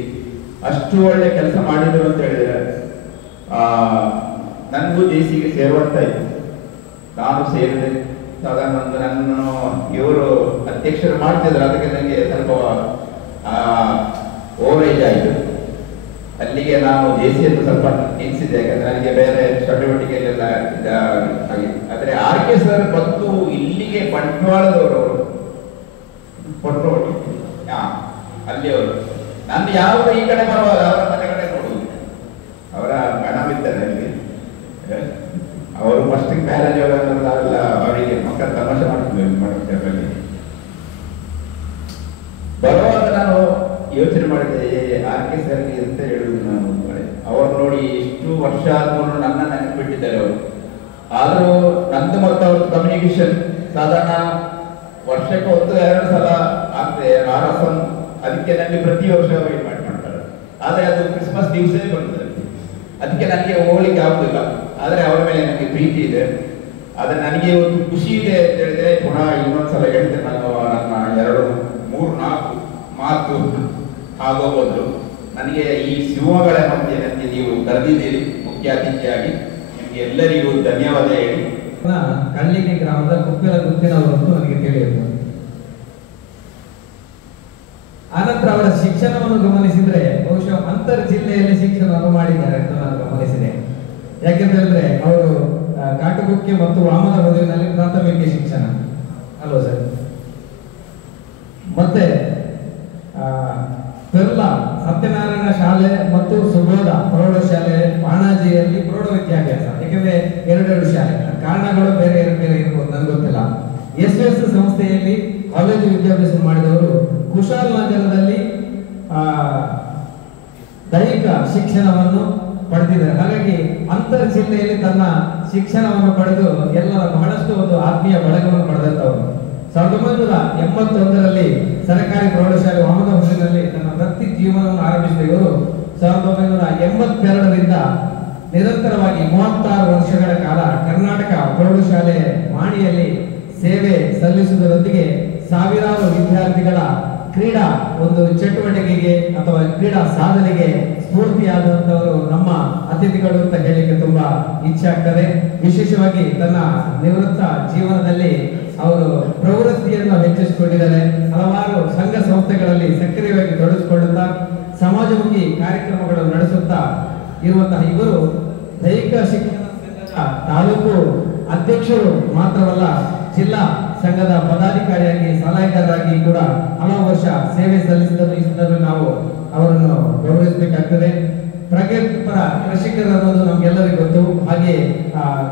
ಅಷ್ಟು ಒಳ್ಳೆ ಕೆಲಸ ಮಾಡಿದ್ರು ಅಂತ ಹೇಳಿದ್ರೆ ನನಗೂ JCಗೆ ಸೇರುವಂತ ಇತ್ತು. ನಾನು ಸೇರಿದೆ. ನನ್ನನ್ನು ಇವರು ಅಧ್ಯಕ್ಷರು ಮಾಡ್ತಿದ್ರು, ಅದಕ್ಕೆ ನನಗೆ ಸ್ವಲ್ಪ ಓವರೇಜ್ ಆಯಿತು. ಅಲ್ಲಿ ಅಲ್ಲಿಗೆ ನಾನು JC ಸ್ವಲ್ಪ ನಿಲ್ಲಿಸಿದ್ದೆ, ಯಾಕಂದ್ರೆ ನನಗೆ ಬೇರೆ ಚಟುವಟಿಕೆಯಲ್ಲೆಲ್ಲ ಆಗಿದೆ. ಆದರೆ RK ಸರ್ ಬಂದು ಇಲ್ಲಿಗೆ ಬಂಟ್ವಾಳದವರು, ಕೊಟ್ರೋಡಿ ಅಲ್ಲಿಯವರು. ನಾನು ಯಾವ ಈ ಕಡೆ ಬರುವಾಗ ಅವರ ಮನೆ ಕಡೆ ನೋಡುದು, ಅವರ ಗಣವಿದ್ದಾರೆ ಅಲ್ಲಿ. ಅವರು ಫಸ್ಟ್ ಮ್ಯಾರೇಜ್ ಅವೆಲ್ಲ ಅವರಿಗೆ ಮಕ್ಕಳ ತಮಾಷೆ ಮಾಡ್ತಿದ್ವಿ. ಬರುವಾಗ ನಾನು ಯೋಚನೆ ಮಾಡಿದ್ದೆ RK ಸರ್ಗೆ ಅಂತ ಹೇಳುದು ನಾನು. ಅವ್ರು ನೋಡಿ ಇಷ್ಟು ವರ್ಷ ಆದ್ಮೇಲೆ ನನ್ನ ನೆನಪಿಟ್ಟಿದ್ದಾರೆ ಅವರು. ಆದರೂ ನಂದು ಮತ್ತು ಅವ್ರ ಕಮ್ಯುನಿಕೇಶನ್ ಸಾಧಾರಣ ವರ್ಷಕ್ಕೆ 1-2 ಸಲ ಆಗ್ತದೆ RSM. ಅದಕ್ಕೆ ನನಗೆ ಪ್ರತಿ ವರ್ಷ ವೇಟ್ ಮಾಡ್ತಾರೆ. ಆದರೆ ಅದು ಕ್ರಿಸ್ಮಸ್ ದಿವಸವೇ ಬರ್ತದೆ, ಅದಕ್ಕೆ ನನಗೆ ಹೋಗ್ಲಿಕ್ಕೆ ಆಗುದಿಲ್ಲ. ಆದರೆ ಅವರ ಮೇಲೆ ನನಗೆ ಪ್ರೀತಿ ಇದೆ. ಆದರೆ ನನಗೆ ಒಂದು ಖುಷಿ ಇದೆ ಅಂತ ಹೇಳಿದ್ರೆ, ಪುನಃ ಇನ್ನೊಂದ್ಸಲ ಹೇಳ್ತೇನೆ, ನಾನು ನನ್ನ 2-3-4 ಮಾತು ಆಗೋಬೋದು. ನನಗೆ ಈ ಶಿವಮೊಗ್ಗದ ಮಧ್ಯೆ ನನಗೆ ನೀವು ಕರೆದಿದ್ದೀರಿ ಮುಖ್ಯ ಅತಿಥಿಯಾಗಿ, ನಿಮಗೆ ಎಲ್ಲರಿಗೂ ಧನ್ಯವಾದ ಹೇಳಿ. ಕಳ್ಳಿಗೆ ಗ್ರಾಮದ ಕುಪ್ಪಿಲ ಗುತ್ತಿನವರಂತೂ ನನಗೆ ತಿಳಿಯುವುದು. ಆನಂತರ ಅವರ ಶಿಕ್ಷಣವನ್ನು ಗಮನಿಸಿದ್ರೆ ಬಹುಶಃ ಅಂತರ್ ಜಿಲ್ಲೆಯಲ್ಲಿ ಶಿಕ್ಷಣವನ್ನು ಮಾಡಿದ್ದಾರೆ ಅಂತ ನಾನು ಗಮನಿಸಿದೆ. ಯಾಕೆಂತ ಹೇಳಿದ್ರೆ ಅವರು ಕಾಟುಗುಕ್ಕೆ ಮತ್ತು ವಾಮನ ಬದುವಿನಲ್ಲಿ ಪ್ರಾಥಮಿಕ ಶಿಕ್ಷಣ ಅಲ್ವಾ ಸರ್, ಮತ್ತೆ ಪೆರ್ಲಾ ಸತ್ಯನಾರಾಯಣ ಶಾಲೆ ಮತ್ತು ಸುಬೋಧ ಪ್ರೌಢಶಾಲೆ ಪಾಣಾಜಿಯಲ್ಲಿ ಪ್ರೌಢ ವಿದ್ಯಾಭ್ಯಾಸ. ಯಾಕೆಂದ್ರೆ 2 ಶಾಲೆ, ಕಾರಣಗಳು ಬೇರೆ ಬೇರೆ ಇರ್ಬೋದು, ನನಗೆ ಗೊತ್ತಿಲ್ಲ. SS ಸಂಸ್ಥೆಯಲ್ಲಿ ಕಾಲೇಜು ವಿದ್ಯಾಭ್ಯಾಸ ಮಾಡಿದವರು ಕುಶಾಲನಗರದಲ್ಲಿ ದೈಹಿಕ ಶಿಕ್ಷಣವನ್ನು ಪಡೆದಿದ್ದಾರೆ. ಹಾಗಾಗಿ ಅಂತರ್ ಜಿಲ್ಲೆಯಲ್ಲಿ ತನ್ನ ಶಿಕ್ಷಣವನ್ನು ಪಡೆದು ಎಲ್ಲರ ಬಹಳಷ್ಟು ಒಂದು ಆತ್ಮೀಯ ಬಳಗವನ್ನು ಪಡೆದಂತವರು. 1981ರಲ್ಲಿ ಸರ್ಕಾರಿ ಪ್ರೌಢಶಾಲೆ ವಾಮನ ಹುಸಿನಲ್ಲಿ ತನ್ನ ವೃತ್ತಿ ಜೀವನವನ್ನು ಆರಂಭಿಸಿದ ಇವರು 1982ರಿಂದ ನಿರಂತರವಾಗಿ 36 ವರ್ಷಗಳ ಕಾಲ ಕರ್ನಾಟಕ ಪ್ರೌಢಶಾಲೆ ಮಾಣಿಯಲ್ಲಿ ಸೇವೆ ಸಲ್ಲಿಸುವುದರೊಂದಿಗೆ ಸಾವಿರಾರು ವಿದ್ಯಾರ್ಥಿಗಳ ಕ್ರೀಡಾ ಒಂದು ಚಟುವಟಿಕೆಗೆ ಅಥವಾ ಕ್ರೀಡಾ ಸಾಧನೆಗೆ ಸ್ಫೂರ್ತಿಯಾದಂತವರು ನಮ್ಮ ಅತಿಥಿಗಳು ಅಂತ ಹೇಳಲಿಕ್ಕೆ ತುಂಬಾ ಇಚ್ಛೆ ಆಗ್ತದೆ. ವಿಶೇಷವಾಗಿ ತನ್ನ ನಿವೃತ್ತ ಜೀವನದಲ್ಲಿ ಅವರು ಪ್ರವೃತ್ತಿಯನ್ನು ಹೆಚ್ಚಿಸಿಕೊಂಡಿದ್ದಾರೆ. ಹಲವಾರು ಸಂಘ ಸಂಸ್ಥೆಗಳಲ್ಲಿ ಸಕ್ರಿಯವಾಗಿ ತೊಡಗಿಸಿಕೊಳ್ಳುತ್ತಾ ಸಮಾಜಮುಖಿ ಕಾರ್ಯಕ್ರಮಗಳನ್ನು ನಡೆಸುತ್ತಾ ಇರುವಂತಹ ಇವರು ದೈಹಿಕ ಶಿಕ್ಷಣ ಸಂಘದ ತಾಲೂಕು ಅಧ್ಯಕ್ಷರು ಮಾತ್ರವಲ್ಲ, ಜಿಲ್ಲಾ ಸಂಘದ ಪದಾಧಿಕಾರಿಯಾಗಿ ಸಲಹೆಗಾರರಾಗಿ ಕೂಡ ಹಲವು ವರ್ಷ ಸೇವೆ ಸಲ್ಲಿಸಿದರು. ಈ ಸಂದರ್ಭದಲ್ಲಿ ನಾವು ಅವರನ್ನು ಗೌರವಿಸಬೇಕಾಗ್ತದೆ. ಪ್ರಗತಿಪರ ಕೃಷಿಕರು ಅನ್ನೋದು ನಮ್ಗೆಲ್ಲರಿಗೂ ಗೊತ್ತು. ಹಾಗೆ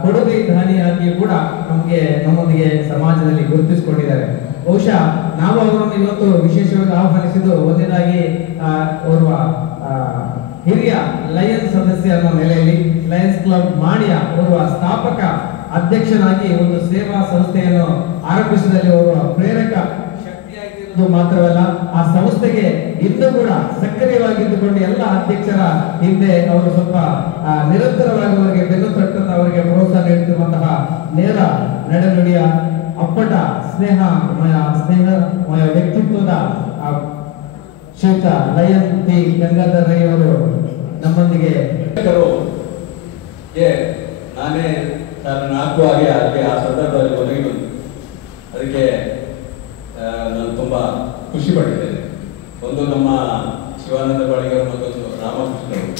ಕೊಡುಗೆ ದಾನಿಯಾಗಿ ಕೂಡ ನಮ್ಮೊಂದಿಗೆ ಸಮಾಜದಲ್ಲಿ ಗುರುತಿಸಿಕೊಂಡಿದ್ದಾರೆ. ಬಹುಶಃ ನಾವು ಅವರನ್ನು ಇವತ್ತು ವಿಶೇಷವಾಗಿ ಆಹ್ವಾನಿಸಿದ್ದು ಒಂದೇದಾಗಿ ಓರ್ವ ಹಿರಿಯ ಲಯನ್ಸ್ ಸದಸ್ಯ ಅನ್ನೋ ನೆಲೆಯಲ್ಲಿ ಲಯನ್ಸ್ ಕ್ಲಬ್ ಮಾಣಿಯ ಓರ್ವ ಸ್ಥಾಪಕ ಅಧ್ಯಕ್ಷನಾಗಿ ಒಂದು ಸೇವಾ ಸಂಸ್ಥೆಯನ್ನು ಆರಂಭಿಸಿದಲ್ಲಿ ಓರ್ವ ಪ್ರೇರಕ ಶಕ್ತಿಯಾಗಿರುವುದು ಮಾತ್ರವಲ್ಲ, ಆ ಸಂಸ್ಥೆಗೆ ಇಂದು ಕೂಡ ಸಕ್ರಿಯವಾಗಿದ್ದುಕೊಂಡು ಎಲ್ಲ ಅಧ್ಯಕ್ಷರ ಹಿಂದೆ ಅವರು ಸ್ವಲ್ಪ ನಿರಂತರವಾಗಿ ಅವರಿಗೆ ಬೆನ್ನು ತಟ್ಟುತ್ತ ಅವರಿಗೆ ಪ್ರೋತ್ಸಾಹ ನೀಡುತ್ತಿರುವಂತಹ ನೇರ ನಡೆನುಡಿಯ ಅಪ್ಪಟ ಸ್ನೇಹಮಯ ವ್ಯಕ್ತಿತ್ವದ ಶ್ರೀಯುತ ಲಯನ್ ಟಿ ಗಂಗಾಧರ್ ರೈ ಅವರು ನಮ್ಮೊಂದಿಗೆ ನಾನೇ ನಾಲ್ಕು ಆಗಿ ಅಲ್ಲಿ ಆ ಸಂದರ್ಭದಲ್ಲಿ ಒದಗಿ ಬಂತು. ಅದಕ್ಕೆ ನಾನು ತುಂಬ ಖುಷಿ ಪಟ್ಟಿದ್ದೇನೆ. ಒಂದು ನಮ್ಮ ಶಿವಾನಂದ ಬಾಳಿಗರು, ಮತ್ತೊಂದು ರಾಮಕೃಷ್ಣರು.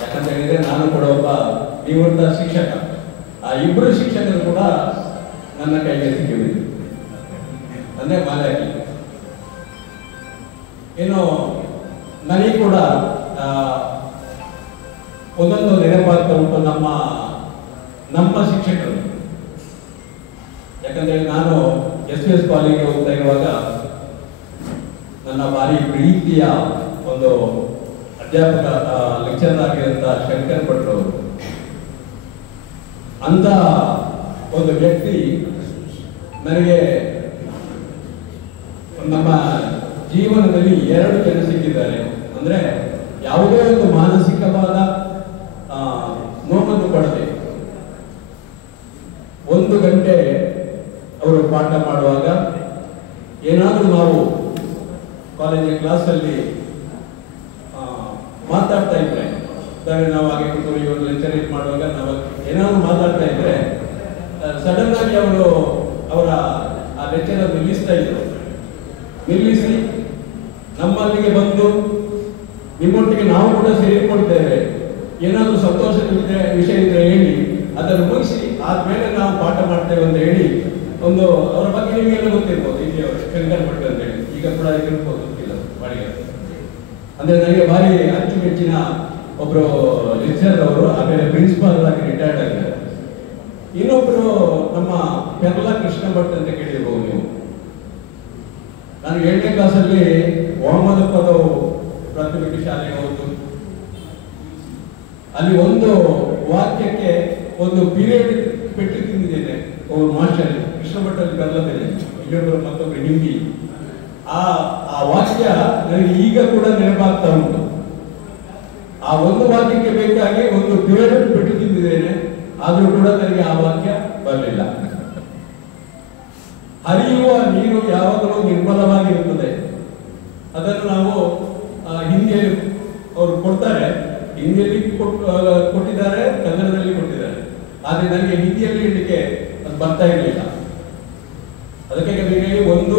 ಯಾಕಂತ ಹೇಳಿದ್ರೆ ನಾನು ಕೂಡ ಒಬ್ಬ ನಿವೃತ್ತ ಶಿಕ್ಷಕ. ಆ ಇಬ್ಬರು ಶಿಕ್ಷಕರು ಕೂಡ ನನ್ನ ಕೈಗೆ ಸಿಕ್ಕಿಬಿದ್ರು, ಅಂದರೆ ಮಾಲೆ ಹಾಕಿ. ಏನು ನನಗೆ ಕೂಡ ಒಂದೊಂದು ನೆನಪಾಗ್ತಾ ಉಂಟು ನಮ್ಮ ಶಿಕ್ಷಕರು. ಯಾಕಂದ್ರೆ ನಾನು SVS ಕಾಲೇಜಿಗೆ ಹೋಗ್ತಾ ಇರುವಾಗ ನನ್ನ ಭಾರಿ ಪ್ರೀತಿಯ ಒಂದು ಅಧ್ಯಾಪಕ ಲೆಕ್ಚರರ್ ಆಗಿರುವಂತ ಶಂಕರ್ ಭಟ್ರು ಅಂತ ಒಂದು ವ್ಯಕ್ತಿ ನನಗೆ ನಮ್ಮ ಜೀವನದಲ್ಲಿ 2 ಜನ ಸಿಕ್ಕಿದ್ದಾರೆ. ಅಂದ್ರೆ ಯಾವುದೇ ಒಂದು ಮಾನಸಿಕವಾದ ನೋವನ್ನು ಪಡೆದೆ 1 ಗಂಟೆ ಅವರು ಪಾಠ ಮಾಡುವಾಗ ಏನಾದರೂ ನಾವು ಕಾಲೇಜಿನ ಕ್ಲಾಸಲ್ಲಿ ಮಾತಾಡ್ತಾ ಇದ್ರೆ, ನಾವು ಹಾಗೆ ಕೂತ್ಕೊಂಡು ಒಂದು ಲೆಕ್ಚರ್ ಮಾಡುವಾಗ ನಾವು ಏನಾದರೂ ಮಾತಾಡ್ತಾ ಇದ್ರೆ ಸಡನ್ ಆಗಿ ಅವರ ಆ ಲೆಕ್ಚರ್ ನಿಲ್ಲಿಸ್ತಾ ಇದ್ರು. ನಿಲ್ಲಿಸಿ ನಮ್ಮಲ್ಲಿಗೆ ಬಂದು ನಿಮ್ಮೊಟ್ಟಿಗೆ ನಾವು ಕೂಡ ಸೇರಿಕೊಳ್ತೇವೆ, ಏನಾದರೂ ಸಂತೋಷದ ವಿಷಯ ಇದ್ರೆ ಹೇಳಿ, ಅದನ್ನು ಮುಗಿಸಿ ಆದ್ಮೇಲೆ ನಾವು ಪಾಠ ಮಾಡ್ತೇವೆ ಅಂತ ಹೇಳಿ ಒಂದು ಅವರ ಬಗ್ಗೆ ನಿಮಗೆಲ್ಲ ಗೊತ್ತಿರ್ಬೋದು, ಇಲ್ಲಿ ಅವರು ಶಂಕರ್ ಭಟ್ ಅಂತ ಹೇಳಿ, ಈಗ ಕೂಡ ಇರ್ಬೋದು ಗೊತ್ತಿಲ್ಲ ಬಾಡಿಗೆ. ಅಂದ್ರೆ ನನಗೆ ಭಾರಿ ಅಚ್ಚುಮೆಚ್ಚಿನ ಒಬ್ರು ಲೆಕ್ಚರರ್ ಅವರು, ಆಮೇಲೆ ಪ್ರಿನ್ಸಿಪಾಲ್ ಆಗಿ ರಿಟೈರ್ಡ್ ಆಗಿದ್ದಾರೆ. ಇನ್ನೊಬ್ರು ನಮ್ಮ ಪೆರ್ಲ ಕೃಷ್ಣ ಭಟ್ ಅಂತ ಕೇಳಿರ್ಬೋದು ನೀವು. ನಾನು 7ನೇ ಕ್ಲಾಸಲ್ಲಿ ವಾಮದಪ್ಪದವು ಪ್ರಾಥಮಿಕ ಶಾಲೆಗೆ ಹೋದ್ದು. ಅಲ್ಲಿ ಒಂದು ವಾಕ್ಯಕ್ಕೆ ಒಂದು ಪೀರಿಯಡ್ ಪೆಟ್ಟು ತಿಂದಿದ್ದೇನೆ. ಒಬ್ಬರು ಮಾಸ್ಟರ್ ಕೃಷ್ಣ ಭಟ್ಟಲ್ಲಿ ಕರ್ಲದ್ದೇನೆ, ಇನ್ನೊಬ್ಬರು ಮತ್ತೊಬ್ಬರು ಹಿಂದಿ. ಆ ವಾಕ್ಯ ನನಗೆ ಈಗ ಕೂಡ ನೆನಪಾಗ್ತಾ ಉಂಟು. ಆ ಒಂದು ವಾಕ್ಯಕ್ಕೆ ಬೇಕಾಗಿ ಒಂದು ಪೀರಿಯಡ್ ಪೆಟ್ಟು ತಿಂದಿದ್ದೇನೆ, ಆದರೂ ಕೂಡ ನನಗೆ ಆ ವಾಕ್ಯ ಬರಲಿಲ್ಲ. ಹರಿಯುವ ನೀರು ಯಾವಾಗಲೂ ನಿರ್ಮಲವಾಗಿರುತ್ತದೆ. ಅದನ್ನು ನಾವು ಹಿಂದಿಯಲ್ಲಿ ಅವರು ಕೊಡ್ತಾರೆ, ಹಿಂದಿಯಲ್ಲಿ ಕೊಟ್ಟಿದ್ದಾರೆ, ಕನ್ನಡದಲ್ಲಿ ಕೊಟ್ಟಿದ್ದಾರೆ. ಆದರೆ ನನಗೆ ಹಿಂದಿಯಲ್ಲಿ ಇಡಲಿಕ್ಕೆ ಅದು ಬರ್ತಾ ಇರಲಿಲ್ಲ. ಅದಕ್ಕೆ ಬೇಕಾಗಿ ಒಂದು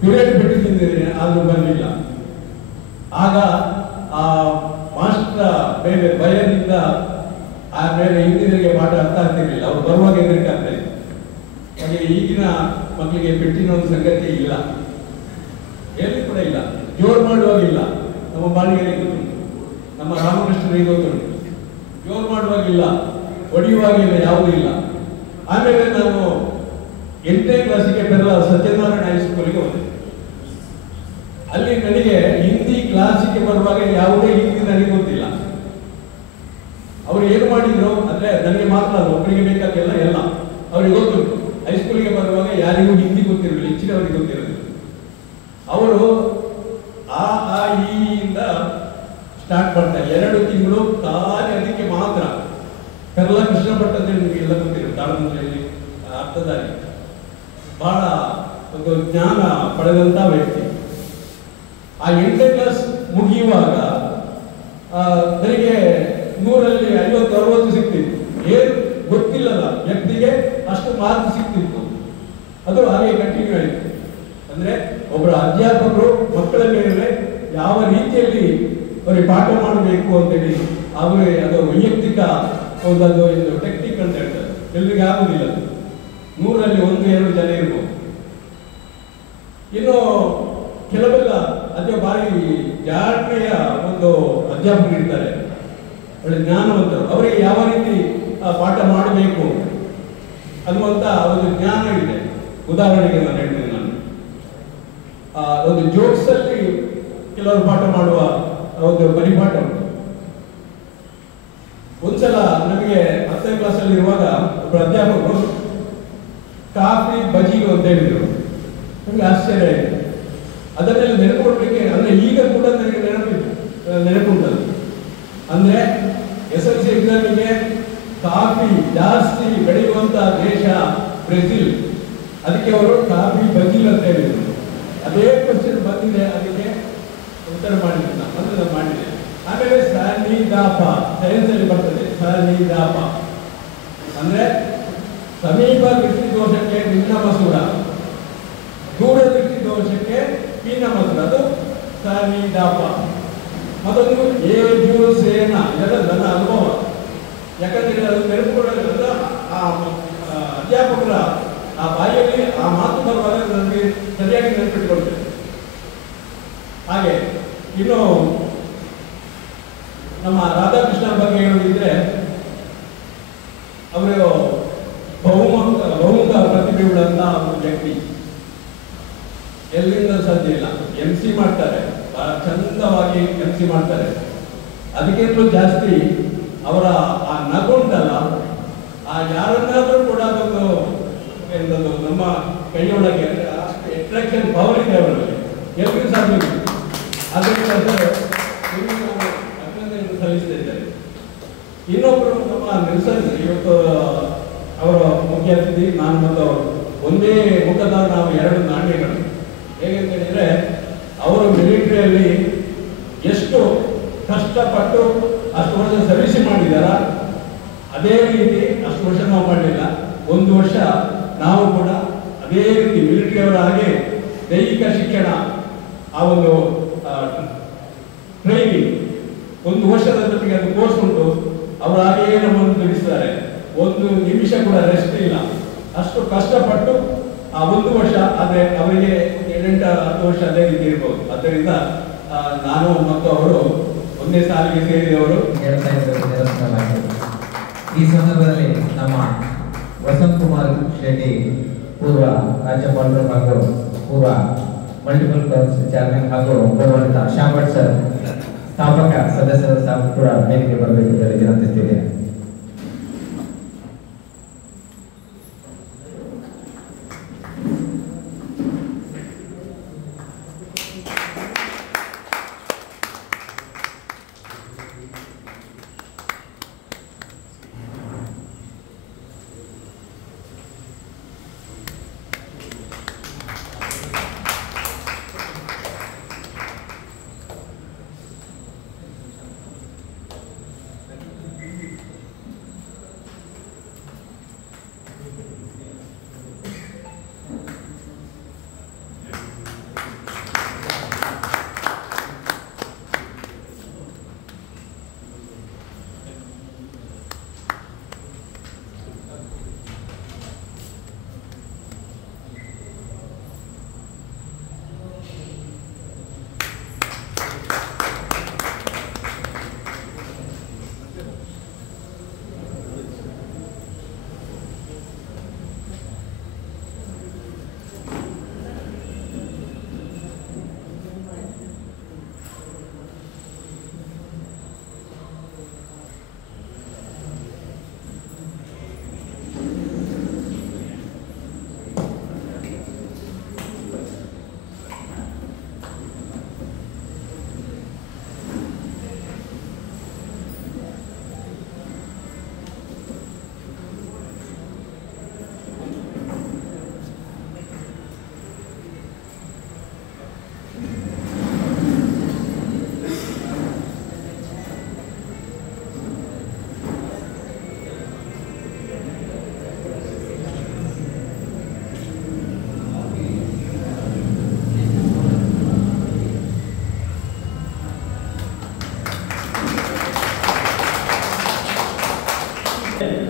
ಪೀರಿಯಡ್ ಬಿಟ್ಟು ತಿಂದಿದ್ದೇನೆ, ಆದರೂ ಬರಲಿಲ್ಲ. ಆಗ ಆ ಮಾಸ್ಟರ್ ಮೇಲೆ ಭಯದಿಂದ ಆಮೇಲೆ ಹಿಂದಿನರಿಗೆ ಪಾಠ ಅರ್ಥ ಆಗ್ತಿರ್ಲಿಲ್ಲ, ಅವ್ರು ಬರುವಾಗ ಹೆದರಿಕೆ ಆಗ್ತಾ ಇತ್ತು. ಹಾಗೆ ಈಗಿನ ಮಕ್ಕಳಿಗೆ ಪೆಟ್ಟಿನ ಒಂದು ಸಂಗತಿ ಇಲ್ಲ, ಎಲ್ಲಿ ಕೂಡ ಇಲ್ಲ. ಜೋರು ಮಾಡುವಾಗಿಲ್ಲ, ನಮ್ಮ ಬಾಳಿಗೆಗೆ ಗೊತ್ತುಂಟು, ನಮ್ಮ ರಾಮಕೃಷ್ಣರಿಗೆ ಗೊತ್ತುಂಟು. ಜೋರು ಮಾಡುವಾಗಿಲ್ಲ, ಹೊಡೆಯುವಾಗಿಲ್ಲ, ಯಾವುದೂ ಇಲ್ಲ. ಆಮೇಲೆ ನಾನು 8ನೇ ಕ್ಲಾಸಿಗೆ ಪೆರ್ಲ ಸತ್ಯನಾರಾಯಣ ಹೈಸ್ಕೂಲಿಗೆ ಹೋದೆ. ಅಲ್ಲಿ ನನಗೆ ಹಿಂದಿ ಕ್ಲಾಸಿಗೆ ಬರುವಾಗ ಯಾವುದೇ ಹಿಂದಿ ನನಗೆ ಗೊತ್ತಿಲ್ಲ. ಅವರು ಏನು ಮಾಡಿದ್ರು ಅಂದ್ರೆ ನನಗೆ ಮಾತ್ರ ಅಲ್ಲ, ಒಬ್ಬರಿಗೆ ಬೇಕಾಗಿಲ್ಲ, ಎಲ್ಲ ಅವರಿಗೆ ಗೊತ್ತುಂಟು. ಹೈಸ್ಕೂಲಿಗೆ ಬರುವಾಗ ಯಾರಿಗೂ ಹಿಂದಿ ಗೊತ್ತಿರಲಿಲ್ಲ, ಹೆಚ್ಚಿನವರಿಗೆ ಗೊತ್ತಿರಲಿಲ್ಲ. ಅವರು ಆ ಇಂದ ಸ್ಟಾರ್ಟ್ ಮಾಡ್ತಾರೆ. 2 ತಿಂಗಳು ಖಾಲಿ ಅದಕ್ಕೆ ಮಾತ್ರ. ಪೆರ್ಲ ಕೃಷ್ಣ ಭಟ್ ಅಂತ ನಿಮಗೆಲ್ಲ ಗೊತ್ತಿರುತ್ತೆ, ತಾಳಮಂತ್ರಿಯಲ್ಲಿ ಅರ್ಥಧಾರಿ, ಬಹಳ ಒಂದು ಜ್ಞಾನ ಪಡೆದಂತ ವ್ಯಕ್ತಿ. ಆ 8ನೇ ಕ್ಲಾಸ್ ಮುಗಿಯುವಾಗ ನನಗೆ 100ರಲ್ಲಿ 50-60 ಸಿಕ್ತಿತ್ತು. ಏನು ಗೊತ್ತಿಲ್ಲದ ವ್ಯಕ್ತಿಗೆ ಅಷ್ಟು ಮಾರ್ಕ್ ಸಿಕ್ತಿತ್ತು. ಅದು ಹಾಗೆ ಕಂಟಿನ್ಯೂ ಆಯಿತು. ಅಂದ್ರೆ ಒಬ್ಬರ ಅಧ್ಯಾಪಕರು ಮಕ್ಕಳ ಮೇಲೆ ಯಾವ ರೀತಿಯಲ್ಲಿ ಅವರಿಗೆ ಪಾಠ ಮಾಡಬೇಕು ಅಂತೇಳಿ ಅವರಿಗೆ ಅದು ವೈಯಕ್ತಿಕ ಒಂದು ಟೆಕ್ನಿಕ್ ಅಂತ ಹೇಳ್ತಾರೆ. ಎಲ್ರಿಗೆ ಆಗುದಿಲ್ಲ. 100ರಲ್ಲಿ 1-2 ಜನ ಇರ್ಬೋದು. ಇನ್ನು ಕೆಲವೆಲ್ಲ ಅದೇ ಬಾರಿ ಜಾಣ್ಮೆಯ ಒಂದು ಅಧ್ಯಾಪಕರು ಇರ್ತಾರೆ, ಒಳ್ಳೆ ಜ್ಞಾನವಂತರು. ಅವರಿಗೆ ಯಾವ ರೀತಿ ಪಾಠ ಮಾಡಬೇಕು ಅನ್ನುವಂತ ಒಂದು ಜ್ಞಾನ ಇದೆ. ಉದಾಹರಣೆಗೆ ನಾನು ಹೇಳ್ತೇನೆ. ನಾನು ಒಂದು ಜೋಕ್ಸ್ ಅಲ್ಲಿ ಕೆಲವರು ಪಾಠ ಮಾಡುವ ಒಂದು ಪರಿಪಾಠ ಉಂಟು. ಒಂದ್ಸಲ ನಮಗೆ 10ನೇ ಕ್ಲಾಸಲ್ಲಿ ಇರುವಾಗ ಒಬ್ಬ ಅಧ್ಯಾಪಕರು ಕಾಫಿ ಬಜಿಗಳು ಅಂತ ಹೇಳಿದ್ರು. ನಮಗೆ ಆಶ್ಚರ್ಯ ಆಯಿತು. ಅದನ್ನೆಲ್ಲ ನೆನಪುಕೊಡ್ಲಿಕ್ಕೆ ಅಂದ್ರೆ ಈಗ ಕೂಡ ನನಗೆ ನೆನಪುಂಟದು. ಅಂದ್ರೆ SSLC ಎಕ್ಸಾಮಿಗೆ ಕಾಫಿ ಜಾಸ್ತಿ ಬೆಳೆಯುವಂತಹ ದೇಶ ಬ್ರೆಜಿಲ್. ಅದಕ್ಕೆ ಅವರು ಕಾಫಿ ಬಜಿಲ್ ಅಂತ ಹೇಳಿದ್ರು. ಅದೇ ಕ್ವಶನ್ ಬಂದಿದೆ, ಅದಕ್ಕೆ ಉತ್ತರ ಮಾಡಿದ್ದೆ ನಾನು ಮಾಡಿದೆ. ಆಮೇಲೆ ಸನಿದಾಪ ಸೈನ್ಸ್ ಅಲ್ಲಿ ಬರ್ತದೆ. ಸನಿದಾಪ ಅಂದ್ರೆ ಸಮೀಪ ದೃಷ್ಟಿ ದೋಷಕ್ಕೆ ನಿನ್ನ ಮಸೂರ, ದೂರ ದೃಷ್ಟಿ ದೋಷಕ್ಕೆ ಪೀನ ಮಸೂರ, ಅದು ಸನಿದಾಪ. ಮತ್ತೊಂದು ಏಜು ಸೇನ, ಇದೆಲ್ಲ ನನ್ನ ಅನುಭವ. ಯಾಕಂದ್ರೆ ಅದು ನೆನಪುಕೊಳ್ಳೋದ್ರಿಂದ ಆ ಅಧ್ಯಾಪಕರ ಆ ಬಾಯಿಯಲ್ಲಿ ಆ ಮಾತು ಬರುವಾಗ ನನಗೆ ಸರಿಯಾಗಿ ನೆನಪಿಟ್ಕೊಳ್ತೇನೆ. ಹಾಗೆ ಇನ್ನು ನಮ್ಮ ರಾಧಾಕೃಷ್ಣರ ಬಗ್ಗೆ ಹೇಳುವುದಿದ್ರೆ, ಅವರು ಬಹುಮುಖ ಪ್ರತಿಭೆ ಉಳ್ಳಂತ ಒಂದು ವ್ಯಕ್ತಿ. ಎಲ್ಲಿಂದ ಸಾಧ್ಯ ಇಲ್ಲ. MC ಮಾಡ್ತಾರೆ, ಬಹಳ ಚಂದವಾಗಿ MC ಮಾಡ್ತಾರೆ. ಅದಕ್ಕಿಂತಲೂ ಜಾಸ್ತಿ ಅವರ ಆ ನಗು ಉಂಟಲ್ಲ, ಆ ಯಾರನ್ನಾದ್ರೂ ಕೂಡ ಅದೊಂದು ನಮ್ಮ ಕೈಯೊಳಗೆ ಅಟ್ರಾಕ್ಷನ್ ಪವರ್ ಇದೆ ಅವರಲ್ಲಿ, ಎಲ್ರಿಗೂ ಸಾಧ್ಯ. ಅದರಿಂದ ಅಭಿನಂದನೆ ಸಲ್ಲಿಸ್ತಾ ಇದ್ದಾರೆ. ಇನ್ನೊಬ್ಬರು ನಮ್ಮ ನೆಲ್ಸನ್, ಇವತ್ತು ಅವರ ಮುಖ್ಯ ಅತಿಥಿ, ನಾನು ಮತ್ತು ಅವರು ಒಂದೇ ಮುಖದ ನಾವು 2 ನಾಣ್ಯಗಳು. ಹೇಗೆಂತ ಹೇಳಿದ್ರೆ, ಅವರು ಮಿಲಿಟರಿಯಲ್ಲಿ ಎಷ್ಟು ಕಷ್ಟಪಟ್ಟು ಅಷ್ಟು ವರ್ಷ ಸರ್ವಿಸ್ ಮಾಡಿದಾರ, ಅದೇ ರೀತಿ ಅಷ್ಟು ವರ್ಷ ನಾವು ಮಾಡಲಿಲ್ಲ. 1 ವರ್ಷ ನಾವು ಕೂಡ ಅದೇ ರೀತಿ ಮಿಲಿಟರಿ ಅವರ ಹಾಗೆ ದೈಹಿಕ ಶಿಕ್ಷಣ, ಆ ಒಂದು ಟ್ರೈನಿಂಗ್ 1 ವರ್ಷದ ಜೊತೆಗೆ ಅದು ಕೋರ್ಸ್ ಉಂಟು. ಅವರು ಹಾಗೆಯೇ ನಮ್ಮನ್ನು ತಿಳಿಸ್ತಾರೆ. 1 ನಿಮಿಷ ಕೂಡ ರೆಸ್ಟ್ ಇಲ್ಲ. ಅಷ್ಟು ಕಷ್ಟಪಟ್ಟು ಆ 1 ವರ್ಷ ಆದರೆ ಅವರಿಗೆ 7-10 ವರ್ಷ ಅದೇ ರೀತಿ ಇರ್ಬೋದು. ಆದ್ದರಿಂದ ನಾನು ಮತ್ತು ಅವರು ಒಂದೇ ಸಾಲಿಗೆ ಸೇರಿದವರು. ಹೇಳ್ತಾ ಇದ್ದಾರೆ. ಈ ಸಂದರ್ಭದಲ್ಲಿ ನಮ್ಮ ವಸಂತ್ ಕುಮಾರ್ ಶೆಟ್ಟಿ ಪೂರ್ವ ರಾಜ್ಯಪಾಲರು ಹಾಗೂ ಪೂರ್ವ ಮಲ್ಟಿಪಲ್ ಕೌನ್ಸಿಲ್ ಚೇರ್ಮನ್ ಹಾಗೂ ಗೌರವಾನ್ವಿತ ಶ್ಯಾಮ್ ಭಟ್ ಸರ್ ಸ್ಥಾಪಕ ಸದಸ್ಯರು ಸಹ ಕೂಡ ವೇದಿಕೆ ಬರಬೇಕು ಅಂತ ವಿನಂತಿಸ್ತಿದ್ದೇನೆ.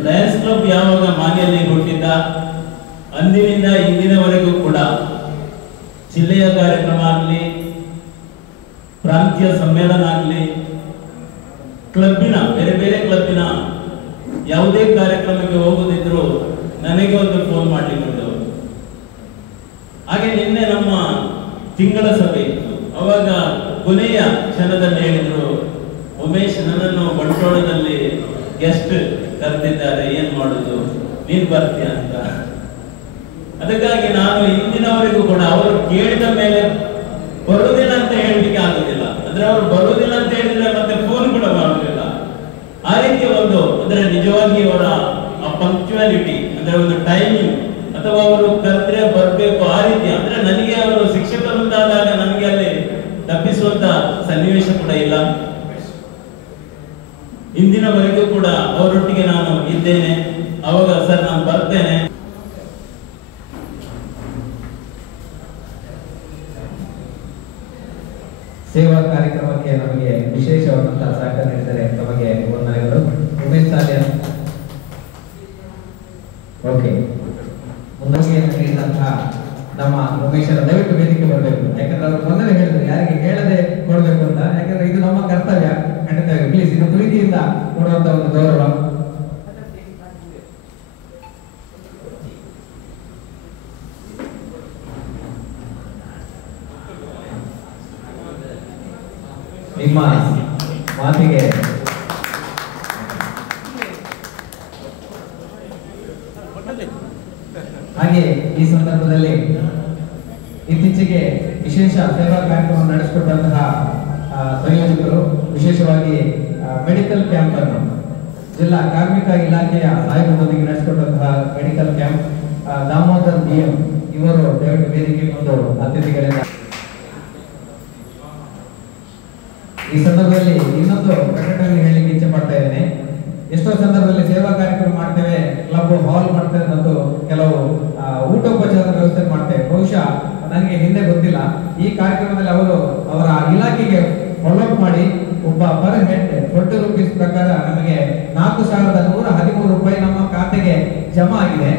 ಲಯನ್ಸ್ ಕ್ಲಬ್ ಯಾವಾಗ ಮಾನ್ಯಲ್ಲಿ ಹುಟ್ಟಿದ್ದ ಅಂದಿನಿಂದ ಇಂದಿನವರೆಗೂ ಕೂಡ ಜಿಲ್ಲೆಯ ಕಾರ್ಯಕ್ರಮ ಆಗಲಿ, ಪ್ರಾಂತೀಯ ಸಮ್ಮೇಳನ ಆಗಲಿ, ಕ್ಲಬ್ಬಿನ ಬೇರೆ ಬೇರೆ ಕ್ಲಬ್ಬಿನ ಯಾವುದೇ ಕಾರ್ಯಕ್ರಮಕ್ಕೆ ಹೋಗುದಿದ್ರು ನನಗೆ ಒಂದು ಫೋನ್ ಮಾಡಲಿಕ್ಕೆ ಉಂಟು. ಹಾಗೆ ನಿನ್ನೆ ನಮ್ಮ ತಿಂಗಳ ಸಭೆ ಇತ್ತು. ಅವಾಗ ಕೊನೆಯ ಕ್ಷಣದಲ್ಲಿ ಹೇಳಿದ್ರು, ಉಮೇಶ್ ನನ್ನನ್ನು ಬಂಟ್ವಾಳದಲ್ಲಿ ಗೆಸ್ಟ್ ಕರೆದಿದ್ದಾರೆ, ಏನ್ ಮಾಡುದು, ನೀನ್ ಬರ್ತೀಯ ಅಂತ. ಅದಕ್ಕಾಗಿ ನಾನು ಇಂದಿನವರೆಗೂ ಕೂಡ ಅವರು ಕೇಳಿದ ಮೇಲೆ ಬರುವುದಿಲ್ಲ ಅಂತ ಹೇಳಲಿಕ್ಕೆ ಆಗುದಿಲ್ಲ. ಅಂದ್ರೆ ಅವರು ಬರುವುದಿಲ್ಲ ಅಂತ ಹೇಳಿದ್ರೆ ಮತ್ತೆ ಫೋನ್ ಕೂಡ ಮಾಡುದಿಲ್ಲ. ಆ ರೀತಿ ಒಂದು ಅಂದ್ರೆ ನಿಜವಾಗಿ ಅವರ ಪಂಕ್ಚುಯಾಲಿಟಿ ಅಂದ್ರೆ ಒಂದು ಟೈಮಿಂಗ್ ಅಥವಾ ಅವರು ಕರೆದ್ರೆ ಬರ್ಬೇಕು ಆ ರೀತಿ. ಅಂದ್ರೆ ನನಗೆ ಅವರು ಶಿಕ್ಷಕರುಂತಾದಾಗ ನನಗೆ ಅಲ್ಲಿ ತಪ್ಪಿಸುವಂತ ಸನ್ನಿವೇಶ ಕೂಡ ಇಲ್ಲ. ಇಂದಿನವರೆಗೂ ಕೂಡ ಅವರೊಟ್ಟಿಗೆ ನಾನು ಇದ್ದೇನೆ. ಅವಾಗ ಸರ್ ನಾನು ಬರ್ತೇನೆ. ಸೇವಾ ಕಾರ್ಯಕ್ರಮಕ್ಕೆ ನಮಗೆ ವಿಶೇಷವಾದಂತಹ ಸಹಕಾರ ನೀಡಿದರೆ ತಮಗೆ ವಂದನೆಗಳು. ಉಮೇಶ್ ಸಾಲ್ಯ ಓಕೆ ಮುಂದೋಗಿಯನ್ನು ನೀಡಿದಂತಹ ನಮ್ಮ ಉಮೇಶರ ದಯವಿಟ್ಟು ವೇದಿಕೆ ಬರಬೇಕು. ಯಾಕಂದ್ರೆ ಅವರು ಮೊದಲೇ ಹೇಳಿದ್ರು ಯಾರಿಗೆ ಹೇಳದೆ ಕೊಡ್ಬೇಕು ಅಂತ. ಯಾಕಂದ್ರೆ ಇದು ನಮ್ಮ ಕರ್ತವ್ಯ. ಖಂಡಿತವಾಗಿ ಪ್ಲೀಸ್ ಇದು ಪ್ರೀತಿಯಿಂದ ಕೊಡುವಂತ ಒಂದು ಗೌರವ. ನಿಮ್ಮ ಮಾತಿಗೆ ಹಾಗೆ ಈ ಸಂದರ್ಭದಲ್ಲಿ ಇತ್ತೀಚೆಗೆ ವಿಶೇಷ ಸೇವಾ ಕಾರ್ಯಕ್ರಮ ನಡೆಸಿಕೊಟ್ಟಂತಹ ಸಂಯೋಜಕರು, ವಿಶೇಷವಾಗಿ ಮೆಡಿಕಲ್ ಕ್ಯಾಂಪ್ ಅನ್ನು ಜಿಲ್ಲಾ ಕಾರ್ಮಿಕ ಇಲಾಖೆಯ ಸಹಾಯಕರೊಂದಿಗೆ ನಡೆಸಿಕೊಟ್ಟಂತಹ ಮೆಡಿಕಲ್ ಕ್ಯಾಂಪ್ ದಾಮೋದರ್ BM ಇವರು ದಯವಿಟ್ಟು ವೇದಿಕೆ ಬಂದು ಅತಿಥಿಗಳಿಂದ. ಈ ಸಂದರ್ಭದಲ್ಲಿ ಇನ್ನೊಂದು ಪ್ರಕಟಣೆ ಹೇಳಲಿಕ್ಕೆ ಇಚ್ಛೆ ಪಡ್ತಾ ಇದ್ದೇನೆ. ಎಷ್ಟೋ ಸಂದರ್ಭದಲ್ಲಿ ಸೇವಾ ಕಾರ್ಯಕ್ರಮ ಮಾಡ್ತೇವೆ, ಕ್ಲಬ್ ಹಾಲ್ ಮಾಡ್ತೇವೆ ಮತ್ತು ಕೆಲವು ಊಟೋಪಚಾರದ ವ್ಯವಸ್ಥೆ ಮಾಡ್ತೇವೆ. ಬಹುಶಃ ನನಗೆ ಹಿಂದೆ ಗೊತ್ತಿಲ್ಲ, ಈ ಕಾರ್ಯಕ್ರಮದಲ್ಲಿ ಅವರು ಅವರ ಇಲಾಖೆಗೆ ಫಾಲೋ ಅಪ್ ಮಾಡಿ ಹೆಡ್ 40 ರೂಪೀಸ್ ಪ್ರಕಾರ ನಮಗೆ 4,113 ರೂಪಾಯಿ ನಮ್ಮ ಖಾತೆಗೆ ಜಮಾ ಆಗಿದೆ.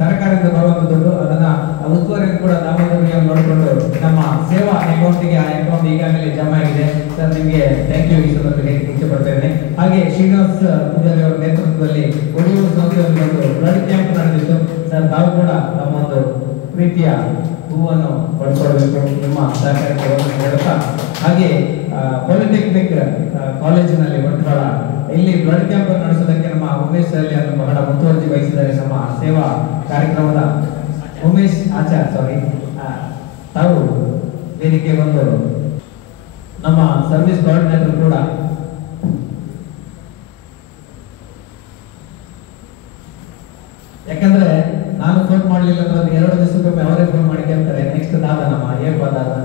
ಸರ್ಕಾರದಿಂದ ಬರುವಂತ ದುಡ್ಡು ಅದನ್ನ ಉಸ್ತುವಾರಿಯನ್ನು ಕೂಡ ದಾಮೋದರ ನೋಡಿಕೊಂಡು ನಮ್ಮ ಸೇವಾ ಅಕೌಂಟಿಗೆ ಆ ಅಕೌಂಟ್ ಈಗಾಗಲೇ ಜಮಾ ಆಗಿದೆ. ಸರ್ ನಿಮಗೆ ಥ್ಯಾಂಕ್ ಯು ಈ ಸಂದರ್ಭದಲ್ಲಿ ಇಚ್ಛೆ ಪಡ್ತೇನೆ. ಹಾಗೆ ಶ್ರೀನಿವಾಸ್ ಪೂಜಾರಿ ಅವರ ನೇತೃತ್ವದಲ್ಲಿ ಒಡಿಯೂರು ಸಂಸ್ಥೆಯಲ್ಲಿ ಒಂದು ಬ್ಲಡ್ ಕ್ಯಾಂಪ್ ನಡೆದಿತ್ತು. ಸರ್ ತಾವು ಕೂಡ ನಮ್ಮ ಒಂದು ಪ್ರೀತಿಯ ಹೂವನ್ನು ಪಡ್ಕೊಳ್ಬೇಕು ನಿಮ್ಮ ಸಹಕಾರಕ್ಕೆ ಹೇಳ್ತಾ, ಹಾಗೆ ಪಾಲಿಟೆಕ್ನಿಕ್ ಕಾಲೇಜಿನಲ್ಲಿ ಬಂಟ್ವಾಳ ಇಲ್ಲಿ ಬ್ಲಡ್ ಕ್ಯಾಂಪ್ ನಡೆಸೋದಕ್ಕೆ ನಮ್ಮ ಉಮೇಶ್ ಅಲ್ಲಿ ಅನ್ನು ಬಹಳ ಮುತುವರ್ಜಿ ವಹಿಸಿದ್ದಾರೆ. ನಮ್ಮ ಸೇವಾ ಕಾರ್ಯಕ್ರಮದ ಉಮೇಶ್ ತಾವು ವೇದಿಕೆ ಬಂದು ನಮ್ಮ ಸರ್ವಿಸ್ ಕೋಆರ್ಡಿನೇಟರ್ ಕೂಡ ಯಾಕಂದ್ರೆ ನಾನು ಫೋನ್ ಮಾಡ್ಲಿಲ್ಲ ಅಂದ್ರೆ 2 ದಿವಸಕ್ಕೊಮ್ಮೆ ಅವರೇ ಫೋನ್ ಮಾಡಿ ಕೇಳ್ತಾರೆ ನೆಕ್ಸ್ಟ್ ದಾದ ನಮ್ಮ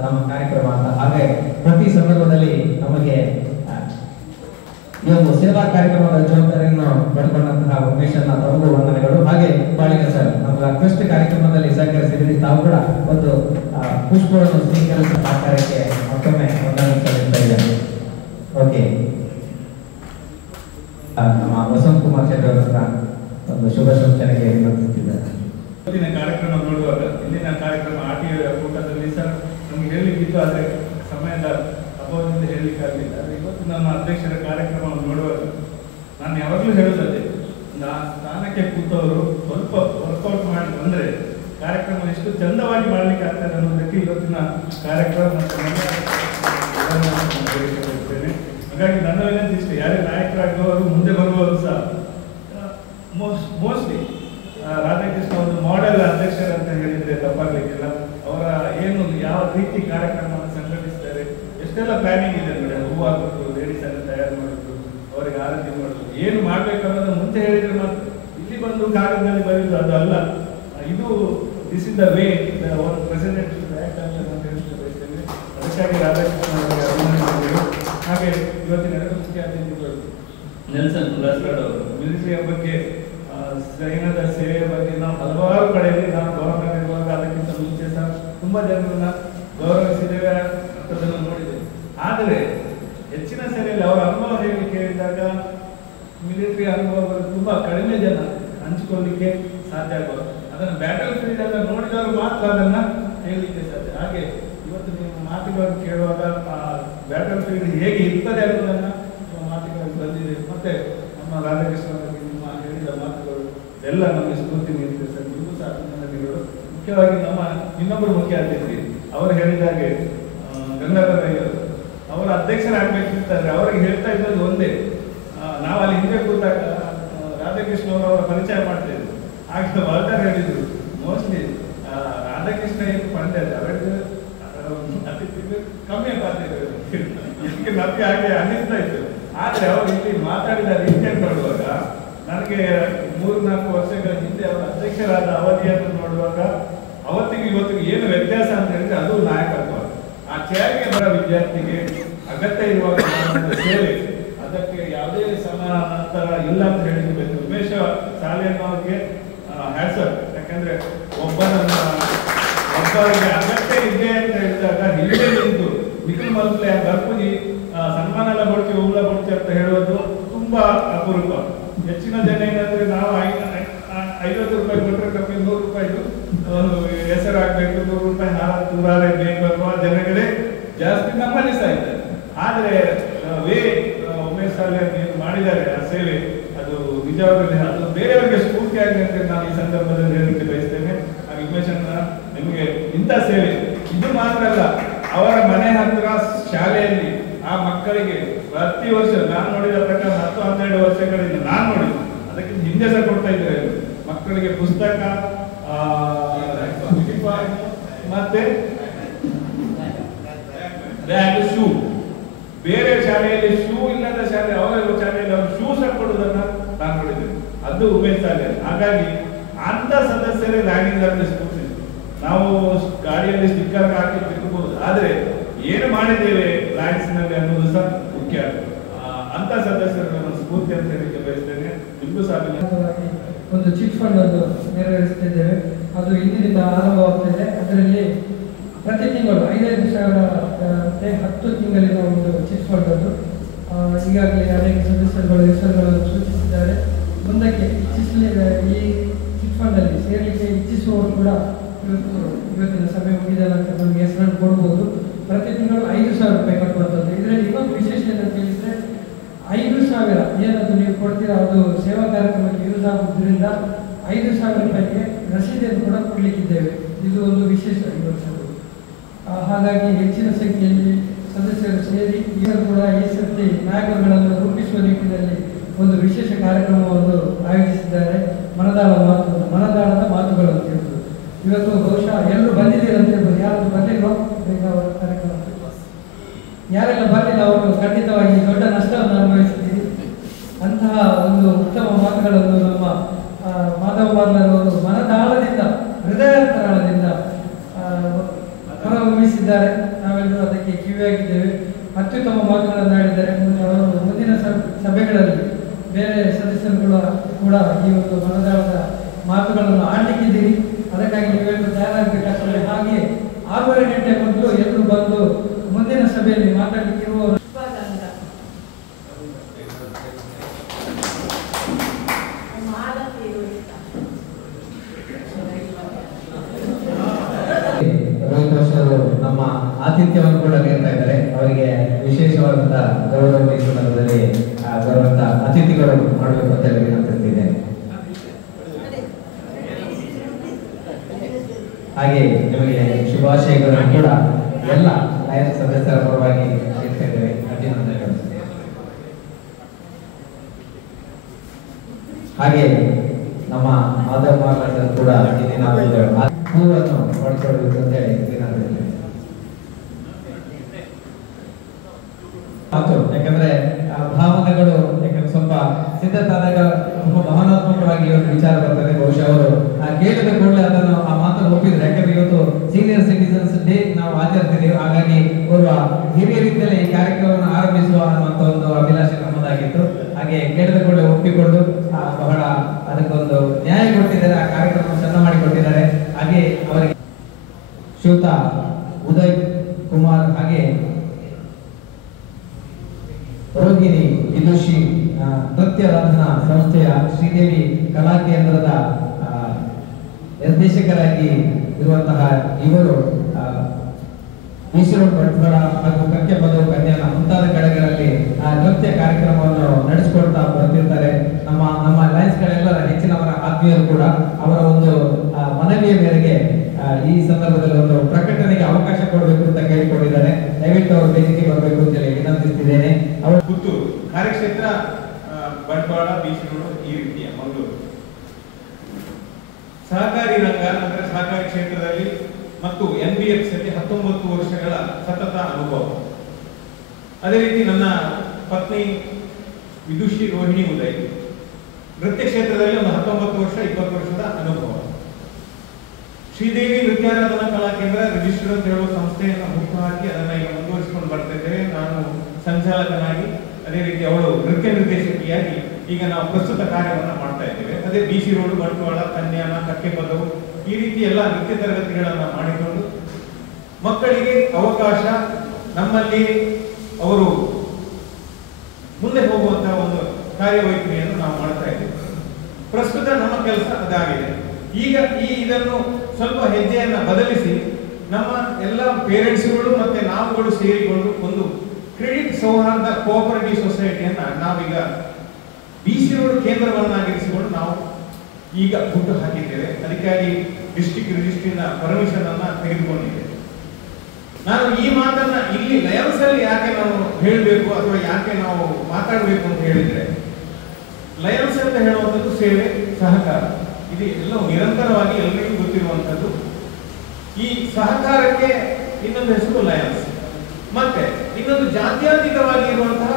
ನಮ್ಮ ಕಾರ್ಯಕ್ರಮ ಅಂತ. ಹಾಗೆ ಪ್ರತಿ ಸಂದರ್ಭದಲ್ಲಿ ನಮಗೆ ಈ ಒಂದು ಸೇವಾ ಕಾರ್ಯಕ್ರಮದ ಜವಾಬ್ದಾರಿಯನ್ನು ಪಡ್ಕೊಂಡಂತಹ ಉಮೇಶನ್ನ ತಮಗೂ ವಂದನೆಗಳು. ಹಾಗೆ ಬಾಳಿಗ ಸರ್ ನಮ್ಮ ಕ್ವೆಸ್ಟ್ ಕಾರ್ಯಕ್ರಮದಲ್ಲಿ ಸಹಕರಿಸಿದ್ರಿ, ತಾವು ಕೂಡ ಒಂದು ಪುಷ್ಪವನ್ನು ಸ್ವೀಕರಿಸಿದ ಸಹಕಾರಕ್ಕೆ ಮತ್ತೊಮ್ಮೆ ವಂದನೆ ಸಲ್ಲಿಸ್ತಾ ಇದ್ದೇನೆ. ಓಕೆ, ನಮ್ಮ ವಸಂತ್ ಕುಮಾರ್ ಶೆಟ್ಟಿ ಅವರ ಒಂದು ಶುಭ ಸೂಚನೆಗೆ ವಿನಂತಿಸಿದ್ದಾರೆ. ಇವತ್ತಿನ ಕಾರ್ಯಕ್ರಮ ನೋಡುವಾಗ ಇಂದಿನ ಕಾರ್ಯಕ್ರಮ ಆರ್ಟಿಒ ಕೂಟದಲ್ಲಿ ಸರ್ ನಮ್ಗೆ ಹೇಳಲಿಕ್ಕಿತ್ತು, ಆದರೆ ಸಮಯದ ಅಭಾವದಿಂದ ಹೇಳಲಿಕ್ಕಾಗಲಿಲ್ಲ. ಇವತ್ತು ನಮ್ಮ ಅಧ್ಯಕ್ಷರ ಕಾರ್ಯಕ್ರಮವನ್ನು ನೋಡುವಾಗ ನಾನು ಯಾವಾಗಲೂ ಹೇಳುತ್ತದೆ, ಸ್ಥಾನಕ್ಕೆ ಕೂತವರು ಸ್ವಲ್ಪ ವರ್ಕೌಟ್ ಮಾಡಿ ಬಂದರೆ ಕಾರ್ಯಕ್ರಮ ಎಷ್ಟು ಚಂದವಾಗಿ ಮಾಡಲಿಕ್ಕೆ ಆಗ್ತದೆ ಅನ್ನೋದಕ್ಕೆ ಇವತ್ತಿನ ಕಾರ್ಯಕ್ರಮ ಹೇಳ್ತೇನೆ. ಹಾಗಾಗಿ ನನ್ನ ವಿನಂತಿ ಇಷ್ಟೇ, ಯಾರೇ ನಾಯಕರಾಗುವವರು ಮುಂದೆ ಬರುವವರು ಸಹ ಮೋಸ್ಟ್ಲಿ ರಾಧಾಕೃಷ್ಣ ಒಂದು ಮಾಡೆಲ್ ಅಧ್ಯಕ್ಷರು ಅಂತ ಹೇಳಿದ್ರೆ ತಪ್ಪಾಗಲಿಕ್ಕಿಲ್ಲ. ಅವರ ಏನು ಯಾವ ರೀತಿ ಕಾರ್ಯಕ್ರಮವನ್ನು ಸಂಘಟಿಸ್ತಾರೆ, ಎಷ್ಟೆಲ್ಲ ಪ್ಲಾನಿಂಗ್ ಇದೆ ನೋಡಿ, ಹೂವು ಹಾಕೋದು, ಲೇಡೀಸ್ ಅನ್ನು ತಯಾರು ಮಾಡೋದು, ಅವರಿಗೆ ಆರತಿ ಮಾಡೋದು, ಏನು ಮಾಡ್ಬೇಕು ಅನ್ನೋದು ಮುಂಚೆ ಹೇಳಿದ್ರೆ ಮಾತ್ರ ಇಲ್ಲಿ ಬಂದು ಕಾಗದದಲ್ಲಿ ಬರೆಯುವುದು ಅದು ಅಲ್ಲ. ಇದು this is the way our president act ಅಂತ ಹೇಳ್ತಾ ಬಯಸ್ತೇನೆ. ಅದಕ್ಕಾಗಿ ರಾಧಾಕೃಷ್ಣ ಅವರಿಗೆ ಅಭಿನಂದನೆಗಳು. ಹಾಗೆ ಇವತ್ತಿನ ಮುಖ್ಯ ಅತಿಥಿಗಳು ನೆಲ್ಸನ್ ಉಲ್ಲಾಸ್ಗಡ್ ಅವರು ಮಿಲಿಟರಿಯ ಬಗ್ಗೆ ಸೈನ್ಯದ ಸೇವೆಯ ಬಗ್ಗೆ ನಾವು ಹಲವಾರು ಕಡೆಯಲ್ಲಿ ನಾವು ಗೌರವ ಇರುವಾಗ ಅದಕ್ಕಿಂತ ಮುಂಚೆ ಸಹ ತುಂಬಾ ಜನರನ್ನ ಗೌರವಿಸಿದ್ದೇವೆ, ಅದನ್ನು ನೋಡಿದ್ದೇವೆ. ಆದರೆ ಹೆಚ್ಚಿನ ಸೇವೆಯಲ್ಲಿ ಅವರ ಅನುಭವ ಹೇಳಿ ಕೇಳಿದಾಗ ಮಿಲಿಟರಿ ಅನುಭವಗಳು ತುಂಬಾ ಕಡಿಮೆ ಜನ ಹಂಚಿಕೊಳ್ಳಿಕ್ಕೆ ಸಾಧ್ಯ ಆಗೋದು. ಅದನ್ನು ಬ್ಯಾಟಲ್ ಫೀಲ್ಡ್ ಅನ್ನು ನೋಡಿದವರು ಮಾತ್ರ ಅದನ್ನ ಹೇಳಲಿಕ್ಕೆ ಸಾಧ್ಯ. ಹಾಗೆ ಇವತ್ತು ನೀವು ಮಾತುಗಳನ್ನು ಕೇಳುವಾಗ ಬ್ಯಾಟಲ್ ಫೀಲ್ಡ್ ಹೇಗೆ ಇರ್ತದೆ ಅನ್ನೋದನ್ನ ಮಾತುಗಳಲ್ಲಿ ಬಂದಿದೆ. ಮತ್ತೆ ನಮ್ಮ ರಾಧಾಕೃಷ್ಣ ನಿಮ್ಮ ಹೇಳಿದ ಮಾತುಗಳು ಎಲ್ಲ ನಮಗೆ ಸ್ಫೂರ್ತಿ ನೀಡುತ್ತೆ ಸರ್. ನಿಮಗೂ ಸಹ ಅಭಿನಂದನೆಗಳು. ಮುಖ್ಯವಾಗಿ ನಮ್ಮ ಇನ್ನೊಬ್ಬರು ಮುಖ್ಯ ಅತಿಥಿ ಅವರು ಹೇಳಿದಾಗೆ ಗಂಗಾಧರ ರೈಯರು ಅವರ ಅಧ್ಯಕ್ಷರಾಗಬೇಕಿರ್ತಾರೆ. ಅವರಿಗೆ ಹೇಳ್ತಾ ಇದ್ದದ್ದು ಒಂದೇ, ನಾವು ಅಲ್ಲಿ ಹಿಂದೆ ಕೂತಾಗ ರಾಧಾಕೃಷ್ಣ ಅವರ ಪರಿಚಯ ಮಾಡ್ತಾ ಇದ್ರು. ಆಗ ವಾಲ್ಟರ್ ಹೇಳಿದ್ರು, ಮೋಸ್ಟ್ಲಿ ರಾಧಾಕೃಷ್ಣ ಏನು ಪಂಡ್ಯ ಅವರಿಗೆ ಕಮ್ಮಿ ಪಾತ್ರ ಇದಕ್ಕೆ ನಮಗೆ ಹಾಗೆ ಅನ್ನಿಸ್ತಾ ಇತ್ತು. ಆದರೆ ಅವರು ಇಲ್ಲಿ ಮಾತಾಡಿದ ರೀತಿಯನ್ನು ನೋಡುವಾಗ ನನಗೆ 3-4 ವರ್ಷಗಳ ಹಿಂದೆ ಅವರ ಅಧ್ಯಕ್ಷರಾದ ಅವಧಿಯನ್ನು ನೋಡುವಾಗ ಅವತ್ತಿಗೆ ಇವತ್ತಿಗೆ ಏನು ವ್ಯತ್ಯಾಸ ಅಂತ ಹೇಳಿದ್ರೆ ಅದು ನಾಯಕತ್ವ. ಆ ಚೇರ್ಗೆ ಬರೋ ವಿದ್ಯಾರ್ಥಿಗೆ ಅಗತ್ಯ ಇರುವಾಗ ಸೇವೆ ಅದಕ್ಕೆ ಯಾವುದೇ ಸಮಾನಾಂತರ ಇಲ್ಲ ಅಂತ ಹೇಳಿರ್ಬೇಕು. ಉಮೇಶ ಶಾಲೆಯನ್ನವ್ರಿಗೆ ಹ್ಯಾಟ್ಸಪ್. ಯಾಕಂದ್ರೆ ಒಬ್ಬರಿಗೆ ಅಗತ್ಯ ಇದೆ ಅಂತ ಹೇಳಿದಾಗ ಹಿಂದೆ ನಿಂತು ನಿಖಿಲ್ ಮಲ್ಪಲೆ ಗರ್ಪುಜಿ ಸನ್ಮಾನ ಎಲ್ಲ ಕೊಡ್ತೀವಿ, ಉಮ್ಲ ಕೊಡ್ತೀವಿ ಅಂತ ಹೇಳುವುದು ತುಂಬಾ ಅಪರೂಪ. ಹೆಚ್ಚಿನ ಜನ ಏನಂದ್ರೆ ನಾವು 50 ರೂಪಾಯಿ ಕೊಟ್ಟರೆ ಕಮ್ಮಿ 100 ರೂಪಾಯಿದು ಹೆಸರು ಆಗ್ಬೇಕು, 100 ರೂಪಾಯಿ ತೂರಾರೆ ಬೇಕು ಅನ್ನುವ ಜನಗಳೇ ಜಾಸ್ತಿ ನಮ್ಮಲ್ಲಿ ಸಹ ಇದ್ದಾರೆ. ಆದ್ರೆ ಉಮೇಶ್ ಶಾಲೆ ಏನು ಮಾಡಿದ್ದಾರೆ ಆ ಸೇವೆ, ಅದು ನಿಜವಾಗಲೇ ಅದು ಬೇರೆಯವರಿಗೆ ಸ್ಫೂರ್ತಿ ಆಗಲಿ ಅಂತ ನಾನು ಈ ಸಂದರ್ಭದಲ್ಲಿ ಹೇಳಲಿಕ್ಕೆ ಬಯಸ್ತೇನೆ. ಹಾಗೆ ಉಮೇಶನ್ನ ನಿಮಗೆ ಇಂಥ ಸೇವೆ ಇದು ಮಾತ್ರ ಅಲ್ಲ, ಅವರ ಮನೆ ಹತ್ರ ಶಾಲೆಯಲ್ಲಿ ಆ ಮಕ್ಕಳಿಗೆ ಪ್ರತಿ ವರ್ಷ ನಾನು ನೋಡಿದ ಪ್ರಕಾರ 10-12 ವರ್ಷಗಳಿಂದ ನಾನು ನೋಡಿದ್ದು, ಅದಕ್ಕಿಂತ ಹಿಂದೆ ಸಹ ಕೊಡ್ತಾ ಇದ್ದಾರೆ ಮಕ್ಕಳಿಗೆ ಪುಸ್ತಕ, ಮತ್ತೆ ಬ್ಯಾಗ್, ಶೂ. ಬೇರೆ ಶಾಲೆಯಲ್ಲಿ ಶೂ ಇಲ್ಲದ ಶಾಲೆ, ಅವರ ಶಾಲೆಯಲ್ಲಿ ಅವರು ಶೂ ಸಹ ಕೊಡುವುದನ್ನ ನಾನು ನೋಡಿದ್ದೇನೆ. ಅದು ಉಮೇಶ್ ಶಾಲೆ. ಹಾಗಾಗಿ ಅಂತ ಸದಸ್ಯರೇ ರ್ಯಾಗಿಂಗ್ ಅಲ್ಲಿ ಸ್ಫೂರ್ತಿ. ನಾವು ಗಾಡಿಯಲ್ಲಿ ಸ್ಟಿಕ್ಕರ್ ಹಾಕಿ ತಿರುಗಬಹುದು, ಆದ್ರೆ ಏನು ಮಾಡಿದ್ದೇವೆ ಲ್ಯಾಂಡ್ಸ್ನಲ್ಲಿ ಅನ್ನೋದು ಸಹ ಮುಖ್ಯ. ಅಂತ ಸದಸ್ಯರನ್ನು ಸ್ಫೂರ್ತಿ ಅಂತ ಹೇಳಿಕ್ಕೆ ಬಯಸ್ತೇನೆ. ನಿಮಗೂ ಸಹ ಒಂದು ಚಿಟ್ ಫಂಡ್ ಅನ್ನು ನೆರವೇರಿಸುತ್ತಿದ್ದೇವೆ. ಅದು ಇಂದಿನಿಂದ ಆರಂಭವಾಗ್ತಿದೆ. ಅದರಲ್ಲಿ ಪ್ರತಿ ತಿಂಗಳು 5,000 ಸಾವಿರ 10 ತಿಂಗಳಿನ ಒಂದು ಚಿಟ್ ಫಂಡ್ ಅನ್ನು ಈಗಾಗಲೇ ಅನೇಕ ಸದಸ್ಯರುಗಳು ಹೆಸರುಗಳನ್ನು ಸೂಚಿಸಿದ್ದಾರೆ. ಮುಂದಕ್ಕೆ ಈ ಚಿಟ್ ಫಂಡಲ್ಲಿ ಸೇರಲಿಕ್ಕೆ ಇಚ್ಛಿಸುವವರು ಕೂಡ ಇವತ್ತಿನ ಸಮಯ ಮುಗಿದ ನಂತರ ನಮಗೆ ಹೆಸರನ್ನು ಕೊಡ್ಬೋದು. ಪ್ರತಿ ತಿಂಗಳು 5,000 ರೂಪಾಯಿ ಕಟ್ಟುವಂಥದ್ದು. ಇದರಲ್ಲಿ ಇನ್ನೊಂದು ವಿಶೇಷ ಏನಂತ ಹೇಳಿದರೆ 5,000 ಏನದು ನೀವು ಕೊಡ್ತೀರಾ ಅದು ಸೇವಾ ಕಾರ್ಯಕ್ರಮಕ್ಕೆ ಯೂಸ್ ಆಗುವುದರಿಂದ 5,000 ರೂಪಾಯಿಗೆ ರಸೀದಿಯನ್ನು ಕೂಡ ಕೊಡಲಿಕ್ಕಿದ್ದೇವೆ. ಇದು ಒಂದು ವಿಶೇಷ ಇವತ್ತು. ಹಾಗಾಗಿ ಹೆಚ್ಚಿನ ಸಂಖ್ಯೆಯಲ್ಲಿ ಸದಸ್ಯರು ಸೇರಿ ಈಗ ಕೂಡ ಈ ಸರ್ತಿ ನಾಯಕರುಗಳನ್ನು ರೂಪಿಸುವ ನಿಟ್ಟಿನಲ್ಲಿ ಒಂದು ವಿಶೇಷ ಕಾರ್ಯಕ್ರಮವನ್ನು ಆಯೋಜಿಸಿದ್ದಾರೆ. ಮನದಾಳದ ಮಾತುಗಳು ಅಂತ ಹೇಳ್ಬೋದು. ಇವತ್ತು ಬಹುಶಃ ಎಲ್ಲರೂ ಬಂದಿದ್ದೀರ ಅಂತ ಹೇಳ್ಬೋದು. ಯಾರು ಬಂದಿರೋ ಕಾರ್ಯಕ್ರಮ ಯಾರೆಲ್ಲ ಬರಲಿಲ್ಲ ಅವರು ಖಂಡಿತವಾಗಿ ದೊಡ್ಡ ನಷ್ಟವನ್ನು ಅನುಭವಿಸಿದ್ದೀರಿ. ಅಂತಹ ಒಂದು ಉತ್ತಮ ಮಾತುಗಳನ್ನು ನಮ್ಮ ಮಾಧವ ಮಾರ್ಲರವರು ಮನದಾಳದಿಂದ ಹೃದಯಾಂತರಾಳದಿಂದ ಹೊರಹೊಮ್ಮಿಸಿದ್ದಾರೆ. ನಾವೆಲ್ಲರೂ ಅದಕ್ಕೆ ಕಿವಿಯಾಗಿದ್ದೇವೆ. ಅತ್ಯುತ್ತಮ ಮಾತುಗಳನ್ನು ಆಡಿದ್ದಾರೆ. ಅವರು ಮುಂದಿನ ಸಭೆಗಳಲ್ಲಿ ಬೇರೆ ಸದಸ್ಯರುಗಳು ಕೂಡ ಈ ಒಂದು ಮನದಾಳದ ಮಾತುಗಳನ್ನು ಆಡಲಿಕ್ಕಿದ್ದೀರಿ. ಅದಕ್ಕಾಗಿ ನೀವೆಲ್ಲರೂ ತಯಾರಾಗಬೇಕಾಗ್ತದೆ. ಹಾಗೆ 6:30 ಗಂಟೆ ಮೊದಲು ಎಲ್ಲರೂ ಬಂದು ಮುಂದಿನ ಸಭೆಯಲ್ಲಿ ಮಾತಾಡಲಿಕ್ಕಿರುವವರು ನಮ್ಮ ಆತಿಥ್ಯವನ್ನು ಕೂಡ ನೀಡ್ತಾ ಇದ್ದಾರೆ. ಅವರಿಗೆ ವಿಶೇಷವಾದಂತಹ ಗೌರವ ಈ ಸಂದರ್ಭದಲ್ಲಿ ಗೌರವಂತ ಅತಿಥಿಗಳು ಮಾಡಬೇಕು ಅಂತ ಹೇಳಿ ವಿನಂತಿಸ್ತಿದ್ದೇನೆ. ಹಾಗೆ ನಿಮಗೆ ಶುಭಾಶಯಗಳನ್ನು ಕೂಡ ಎಲ್ಲ ಲಯನ್ಸ್ ಸದಸ್ಯರ ಪರವಾಗಿ ನೀಡ್ತಾ ಇದ್ದೇವೆ. ಅಭಿನಂದನೆಗಳು. ಹಾಗೆ ನಮ್ಮ ಮಾಧವ ಮಾರ್ಲರ್ ಕೂಡ ಇಂದಿನ ಹೂವನ್ನು ಪಡ್ಕೊಳ್ಬೇಕು ಅಂತ ಹೇಳಿ ವಿನಂತಿಸ್ತೇವೆ. ಯಾಕಂದ್ರೆ ಭಾವನೆಗಳು ಯಾಕಂದ್ರೆ ಸ್ವಲ್ಪ ಸಿದ್ಧತಾದಾಗ ತುಂಬಾ ಭಾವನಾತ್ಮಕವಾಗಿ ಒಂದು ವಿಚಾರ ಬರ್ತದೆ. ಬಹುಶಃ ಅವರು ಕೇಳಿದ ಕೂಡಲೇ ಅದನ್ನು ಆ ಮಾತನ್ನು ಒಪ್ಪಿದ್ರು. ಯಾಕಂದ್ರೆ ಇವತ್ತು ಸೀನಿಯರ್ ಸಿಟಿಸನ್ಸ್ ಡೇ ನಾವು ಆಚರಿಸಿದ್ದೀವಿ. ಹಾಗಾಗಿ ಓರ್ವ ಹಿರಿಯರಿಂದಲೇ ಈ ಕಾರ್ಯಕ್ರಮವನ್ನು ಆರಂಭಿಸುವ ಅನ್ನುವಂಥ ಒಂದು ಅಭಿಲಾಷೆ ನಮ್ಮದಾಗಿತ್ತು. ಹಾಗೆ ಕೇಳಿದ ಕೂಡಲೇ ಒಪ್ಪಿಕೊಂಡು ಬಹಳ ಅದಕ್ಕೊಂದು ನ್ಯಾಯ ಕೊಟ್ಟಿದ್ದಾರೆ. ಆ ಕಾರ್ಯಕ್ರಮ ಚೆನ್ನ ಮಾಡಿಕೊಟ್ಟಿದ್ದಾರೆ. ಹಾಗೆ ಅವರಿಗೆ ಶ್ರೀಯುತ ಉದಯ್ ಕುಮಾರ್ ಹಾಗೆ ರೋಗಿಣಿ ವಿದುಷಿ ನೃತ್ಯರಾಧನಾ ಸಂಸ್ಥೆಯ ಶ್ರೀದೇವಿ ಕಲಾ ಕೇಂದ್ರದ ನಿರ್ದೇಶಕರಾಗಿ ಇರುವಂತಹ ಇವರು ಮೈಸೂರು ಬಂಟ್ವಾಳ ಹಾಗೂ ಕಕ್ಕೆಪದವು ಕನ್ಯಾನ ಮುಂತಾದ ಕಡೆಗಳಲ್ಲಿ ನೃತ್ಯ ಕಾರ್ಯಕ್ರಮವನ್ನು ನಡೆಸಿಕೊಡ್ತಾ ಬರ್ತಿರ್ತಾರೆ. ನಮ್ಮ ಲಯನ್ಸ್ಗಳೆಲ್ಲರ ಹೆಚ್ಚಿನವರ ಆತ್ಮೀಯರು ಕೂಡ ಅವರ ಒಂದು ಮನವಿಯ ಮೇರೆಗೆ ಈ ಸಂದರ್ಭದಲ್ಲಿ ಒಂದು ಪ್ರಕಟಣೆಗೆ ಅವಕಾಶ ಕೊಡಬೇಕು ಅಂತ ಕೇಳಿಕೊಂಡಿದ್ದಾರೆ. ದಯವಿಟ್ಟು ಅವರು ವೇದಿಕೆ ಬರಬೇಕು ಅಂತ ಹೇಳಿ ವಿನಂತಿಸ್ತಿದ್ದೇನೆ. ಅವರು ಪುತ್ತೂರು ಕಾರ್ಯಕ್ಷೇತ್ರ ಬಂಟ್ವಾಳ ಬೀಸರೋಡು ಈ ರೀತಿಯ ಮಂಗಳೂರು ಸಹಕಾರಿ ರಂಗ ಅಂದರೆ ಸಹಕಾರಿ ಕ್ಷೇತ್ರದಲ್ಲಿ ಮತ್ತು NBFC ಅಲ್ಲಿ 19 ವರ್ಷಗಳ ಸತತ ಅನುಭವ. ಅದೇ ರೀತಿ ನನ್ನ ಪತ್ನಿ ವಿದುಷಿ ರೋಹಿಣಿ ಉದಯ್ ನೃತ್ಯ ಕ್ಷೇತ್ರದಲ್ಲಿ ಒಂದು 19 ವರ್ಷ 20 ವರ್ಷದ ಅನುಭವ. ಶ್ರೀದೇವಿ ನೃತ್ಯಾರಾಧನಾ ಕಲಾ ಕೇಂದ್ರ ರಿಜಿಸ್ಟರ್ ಅಂತ ಹೇಳುವ ಸಂಸ್ಥೆಯನ್ನು ಹುಟ್ಟು ಹಾಕಿ ಅದನ್ನ ಈಗ ಮುಂದುವರಿಸಿಕೊಂಡು ಬರ್ತಿದ್ದೇವೆ. ನಾನು ಸಂಚಾಲಕನಾಗಿ, ಅದೇ ರೀತಿ ಅವಳು ನೃತ್ಯ ನಿರ್ದೇಶಕಿಯಾಗಿ ಈಗ ನಾವು ಪ್ರಸ್ತುತ ಕಾರ್ಯವನ್ನು ಮಾಡ್ತಾ ಇದ್ದೇವೆ. ಅದೇ BC ರೋಡ್, ಬಂಟ್ವಾಳ, ಕನ್ಯಾನ, ಕಕ್ಕೆಪದವು ಈ ರೀತಿ ಎಲ್ಲ ನೃತ್ಯ ತರಗತಿಗಳನ್ನು ಮಾಡಿಕೊಂಡು ಮಕ್ಕಳಿಗೆ ಅವಕಾಶ ನಮ್ಮಲ್ಲಿ ಅವರು ಮುಂದೆ ಹೋಗುವಂತಹ ಒಂದು ಕಾರ್ಯವೈಖರಿಯನ್ನು ನಾವು ಮಾಡ್ತಾ ಇದ್ದೇವೆ. ಪ್ರಸ್ತುತ ನಮ್ಮ ಕೆಲಸ ಅದಾಗಿದೆ. ಈಗ ಇದನ್ನು ಸ್ವಲ್ಪ ಹೆಜ್ಜೆಯನ್ನ ಬದಲಿಸಿ ನಮ್ಮ ಎಲ್ಲ ಪೇರೆಂಟ್ಸ್ಗಳು ಮತ್ತೆ ನಾವುಗಳು ಸೇರಿಕೊಂಡು ಒಂದು ಕ್ರೆಡಿಟ್ ಸೌಹಾರ್ದ ಕೋಆಪರೇಟಿವ್ ಸೊಸೈಟಿಯನ್ನ ನಾವೀಗ BC ರೋಡ್ ಕೇಂದ್ರವನ್ನಾಗಿರಿಸಿಕೊಂಡು ನಾವು ಈಗ ಹುಟ್ಟು ಹಾಕಿದ್ದೇವೆ. ಅದಕ್ಕಾಗಿ ಡಿಸ್ಟ್ರಿಕ್ಟ್ ರಿಜಿಸ್ಟ್ರಿನ ಪರ್ಮಿಷನ್ ಅನ್ನ ತೆಗೆದುಕೊಂಡಿದ್ದೇವೆ. ನಾನು ಈ ಮಾತನ್ನ ಇಲ್ಲಿ ಲಯನ್ಸ್ ಅಲ್ಲಿ ಯಾಕೆ ನಾವು ಹೇಳಬೇಕು ಅಥವಾ ಯಾಕೆ ನಾವು ಮಾತಾಡಬೇಕು ಅಂತ ಹೇಳಿದ್ರೆ, ಲಯನ್ಸ್ ಅಂತ ಹೇಳುವಂಥದ್ದು ಸೇವೆ, ಸಹಕಾರ, ಇದು ಎಲ್ಲವೂ ನಿರಂತರವಾಗಿ ಎಲ್ಲರಿಗೂ ಗೊತ್ತಿರುವಂಥದ್ದು. ಈ ಸಹಕಾರಕ್ಕೆ ಇನ್ನೊಂದು ಹೆಸರು ಲಯನ್ಸ್. ಮತ್ತೆ ಇನ್ನೊಂದು ಜಾತ್ಯತೀತವಾಗಿ ಇರುವಂತಹ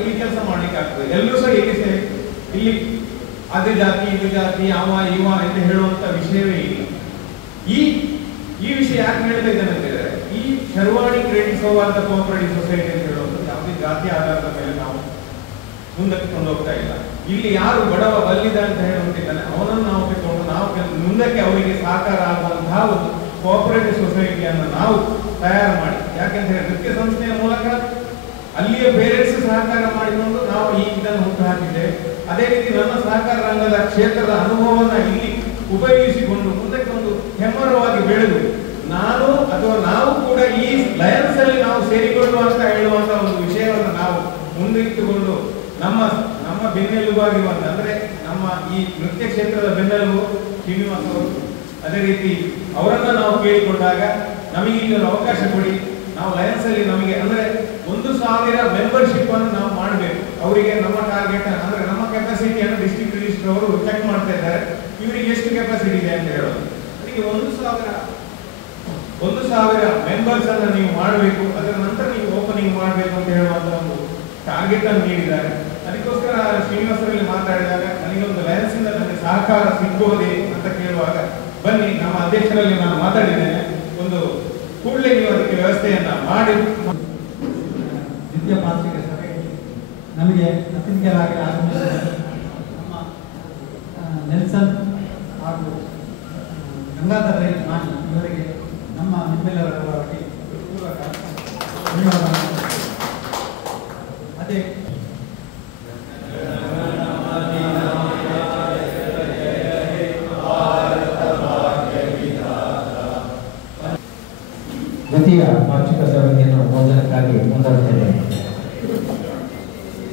ಇಲ್ಲಿ ಕೆಲಸ ಮಾಡ್ಲಿಕ್ಕೆ ಆಗ್ತದೆ. ಎಲ್ಲರೂ ಸಹ ಇಲ್ಲಿ ಅದೇ ಜಾತಿ ಇದು ಜಾತಿ ಅವ ಇವ ಅಂತ ಹೇಳುವಂತ ವಿಷಯವೇ ಇಲ್ಲ. ಈ ವಿಷಯ ಯಾಕೆ ಹೇಳ್ತಾ ಇದ್ದೇನೆ ಅಂತ ಹೇಳಿದ್ರೆ, ಈ ಶರ್ವಾಣಿ ಕ್ರೆಡಿಟ್ ಸೌಹಾರ್ದ ಕೋಆಪರೇಟಿವ್ ಸೊಸೈಟಿ ಅಂತ ಹೇಳುವಂಥದ್ದು ಯಾವುದೇ ಜಾತಿ ಆಧಾರದ ಮೇಲೆ ನಾವು ಮುಂದಕ್ಕೆ ಕೊಂಡೋಗ್ತಾ ಇಲ್ಲ. ಇಲ್ಲಿ ಯಾರು ಬಡವ ಬಲ್ಲಿದ ಅಂತ ಹೇಳುವಂತಿದ್ದಾನೆ ಅವನನ್ನು ನಾವು ತೆಗೆದುಕೊಂಡು ನಾವು ಮುಂದಕ್ಕೆ ಅವರಿಗೆ ಸಹಕಾರ ಆಗುವಂತಹ ಒಂದು ಕೋಆಪರೇಟಿವ್ ಸೊಸೈಟಿಯನ್ನು ನಾವು ತಯಾರು ಮಾಡಿ, ಯಾಕೆಂತ ಹೇಳಿ ನೃತ್ಯ ಸಂಸ್ಥೆಯ ಮೂಲಕ ಅಲ್ಲಿಯ ಪೇರೆಂಟ್ಸ್ ಸಹಕಾರ ಅದೇ ರೀತಿ ನಮ್ಮ ಸಹಕಾರ ರಂಗದ ಕ್ಷೇತ್ರದ ಅನುಭವವನ್ನು ಇಲ್ಲಿ ಉಪಯೋಗಿಸಿಕೊಂಡು ಮುಂದಕ್ಕೆ ಒಂದು ಹೆಮ್ಮರವಾಗಿ ಬೆಳೆದು ನಾನು ಅಥವಾ ನಾವು ಕೂಡ ಈ ಲಯನ್ಸ್ ಅಲ್ಲಿ ನಾವು ಸೇರಿಕೊಳ್ಳುವ ಅಂತ ಹೇಳುವಂತ ಒಂದು ವಿಷಯವನ್ನು ನಾವು ಮುಂದಿಟ್ಟುಕೊಂಡು ನಮ್ಮ ಬೆನ್ನೆಲುಬಾಗಿರುವಂತ ಅಂದ್ರೆ ನಮ್ಮ ಈ ನೃತ್ಯ ಕ್ಷೇತ್ರದ ಬೆನ್ನೆಲುಬು ಶ್ರೀನಿವಾಸ್ ಅವರು, ಅದೇ ರೀತಿ ಅವರನ್ನ ನಾವು ಕೇಳಿಕೊಂಡಾಗ ನಮಗೆ ಇಲ್ಲಿ ಒಂದು ಅವಕಾಶ ಕೊಡಿ, ನಾವು ಲಯನ್ಸ್ ಅಲ್ಲಿ ನಮಗೆ ಅಂದ್ರೆ 1,000 ಮೆಂಬರ್ಶಿಪ್ ಅನ್ನು ನಾವು ಮಾಡಬೇಕು. ಅವರಿಗೆ ನಮ್ಮ ಟಾರ್ಗೆಟ್ ಅಂದ್ರೆ ನಮ್ಮ ಕೆಪಾಸಿಟಿಯನ್ನು ಡಿಸ್ಟ್ರಿಕ್ಟ್ ರಿಜಿಸ್ಟರ್ ಅವರು ಚೆಕ್ ಮಾಡ್ತಾ ಇದ್ದಾರೆ, ಇವರಿಗೆ ಎಷ್ಟು ಕೆಪಾಸಿಟಿ ಇದೆ ಅಂತ ಹೇಳೋದು. ಅದಕ್ಕೆ 1,000 ಮೆಂಬರ್ಸ್ ಅನ್ನ ನೀವು ಮಾಡಬೇಕು, ಅದರ ನಂತರ ನೀವು ಓಪನಿಂಗ್ ಮಾಡಬೇಕು ಅಂತ ಹೇಳುವಂತ ಒಂದು ಟಾರ್ಗೆಟ್ ಅನ್ನು ನೀಡಿದ್ದಾರೆ. ಅದಕ್ಕೋಸ್ಕರ ಶ್ರೀನಿವಾಸರಲ್ಲಿ ಮಾತಾಡಿದಾಗ ನನಗೆ ಒಂದು ಲಯನ್ಸ್ ಇಂದ ನನಗೆ ಸಹಕಾರ ಸಿಗ್ಬಹುದೇ ಅಂತ ಕೇಳುವಾಗ ಬನ್ನಿ ನಮ್ಮ ಅಧ್ಯಕ್ಷರಲ್ಲಿ ನಾನು ಮಾತಾಡಿದ್ದೇನೆ, ಒಂದು ಕೂಡಲೇ ನೀವು ಅದಕ್ಕೆ ವ್ಯವಸ್ಥೆಯನ್ನ ಮಾಡಿ. ದ್ವಿತೀಯ ಮಾಸಿಕ ಸಭೆ ನಮಗೆ ಅತಿಥಿಗಳಾಗಿ ಆಗಮಿಸಿದ ನಮ್ಮ ನೆಲ್ಸನ್ ಹಾಗೂ ಗಂಗಾಧರ ರೈ ಮಾಣಿ ಇವರಿಗೆ ನಮ್ಮ ನಿಮ್ಮೆಲ್ಲರ ಪರವಾಗಿ ಪೂರ್ವಕ ಧನ್ಯವಾದ. ಅದೇ ದ್ವಿತೀಯ ವಾರ್ಷಿಕ ಸಭೆಯನ್ನು ಭೋಜನಕ್ಕಾಗಿ ಮುಂದುವರೆದಿದೆ.